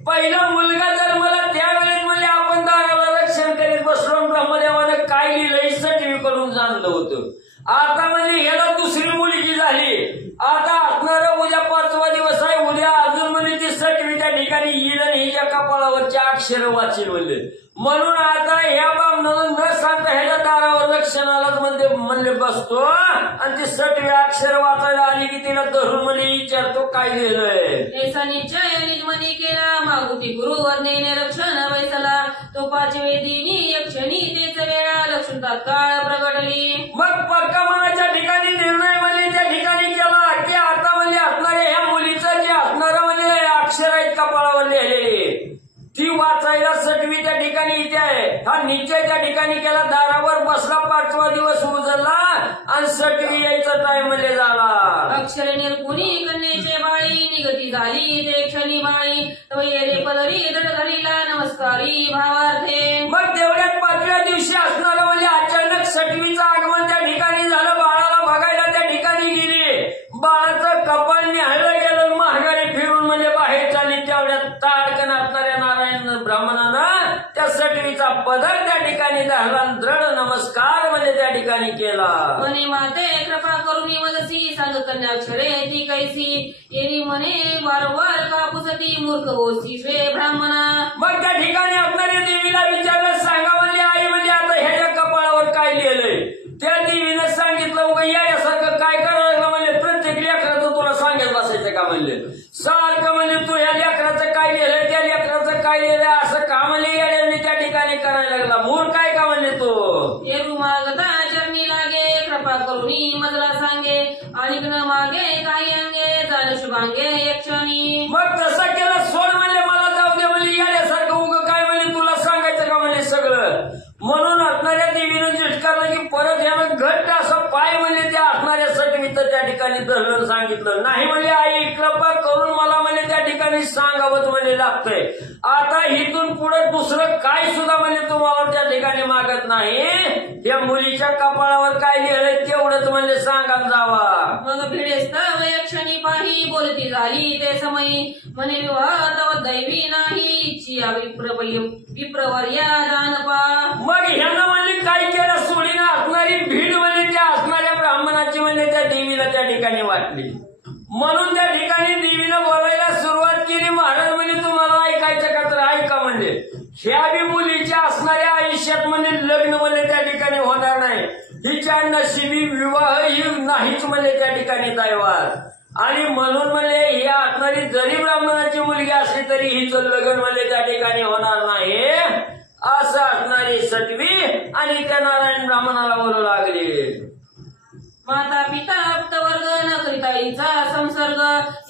पहिला मुलगा जन्मला त्यावेळेस म्हणजे आपण दाराला रक्षण करीत बसलो, ब्रह्मदेवानं काय लिहिलंय सटवी करून जाणलं होतं. आता म्हणजे याला दुसरी मुलगी झाली. आता असणारा उद्या 5वा दिवस आहे, उद्या अजून म्हणजे ती सटवी त्या ठिकाणी येईल आणि हिच्या कपाळावरचे अक्षर वाचील म्हणले. म्हणून आता ह्या ब्राह्मणाला न सांगता ह्याच्या दारावर लक्षणालाच म्हणले बसतो आणि ती सटवी अक्षर वाचायला आली की तिला धरून म्हणजे विचारतो काय लिहिलंय. ऐसा निश्चय निजमनी केला मागुती गुरु वर्णेने रक्षण बैसला तो 5वे दिनी यक्षणी तेच वेळा लक्ष्मी तात्काळ प्रगटली. मग पक्का मनाच्या ठिकाणी निर्णय म्हणजे त्या ठिकाणी केला की आता म्हणजे असणाऱ्या ह्या मुलीचं जे असणारं म्हणजे अक्षर आहेत कपाळावर लिहिलेले ती वाचायला सटवी त्या ठिकाणी इथे आहे. हा निश्चय त्या ठिकाणी केला. दारावर बसला, 5वा दिवस उजळला आणि सटवी यायचा टाइम म्हणजे झाला. अक्षरे निर्गुणी कन्येचे बाळी निगती झाली ते क्षणी बाळी तवयेरे पदरी दड धरीला नमस्कारी भावार्थे. मग तेवढ्यात 5व्या दिवशी असणारं म्हणजे अचानक सटवीचं आगमन त्या ठिकाणी झालं. बाळाला बघायला त्या ठिकाणी गेली. बाळाचं कपाळ न्यायला गेलं, महागारी फिरून म्हणजे बाहेर चालली. तेवढ्यात ताडकन असणाऱ्या नारायण ब्राह्मणानं त्या सटवीचा पदर त्या ठिकाणी धरला, दृढ नमस्कार म्हणजे त्या ठिकाणी केला. म्हणे माते कृपा करून मदसी सांग कन्याक्षरे ती कैसी येरी म्हणे वारंवार कापुसती मूर्ख होसी श्वे ब्राह्मणा. मग त्या ठिकाणी असणाऱ्या देवीला विचारलं, सांगा म्हणजे आई म्हणजे आता ह्याच्या कपाळावर काय लिहिलंय. त्या देवीनं सांगितलं उगा यासारखं काय करायला म्हणजे प्रत्येक लेकराचं तुला सांगत बसायचं का म्हणले. सारखं म्हणजे तू ह्या लेकराचं काय लिहिलंय त्या लेकराचं काय लिहिलंय असं का म्हणजे येड्यांनी त्या ठिकाणी करायला लागला. मूळ काय का म्हणजे तो येरू मागता चरणी लागे कृपा करून मजला सांगे आणि न मागे काही अंगे जाण शुभांगे यक्षणी. मग तसं केलं. सोड म्हणले, मला जाऊ दे म्हणजे याड्यासारखं उगं काय म्हणजे तुला सांगायचं का म्हणजे सगळं. म्हणून असणाऱ्या देवीनं चिटकारलं की परत यानं घट्ट असं पाय म्हणजे त्या असणाऱ्या सटवीचं त्या ठिकाणी धरलं, सांगितलं नाही म्हणजे आई कृपा करून मला म्हणजे त्या ठिकाणी ठिकाणी सांगावंच म्हणजे लागतंय. आता इथून पुढे दुसरं काय सुद्धा म्हणजे तुम्हाला त्या ठिकाणी मागत नाही. त्या मुलीच्या कपाळावर काय लिहिलंय तेवढंच म्हणजे सांगा जावा. मग भिडेस्त क्षणी पाही बोलती झाली ते समयी म्हणे विवाह तव दैवी नाही इच्छी विप्रवर्या जानपा. मग ह्यानं म्हणजे काय केलं सोडीनं असणारी भीड म्हणजे त्या असणाऱ्या ब्राह्मणाची म्हणजे त्या देवीला त्या ठिकाणी वाटली. म्हणून त्या ठिकाणी देवीनं बोलायला सुरुवात केली. महाराज म्हणजे तुम्हाला ऐकायचं का तर ऐका म्हणजे ह्या बी मुलीच्या असणाऱ्या आयुष्यात म्हणजे लग्न म्हणजे त्या ठिकाणी होणार नाही. हिच्या नशिबी विवाह ही नाहीच म्हणजे त्या ठिकाणी दैवात. आणि म्हणून म्हणजे ही असणारी जरी ब्राह्मणाची मुलगी असली तरी हिचं लग्न म्हणजे त्या ठिकाणी होणार नाही असं असणारी सटवी आणि त्या नारायण ब्राह्मणाला बोलू लागली. माता पिता आप्तवर्ग न करिता हिचा संसर्ग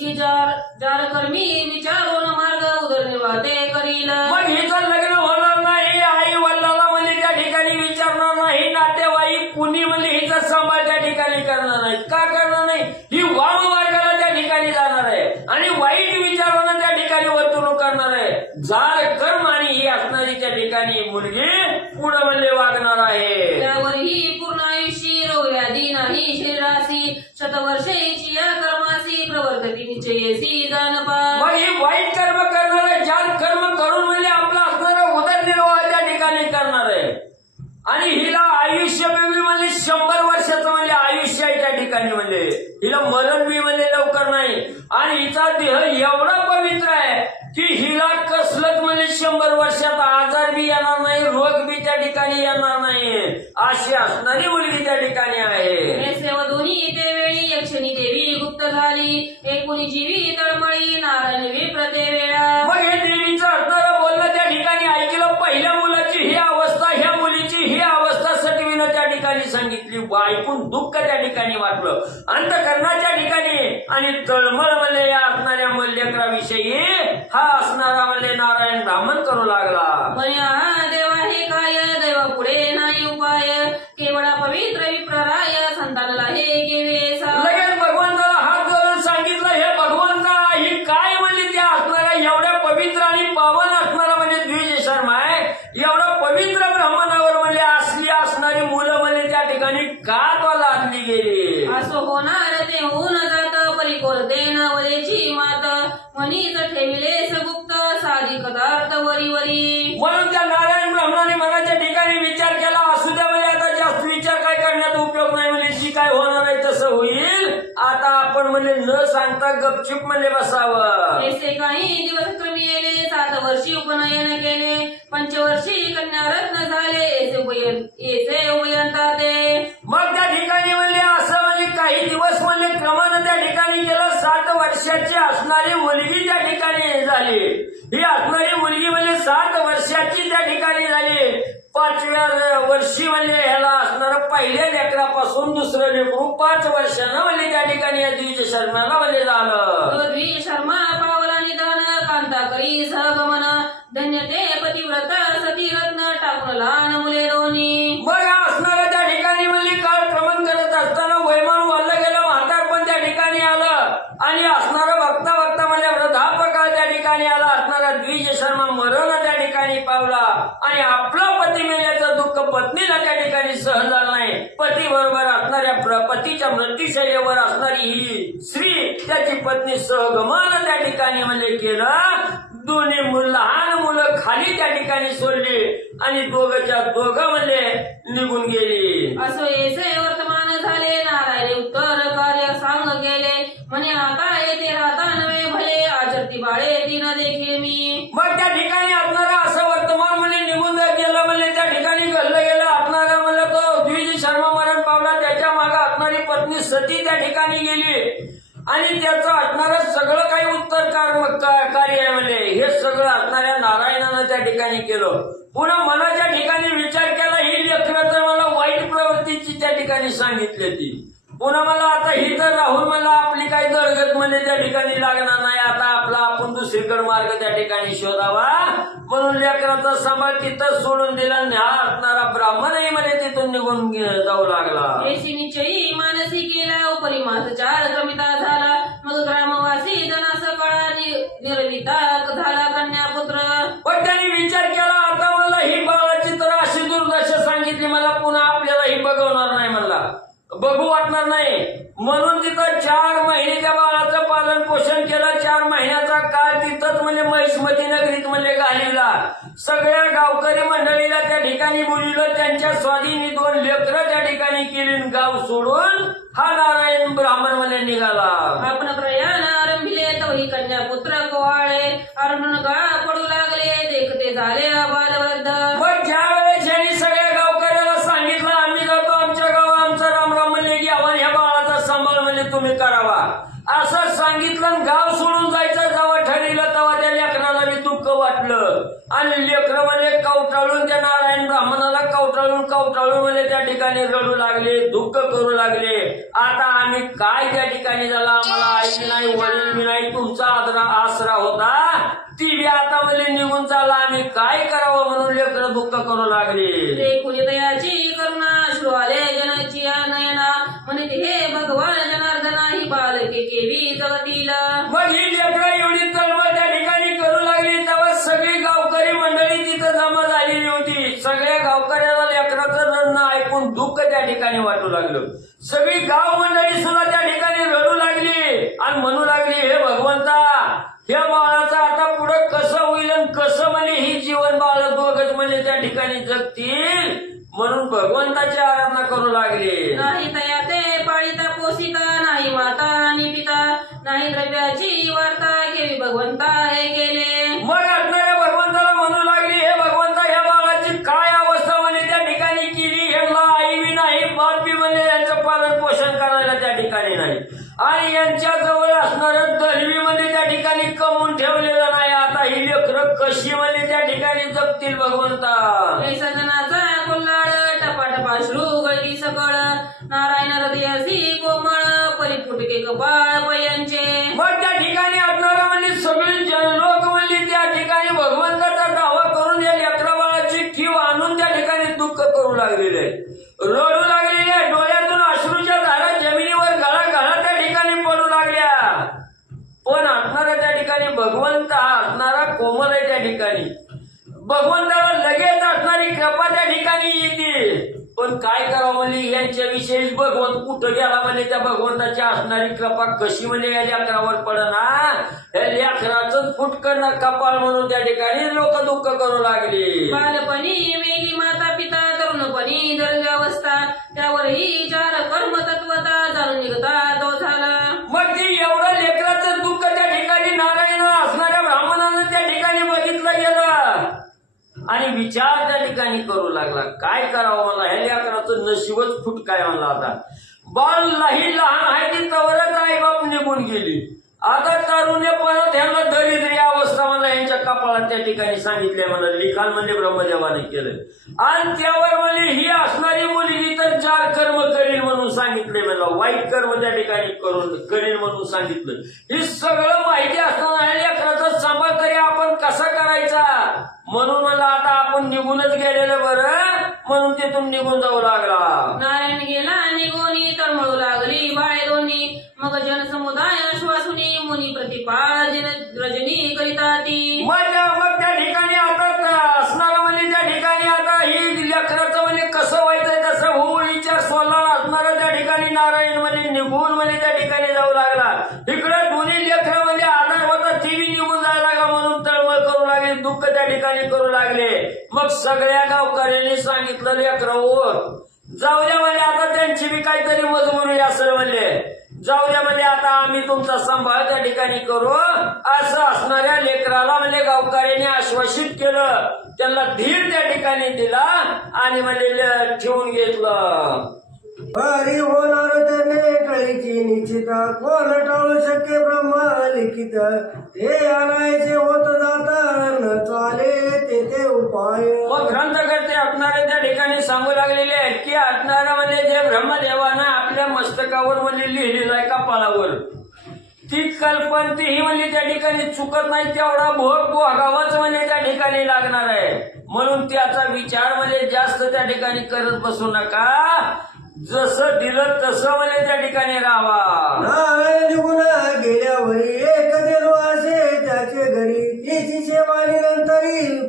ही जार कर्मी विचारून मार्ग उदरनिर्वाह ते करील. मग हिचं लग्न होणार नाही. आई वडिलाला म्हणजे त्या ठिकाणी विचारणार नाही. नातेवाईक कुणी म्हणजे हिचा सांभाळ त्या ठिकाणी करणार नाही. का करणार नाही? ही वाम मार्गाला त्या ठिकाणी जाणार आहे आणि वाईट विचारांना त्या ठिकाणी वर्तणूक करणार आहे. जार कर्म आणि ही असणारी त्या ठिकाणी मुलगी पुढे म्हणजे वागणार आहे. त्यावरही पूर्ण आयुष्य रोगव्याधी नाही शरीरासी शतवर्षेची या कर्मासी प्रवर्तती निश्चयेसी जानपा. मग ही वाईट कर्म करणार आहे. जार कर्म करून म्हणजे आपला असणारा उदरनिर्वाह त्या ठिकाणी करणार आहे. आणि हिला आयुष्य बी म्हणजे 100 वर्षाचं म्हणजे आयुष्य आहे त्या ठिकाणी. म्हणजे हिला मरण बी म्हणजे लवकर नाही. आणि हिचा देह एवढा पवित्र आहे की हिला कसलंच म्हणजे 100 वर्षात आजार बी येणार नाही, रोग बी त्या ठिकाणी येणार नाही. अशी असणारी मुलगी त्या ठिकाणी आहे. हे सेव दोन्ही ते वेळी यक्षिणी देवी गुप्त झाली एकूणी जीवी तळमळी नारायण विप्रते वेळा. मग हे देवीचं असणारं बोलणं त्या ठिकाणी ऐकलं. पहिल्या मुलाची ही अवस्था, ह्या मुलीची ही अवस्था सटवीनं त्या ठिकाणी सांगितली. ऐकून दुःख त्या ठिकाणी वाटलं अंतःकरणाच्या ठिकाणी. आणि तळमळ म्हणजे या असणाऱ्या लेकराविषयी हा असणारा म्हणजे नारायण ब्राह्मण करू लागला. मया देवा हे काय दैवा पुढे नाही उपाय केवळा पवित्र विप्रराय संतानला हे गेवेसा. लगेच भगवंताला हात जोडून सांगितलं, हे भगवंता ही काय म्हणजे त्या असणाऱ्या एवढ्या पवित्र आणि पावन असणारा म्हणजे द्विज शर्मा आहे. एवढा पवित्र ब्राह्मणावर म्हणजे असली असणारी मुलं म्हणजे त्या ठिकाणी का तुला आणली गेली. असो होणार ते होऊन जात परिकोरते न वरेची मात म्हणीच ठेविले सगुप्त साधी पदार्थ वरी वरी. म्हणून त्या नारायण ब्राह्मणाने मनाच्या ठिकाणी विचार केला. असू द्या म्हणजे आता जास्त विचार काय करण्यात उपयोग नाही. म्हणजे जी काय होणार आहे तसं होईल. आता आपण म्हणजे न सांगता गपचूप म्हणजे बसावं. ऐसे काही दिवस क्रमी येले 7 वर्षी उपनयन केले 5 वर्षी कन्यारत्न झाले ऐसे उभयंता ते. मग त्या ठिकाणी म्हणजे असं म्हणजे काही दिवस म्हणजे क्रमानं त्या ठिकाणी केलं. 7 वर्षाची असणारी मुलगी त्या ठिकाणी झाली. ही असणारी मुलगी म्हणजे 7 वर्षाची त्या ठिकाणी झाली. 5व्या वर्षी म्हणजे ह्याला असणारं पहिल्या लेकरापासून दुसरं लेकरू 5 वर्षानं म्हणजे त्या ठिकाणी या द्विज शर्माला म्हणजे झालं. द्विज शर्मा पावला निदान कांता करी सहगमन धन्य ते पतिव्रत सती रत्न टाकून लहान मुले दोन्ही. मग असणारं त्या ठिकाणी म्हणजे काळ क्रमण करत असताना वैमान वाढलं गेलं. म्हातार पण त्या ठिकाणी आलं आणि असणारं बघता बघता म्हणजे वृद्धापकाळ त्या ठिकाणी आला. असणारा द्विज शर्मा मरण त्या ठिकाणी पावला आणि आपला पती मेल्याचं दुःख पत्नीला त्या ठिकाणी सहन झालं नाही. पती बरोबर असणाऱ्या पतीच्या मृत्यूशय्येवर असणारी ही स्त्री त्याची पत्नी सहगमन त्या ठिकाणी म्हणजे केलं. दोन्ही लहान मुलं खाली त्या ठिकाणी सोडली आणि दोघच्या दोघं म्हणजे निघून गेली. असो येसे वर्तमान झाले नारायण उत्तर कार्य सांग गेले म्हणे आता येते राहता नव्हे भले आचरती बाळे तीन देखील मी. मग त्या ठिकाणी असणारा असं वर्तमान म्हणजे निघून गेलं. म्हणजे त्या ठिकाणी घडलं गेलं. असणारा म्हणजे तो द्विज शर्मा मरण पावला. त्याच्या मागे असणारी पत्नी सती त्या ठिकाणी गेली आणि त्याचं असणारं सगळं काही उत्तर कार्य आहे म्हणजे हे सगळं असणाऱ्या नारायणानं त्या ठिकाणी केलं. पुन्हा मनाच्या ठिकाणी विचार केला. ही लेकरं तर मला वाईट प्रवृत्तीची त्या ठिकाणी सांगितली ती. पुन्हा मला आता ही तर राहून मला आपली काही दरगत म्हणजे त्या ठिकाणी लागणार नाही. आता आपला आपण दुसरीकडे मार्ग त्या ठिकाणी शोधावा. म्हणून लेकराचा सांभाळ तिथं सोडून दिला. हा असणारा ब्राह्मणही मध्ये तिथून निघून जाऊ लागला. ऐशी निश्चयी मानसी केला उपरी मास 4 क्रमिता झाला मग ग्रामवासी जनास कळा निर्विता झाला कन्यापुत्र. पण त्यांनी विचार केला, आता मला ही बाळाची तर अशी दुर्दशा सांगितली, मला पुन्हा आपल्याला ही बघवणार नाही, मला बघू वाटणार नाही. म्हणून तिथं 4 महिने त्या बाळाचं पालन पोषण केलं. 4 महिन्याचा काळ तिथंच म्हणजे महिष्मती नगरीत म्हणजे घालविला. सगळ्या गावकरी मंडळीला त्या ठिकाणी बोलविलं. त्यांच्या स्वाधीनी 2 लेकरं त्या ठिकाणी केली. गाव सोडून हा नारायण ब्राह्मण म्हणजे निघाला. आपण प्रयाण आरंभिले तवही कन्यापुत्र कोवाळे. अर्जुन गळा पडू लागले, देखते झाले बालवृद्ध. मग ज्या वेळेस यांनी सगळ्या गावकऱ्याला सांगितलं, आम्ही जातो आमच्या गाव, आमचा रामराम म्हणले की आव्हान ह्या बाळाचा सांभाळ म्हणजे तुम्ही करावा असं सांगितलं. गाव सोडून जायचं जेव्हा ठरलं तेव्हा त्या लेकराला बी दुःख वाटलं. आणि लेकरं म्हणजे कवटाळून त्या नारायण ब्राह्मणाला कवटाळून म्हणजे त्या ठिकाणी रडू लागले, दुःख करू लागले. आता आम्ही काय त्या ठिकाणी झाला, आम्हाला आई नाही, वडील बी नाही, तुमचा आसरा होता, ती बी आता म्हणजे निघून चालला, आम्ही काय करावं म्हणून लेकरं दुःख करू लागले. देखुनी दयाची करुणा अश्रू आले जनाची नयना. म्हणते हे भगवान जनार्दना ही बालके केवी जगतील. मग ही लेकरं एवढी तळमळ त्या ठिकाणी करू लागली तेव्हा सगळी गावकरी मंडळी तिथं जमा झालेली होती. सगळ्या गावकऱ्याला लेकराचं रडणं ऐकून दुःख त्या ठिकाणी वाटू लागलं. सगळी गाव मंडळी सुद्धा त्या ठिकाणी रडू लागली आणि म्हणू लागली, हे भगवंता, ह्या बाळाचं आता पुढं कसं होईल आणि कसं म्हणजे ही जीवन बाळ दोघच म्हणजे त्या ठिकाणी जगतील म्हणून भगवंताची आराधना करू लागले. नाही तया ते पाळिता पोसिता, नाही माता आणि पिता, नाही द्रव्याची वार्ता, केवी भगवंता हे गेले. मग असणाऱ्या भगवंताला म्हणू लागली, हे भगवंता, ह्या बाळाची काय अवस्था म्हणजे त्या ठिकाणी केली. ह्यांना आई बी नाही, बाप बी म्हणजे यांचं पालन पोषण करायला त्या ठिकाणी नाही, आणि यांच्या जवळ असणारं दलवी म्हणजे त्या ठिकाणी कमवून ठेवलेलं नाही. आता ही लेकरं कशी म्हणजे त्या ठिकाणी जगतील भगवंता. हे सजनाचा कोल्हाड टपाटपाश्रू गळती सकळ. नारायण हृदयासी कोमळ परिफुटके कपाळ पयांचे. मग त्या ठिकाणी असणारं म्हणजे सगळी जनलोक म्हणजे त्या ठिकाणी भगवंताचा दावा करून या लेकरा बाळाची कीव आणून त्या ठिकाणी दुःख करू लागलेले, रडू लागलेले. डोळ्यातून अश्रूच्या धारा जमिनीवर गळा त्या ठिकाणी पडू लागल्या. पण असणारा त्या ठिकाणी भगवंत हा असणारा कोमल आहे. त्या ठिकाणी भगवंताला लगेच असणारी कृपा त्या ठिकाणी येते. पण काय करावं म्हणजे यांच्याविषयी भगवंत कुठं गेला म्हणजे त्या भगवंताची असणारी कृपा कशी म्हणजे या लेकरावर पडना. या लेकराचं फुटकन कपाळ म्हणून त्या ठिकाणी लोक दुःख करू लागले. बालपणी मेली माता पिता, तरुणपणी दर्व्यावस्था, त्यावरही 4 कर्म तत्वता, जाणून निघता तो झाला. मग ती एवढं लेकराचं दुःख त्या ठिकाणी नारायण असणाऱ्या ब्राह्मणानं त्या ठिकाणी बघितलं गेलं आणि विचार त्या ठिकाणी करू लागला, काय करावं मला, ह्या लेकराचं नशीबच फुटकाय म्हणला. आता बाळ लहान आहे ती तवरच आई बाप निघून गेली. आता तारुण्य परत ह्यांना दरिद्री अवस्था मला यांच्या कपाळात त्या ठिकाणी सांगितलंय, मला लिखाण म्हणजे ब्रह्मदेवाने केलं. आणि त्यावर म्हणजे ही असणारी मुलगी तर 4 कर्म करील म्हणून सांगितले, मला वाईट कर्म त्या ठिकाणी करील म्हणून सांगितलं. हे सगळं माहिती असताना लेकराचा सांभाळ तरी आपण कसा करायचा म्हणून मला आता आपण निघूनच गेलेलं बरं म्हणून तिथून निघून जाऊ लागला. नारायण गेला निघोनी तळमळू लागली बाळे दोन्ही. मग जनसमुदाय श्वासुनी मुनी प्रतिपाळ रजनी करिता ती. मग त्या ठिकाणी आता असणारं म्हणजे त्या ठिकाणी आता ही लेकराचं म्हणजे कसं व्हायचंय तसं होऊ विचार सोला असणारं त्या ठिकाणी नारायण म्हणजे निघून म्हणजे त्या ठिकाणी जाऊ लागला. इकडे दोन्ही लेकरं म्हणजे आधार होता ती बी निघून जायला लागा म्हणून तळमळ करू लागले, दुःख त्या ठिकाणी करू लागले. मग सगळ्या गावकऱ्यांनी सांगितलं, लेकरं जाऊ द्या म्हणजे आता त्यांची बी काहीतरी मजबुरी असेल म्हणले, जाऊ द्या म्हणजे आता आम्ही तुमचा सांभाळ त्या ठिकाणी करू असं असणाऱ्या लेकराला म्हणजे गावकऱ्यांनी आश्वासित केलं. त्यांना धीर त्या ठिकाणी दिला आणि म्हणजे ठेवून घेतलं. भारी होणार त्याने टळीची निश्चिता, कोण टाळू शक्य ब्रह्मा लिखित. ते आणायचे होत जाता न चाले ते उपाय. मग ग्रंथकर्ते असणारे त्या ठिकाणी सांगू लागलेले आहेत की असणारा म्हणजे जे ब्रह्मदेवानं आपल्या मस्तकावर म्हणजे लिहिलेलं आहे कपाळावर, ती कल्पना ही म्हणजे त्या ठिकाणी चुकत नाही, तेवढा भोग भोगावाच म्हणजे त्या ठिकाणी लागणार आहे. म्हणून त्याचा विचार म्हणजे जास्त त्या ठिकाणी करत बसू नका, जसं दिलं तसं म्हणजे त्या ठिकाणी राहावा. निघून गेल्यावर एक देलो असे त्याचे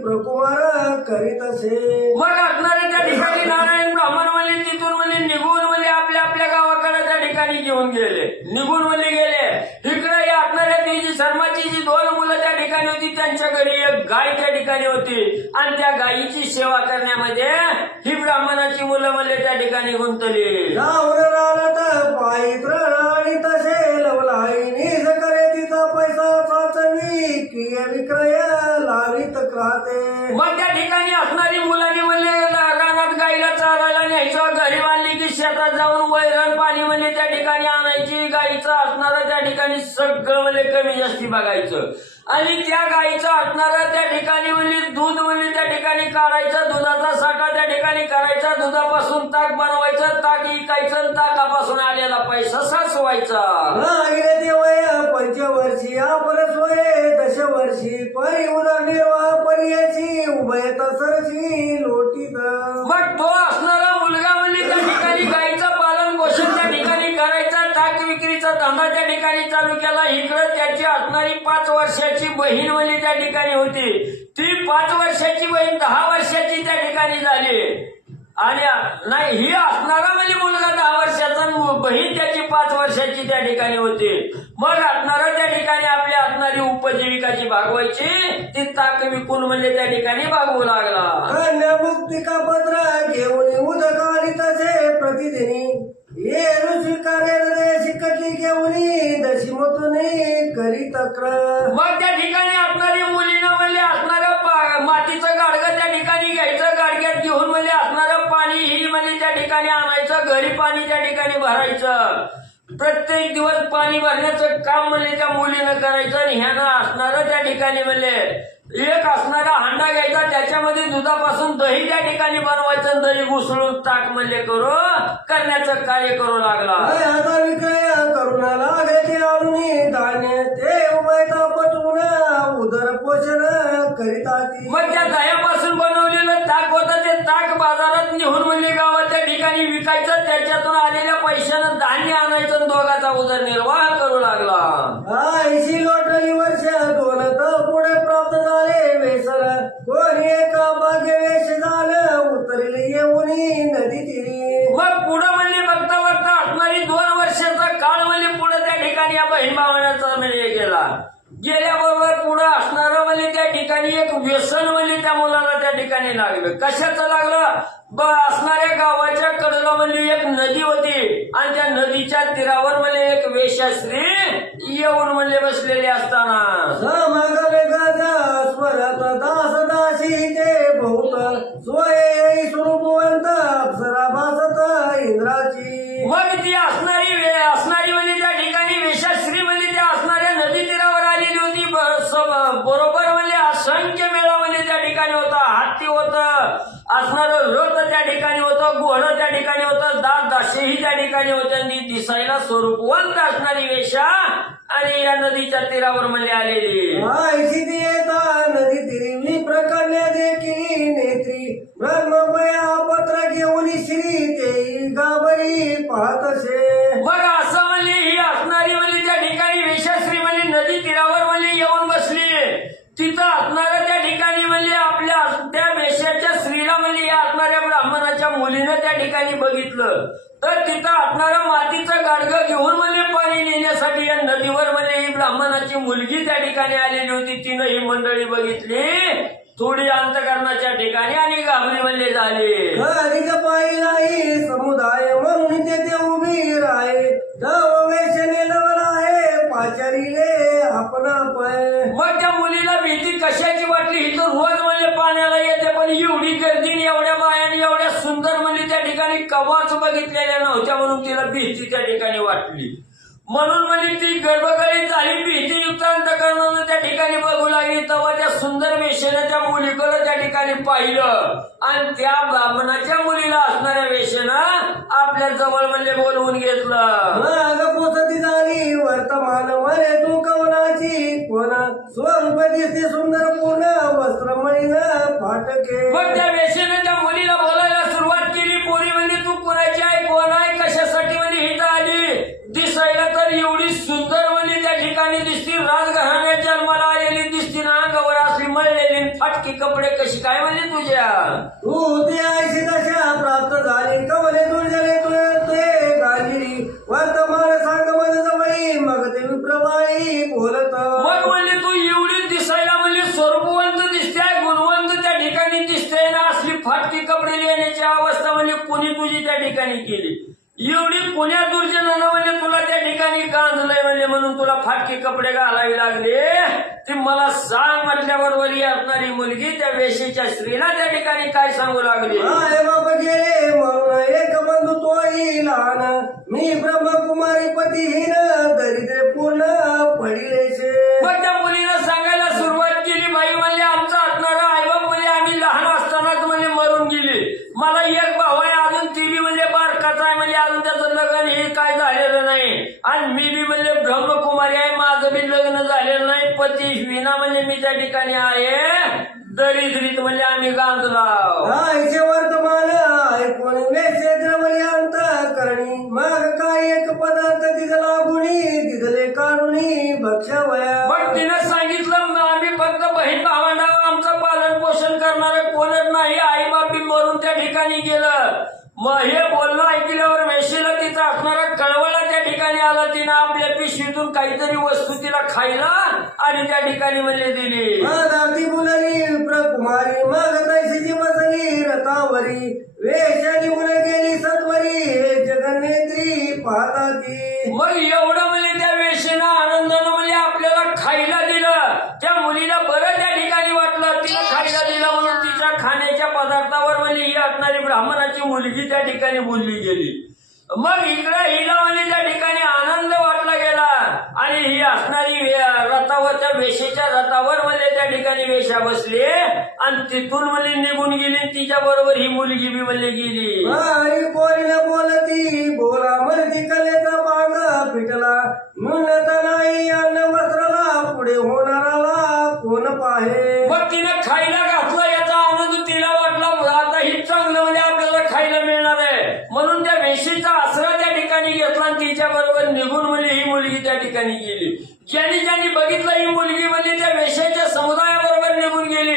प्रकुमार करीत असे. मग असणारे त्या ठिकाणी नारायण ब्राह्मण म्हणले तिथून म्हणजे निघून म्हणजे आपल्या आपल्या गावाकडे त्या ठिकाणी घेऊन गेले, निघून म्हणजे गेले. इकडे या असणाऱ्या देवी शर्माची जी 2 मुलं त्या ठिकाणी होती त्यांच्या घरी एक गाय त्या ठिकाणी होती आणि त्या गायीची सेवा करण्यामध्ये ही ब्राह्मणाची मुलं म्हणजे त्या ठिकाणी गुंतली. जाऊन राहत पायित्र आणि तसे लवलाई निज करे तिचा पैसा साचवी क्रिय विक्रय लावित क्राते. मग त्या ठिकाणी असणारी मुलांनी म्हणले रानात गाईला चारायला न्यायचं, घरी बांधली की शेतात जाऊन वैरण पाणी म्हणजे त्या ठिकाणी आणायची. गाईचं असणारं त्या ठिकाणी सगळं म्हणजे कमी जास्ती बघायचं आणि त्या गाईचं असणारं त्या ठिकाणी म्हणजे दूध म्हणजे त्या ठिकाणी काढायचं, दुधाचा साठा त्या ठिकाणी करायचा, दुधापासून ताक बनवायचं, ताक विकायचं, ताकापासून आलेला पैसा साचवायचा. नागिने वय पंचवर्षी अपरस वय दशवर्षी परी उदरनिर्वाह पर्याची उभयत सरशी लोटीत. मग तो असणारा मुलगा म्हणजे त्या ठिकाणी गाईचं पालन पोषण त्या ठिकाणी करायचा, ताक विक्रीचा धंदा त्या ठिकाणी चालू केला. इकडं त्याची असणारी 5 वर्षाची बहीण म्हणजे त्या ठिकाणी होती. ती 5 वर्षाची बहीण 10 वर्षाची त्या ठिकाणी झाली आणि नाही ही असणारा म्हणजे मुलगा 10 वर्षाचा, बहीण त्याची 5 वर्षाची त्या ठिकाणी होती. मग असणारा त्या ठिकाणी आपली असणारी उपजीविकाची भागवायची, ती ताक विकून म्हणजे त्या ठिकाणी भागवू लागला. कन्या मुक्तिका पत्र घेऊन उदकाली तसे प्रतिदिनी ये स्वीकारे शिकटली घेऊन दशिमतुनी करी तक्र. मग त्या ठिकाणी असणारी मुलीनं म्हणजे असणारं मातीचं गाडगं त्या ठिकाणी घ्यायचं, गाडग्यात घेऊन म्हणजे असणारं पाणी ही म्हणजे त्या ठिकाणी आणायचं, घरी पाणी त्या ठिकाणी भरायचं. प्रत्येक दिवस पाणी भरण्याचं काम म्हणजे त्या मुलीनं करायचं आणि ह्यानं असणारं त्या ठिकाणी म्हणजे एक असणारा हांडा घ्यायचा, त्याच्यामध्ये दुधापासून दही त्या ठिकाणी बनवायचं, दही घुसळून ताक म्हणजे करण्याचं कार्य करू लागला. आता विक्रय करून लागले ते आणून धान्य ते उभयता पटवून उदर पोषण करीताती. मग त्या दह्यापासून बनवलेलं ताक होतं, ते ताक बाजारात नेऊन म्हणजे गावात त्या ठिकाणी विकायचं, त्याच्यातून आलेल्या पैशानं धान्य आणायचं, दोघाचा उदरनिर्वाह करू लागला. 80 लोटली वर्ष 2 तर पुढे प्राप्त झाले वेसर कोणी एका भाग्य वेश झालं उतरले येऊन नदी तिरी. मग पुढं म्हणजे बघता बघता असणारी 2 वर्षाचा काळ म्हणजे पुढे त्या ठिकाणी या बहीण भावनाचा म्हणजे गेला. गेल्याबरोबर पुढे असणारं म्हणजे त्या ठिकाणी एक व्यसन म्हणजे त्या मुलाला त्या ठिकाणी लागलं. कशाचं लागलं? असणाऱ्या गावाच्या कडेला म्हणजे एक नदी होती आणि त्या नदीच्या तीरावर म्हणजे एक वेश्याश्री येऊन म्हणजे बसलेली असताना समगले गजा स्वरत दास दासी ते बहुत सोये स्वरूपवंत अप्सरा भासत इंद्राची. मग ती असणारी म्हणजे त्या ठिकाणी वेश्याश्री म्हणजे त्या असणाऱ्या नदी तीरावर आलेली होती. बरोबर म्हणजे असंख्य मेळा म्हणजे त्या ठिकाणी होता, हत्ती होतं, असणारं रथ त्या ठिकाणी होतं, घोडं त्या ठिकाणी होतं, दास दासेही त्या ठिकाणी होते आणि दिसायला स्वरूपवंत असणारी वेश्या आणि या नदीच्या तीरावर म्हणजे आलेली. आयशी येता नदी तिरी मी प्रकरण्या देखील नेत्री ब्रह्मपया पत्र घेऊन श्री ते गाबरी पाहत असे. मग असं म्हणजे ही असणारी म्हणजे त्या ठिकाणी वेश्याश्री म्हणजे नदी तीरावर म्हणजे येऊन बसली. तिथं असणाऱ्या त्या ठिकाणी म्हणजे आपल्या त्या वेश्याच्या स्त्रीला म्हणजे या असणाऱ्या ब्राह्मणाच्या मुलीनं त्या ठिकाणी बघितलं तर तिथं असणारं मातीचं गाडगं घेऊन म्हणजे पाणी नेण्यासाठी या नदीवर म्हणजे ही ब्राह्मणाची मुलगी त्या ठिकाणी आलेली होती. तिनं ही मंडळी बघितली, थोडी अंतकरणाच्या ठिकाणी आणि घाबरी म्हणजे झाली. हरिक पाहिलाही समुदाय म्हणून तेथे उभी राहे तव वेशने लवल आहे पाचारीले आपणा पय. मग त्या मुलीला भीती कशाची वाटली? ही तर रोज म्हणजे पाण्याला येते, पण एवढी गर्दी एवढ्या बायाने एवढ्या सुंदर म्हणजे त्या ठिकाणी कवाच बघितलेल्या नव्हत्या म्हणून तिला भीती त्या ठिकाणी वाटली. म्हणून म्हणजे ती गर्भगळी झाली, भीतीयुक्त अंतकरणानं त्या ठिकाणी बघू लागली. तेव्हा त्या सुंदर वेश्येनं त्या मुलीकडे त्या ठिकाणी पाहिलं आणि त्या ब्राह्मणाच्या मुलीला असणाऱ्या वेश्येनं आपल्या जवळ म्हणजे बोलवून घेतलं. मग पोचती झाली वर्तमान वरे तू कवनाची कोणा स्वरूप दिसते सुंदर पूर्ण वस्त्रमळीन फाटके. मग त्या वेश्येनं त्या मुलीला बोलायला सुरुवात केली. पोरी म्हणजे तू कोणाची आहे, कोण आहे, कशासाठी म्हणजे इथं आली? दिसायला तर एवढी सुंदर म्हणजे त्या ठिकाणी दिसती, राजघराण्यात जन्माला आलेली दिसती ना, अंगावर असली मळलेली फाटकी कपडे कपडे कशी काय म्हणले तुझ्या तू ते ऐशी दशा प्राप्त झाली कवले तुझ्याने तुझे गांजिरी वर्तमान सांग मज जवळी मग ते विप्रवाई बोलत मग म्हणले तू एवढी दिसायला म्हणजे स्वरूपवंत दिसते गुणवंत त्या ठिकाणी दिसते ना असली फाटकी कपडे लिहिण्याची अवस्था म्हणजे कोणी तुझी त्या ठिकाणी केली एवढी पुण्या दुर्जनानं म्हणजे तुला त्या ठिकाणी गांजलंय म्हणजे म्हणून तुला फाटके कपडे घालावे लागले ती मला सांग म्हटल्याबरोबर असणारी मुलगी त्या वेशीच्या स्त्रीला त्या ठिकाणी काय सांगू लागली आई बाप गेले म्हणून एक बंधू तोही लहान मी ब्रह्मकुमारी पतीहीन दरिद्र पूर्ण पडिलेशे मग त्या मुलीनं सांगायला सुरुवात केली बाई म्हणजे आमचा असणारा आईबाप म्हणजे आम्ही लहान असतानाच म्हणजे मरून गेली मला एक भाऊ आहे अजून ती बी म्हणजे बारकाचा आहे म्हणजे अजून त्याचं लग्न हे काय झालेलं नाही आणि मी बी म्हणजे ब्रह्मकुमारी आहे माझं बी लग्न झालेलं नाही पती विना म्हणजे मी त्या ठिकाणी आहे दरिद्रीत म्हणजे आम्ही गांजला आईचे वर्तमान ऐकून वेसे द्रवली अंत करणी मग काय एक पदार्थ तिथं लागुणी तिथले काढुनी भक्षवया पण तिनं सांगितलं आम्ही फक्त बहीण भावंडावर आमचं पालन पोषण करणारे कोणच नाही आई बाप मरून त्या ठिकाणी गेलं मग हे बोलणं ऐकल्यावर वेशीला तिचा असणारा कळवळा त्या ठिकाणी आला तिनं आपल्या पिशवीतून काहीतरी वस्तू तिला खायला आणि त्या ठिकाणी म्हणजे दिली दाती मुलगी प्रकुमारी मग तैसीची बसली रथावरी वेश निघून गेली सत्वरी हे जगन्नेत्री पाहता ती मग एवढं म्हणजे त्या वेशीनं आनंदानं म्हणजे आपल्याला खायला दिलं त्या मुलीला बरं त्या ठिकाणी वाटलं तिला खायला दिलं म्हणून तिच्या खाण्याच्या पदार्थावर म्हणजे ही असणारी ब्राह्मणाची मुलगी त्या ठिकाणी बोलली गेली मग इकडे हिला म्हणजे त्या ठिकाणी आनंद वाटला गेला आणि ही असणारी रथावर त्या वेशीच्या रथावर म्हणजे त्या ठिकाणी वेशा बसली आणि तिथून म्हणजे निघून गेली तिच्या बरोबर ही मुलगी बी म्हणजे गेली आई कोणीला बोलती बोला मरती कलेचा पांगा पिटला म्हणत नाही अन्न वस्त्राला पुढे होणाराला कोण पाहे मग तिनं खायला घातलं याचा आनंद तिला वाटला आता ही चांगलं म्हणजे आपल्याला खायला मिळणार आहे म्हणून त्या वेशीचा आसरा त्या ठिकाणी घेतला आणि तिच्या बरोबर निघून म्हणजे ही मुलगी त्या ठिकाणी गेली ज्यांनी बघितलं ही मुलगी म्हणजे त्या वेशाच्या समुदायाबरोबर निघून गेली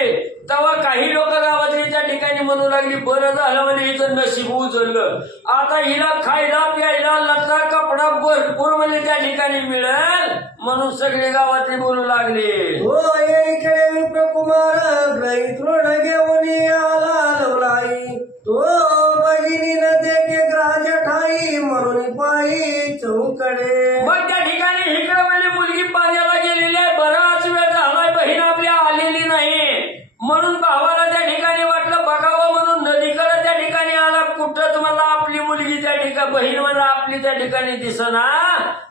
तेव्हा काही लोक गावातली त्या ठिकाणी म्हणू लागली बरं झालं म्हणजे हिचं नशीब उजळलं आता हिला खायला प्यायला लता कपडा भरपूर म्हणजे त्या ठिकाणी मिळेल म्हणून सगळे गावातले बोलू लागले हो इकडे विप्रकुमार ग्रही तृण घेऊन आला लवलाई तो बहिणीनं देखे ग्राह्य ठाई म्हणून पायी चौकडे मग त्या ठिकाणी इकडे म्हणजे मुलगी पाण्याला गेलेली आहे बराच वेळ झालाय बहीण आपली आलेली नाही म्हणून भावाला त्या ठिकाणी वाटलं बघावं म्हणून नदीकडे त्या ठिकाणी आला कुठंच मला आपली मुलगी त्या ठिकाणी बहीण मला आपली त्या ठिकाणी दिसना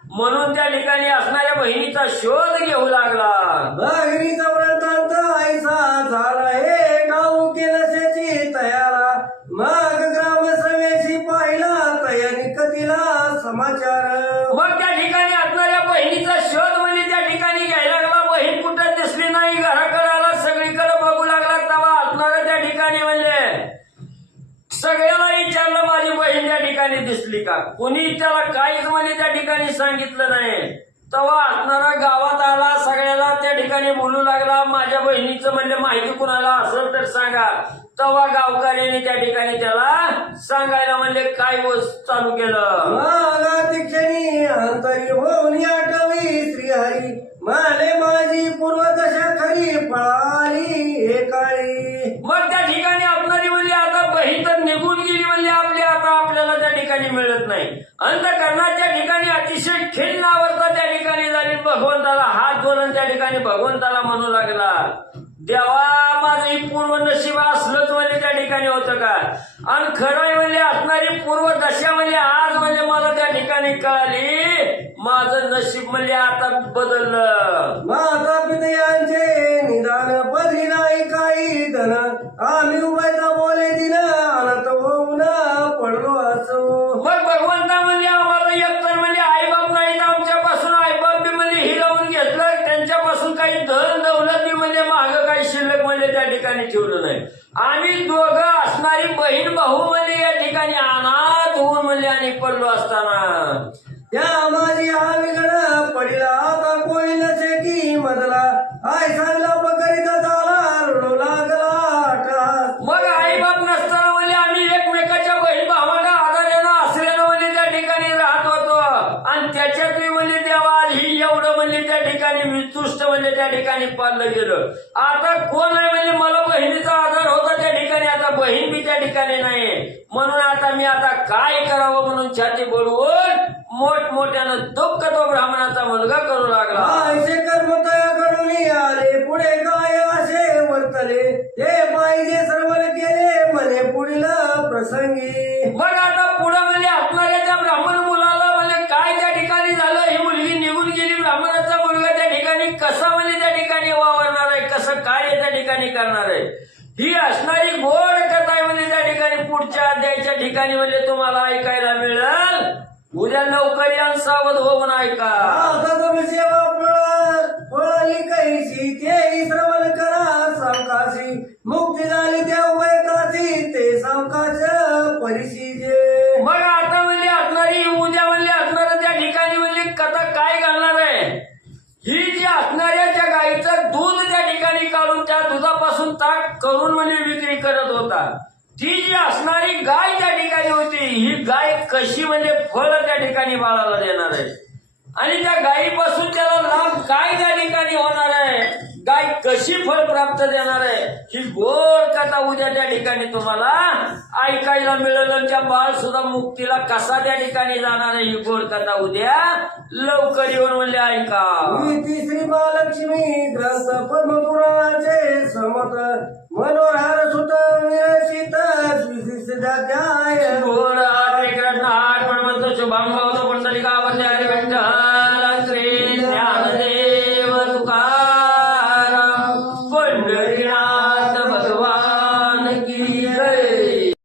म्हणून त्या ठिकाणी असणाऱ्या बहिणीचा शोध घेऊ लागला बहिणीचा वृत्तांत ऐसा झाला हे गाऊ केल्याची तयारा मग ग्रामसभेशी पाहिला तयारी कधीला समाचार मग त्या ठिकाणी असणाऱ्या बहिणीचा शोध म्हणजे त्या ठिकाणी घ्यायला लागला बहीण कुठं दिसली नाही घराकडे आला सगळीकडे बघू लागला तेव्हा असणाऱ्या त्या ठिकाणी म्हणजे सगळ्याला विचारलं माझी बहीण त्या ठिकाणी दिसली का कोणी त्याला काहीच म्हणजे त्या ठिकाणी सांगितलं नाही तेव्हा असणारा गावात आला सगळ्याला त्या ठिकाणी बोलू लागला माझ्या बहिणीचं म्हणजे माहिती कुणाला असेल तर सांगा तेव्हा गावकऱ्यांनी त्या ठिकाणी त्याला सांगायला म्हणजे काय चालू केलं क्षणी अंतरी होऊन आठवी श्रीहरी माले माझी पूर्वदशा खरी पळाली हे काळी मग त्या ठिकाणी आपणारी म्हणजे आता बहीण तर निघून गेली म्हणजे आपली आता आपल्याला त्या ठिकाणी मिळत नाही अंतकरणाच्या ठिकाणी अतिशय खिन्न अवस्था त्या ठिकाणी झाली भगवंताला हात जोडून त्या ठिकाणी भगवंताला म्हणू लागला देवा माझं ही पूर्व नशीब असलंच म्हणजे त्या ठिकाणी होतं का आणि खरं म्हणजे असणारी पूर्व दशा म्हणजे आज म्हणजे मला त्या ठिकाणी कळाली माझं नशीब म्हणजे आता बदललं माता पितयांचे निदान पदरी नाही काही धन आम्ही उभयचा बोले दिन अनंत होऊन पडलो असो मग भगवंता म्हणजे आम्हाला एकतर म्हणजे आईबाप नाही तर आमच्यापासून आईबाप बी म्हणजे हिरावून घेतलं त्यांच्यापासून काही धन दौलत बी म्हणजे मागं काही शिल्लक म्हणजे त्या ठिकाणी ठेवलं नाही आम्ही दोघं असणारी बहीण भाऊ म्हणजे या ठिकाणी अनाथ होऊन म्हणजे आणि पडलो असताना त्या माझी हा विगड पडिला आता कोणी नसे की मधला आय सांगला पकरीत झाला रडू लागला म्हणजे त्या ठिकाणी पाळलं गेलं. आता कोण आहे म्हणजे मला बहिणीचा आधार होता त्या ठिकाणी, आता बहीण बी त्या ठिकाणी नाही. म्हणून आता मी आता काय करावं म्हणून छाती बोलवून मोठमोठ्यानं दुःख तो ब्राह्मणाचा मुलगा करू लागला. असे कर्म तयाकडून आले पुढे काय असे वर्तले ते पाहिजे सर्व केले म्हणे पुढील प्रसंगी. मग आता पुढे म्हणजे असणाऱ्या त्या ब्राह्मण मुलाला म्हणजे काय त्या ठिकाणी झालं, ही मुलगी निघून गेली, ब्राह्मणाचा मुलगा त्या ठिकाणी कसा म्हणजे त्या ठिकाणी वावरणार आहे, कसं कार्य त्या ठिकाणी करणार आहे, ही असणारी गोड कथा आहे म्हणजे त्या ठिकाणी पुढच्या अध्यायाच्या ठिकाणी म्हणजे तुम्हाला ऐकायला मिळेल. उद्या लवकर या सावध होऊन ऐका. आता तुम्ही सेवा फळाली कैसी ते श्रवण करा सावकाशी मुक्ती झाली त्या वैकाशी ते सावकाश परिशीजे. मग आता म्हणजे असणारी उद्या म्हणजे असणार त्या ठिकाणी म्हणजे कथा काय घालणार आहे, ही जी असणाऱ्या त्या गाईचं दूध त्या ठिकाणी काढून त्या दुधापासून ताक करून म्हणजे विक्री करत होता, ती जी असणारी गाय त्या ठिकाणी होती, ही गाय कशी म्हणजे फळ त्या ठिकाणी बाळाला देणार आहे आणि त्या गायीपासून त्याला लाभ काय त्या ठिकाणी होणार आहे, गाय कशी फळ प्राप्त देणार आहे, ही गोड कथा उद्या त्या ठिकाणी तुम्हाला ऐकायला मिळेल. आणि त्या बाळ सुद्धा मुक्तीला कसा त्या ठिकाणी जाणार आहे, ही गोड कथा उद्या लवकर येऊन म्हणजे ऐका. श्री महालक्ष्मी ग्रंथ पद्मपुराणाचे समत मनोहर सुत विरचित विशिष्ट अध्याय. गोड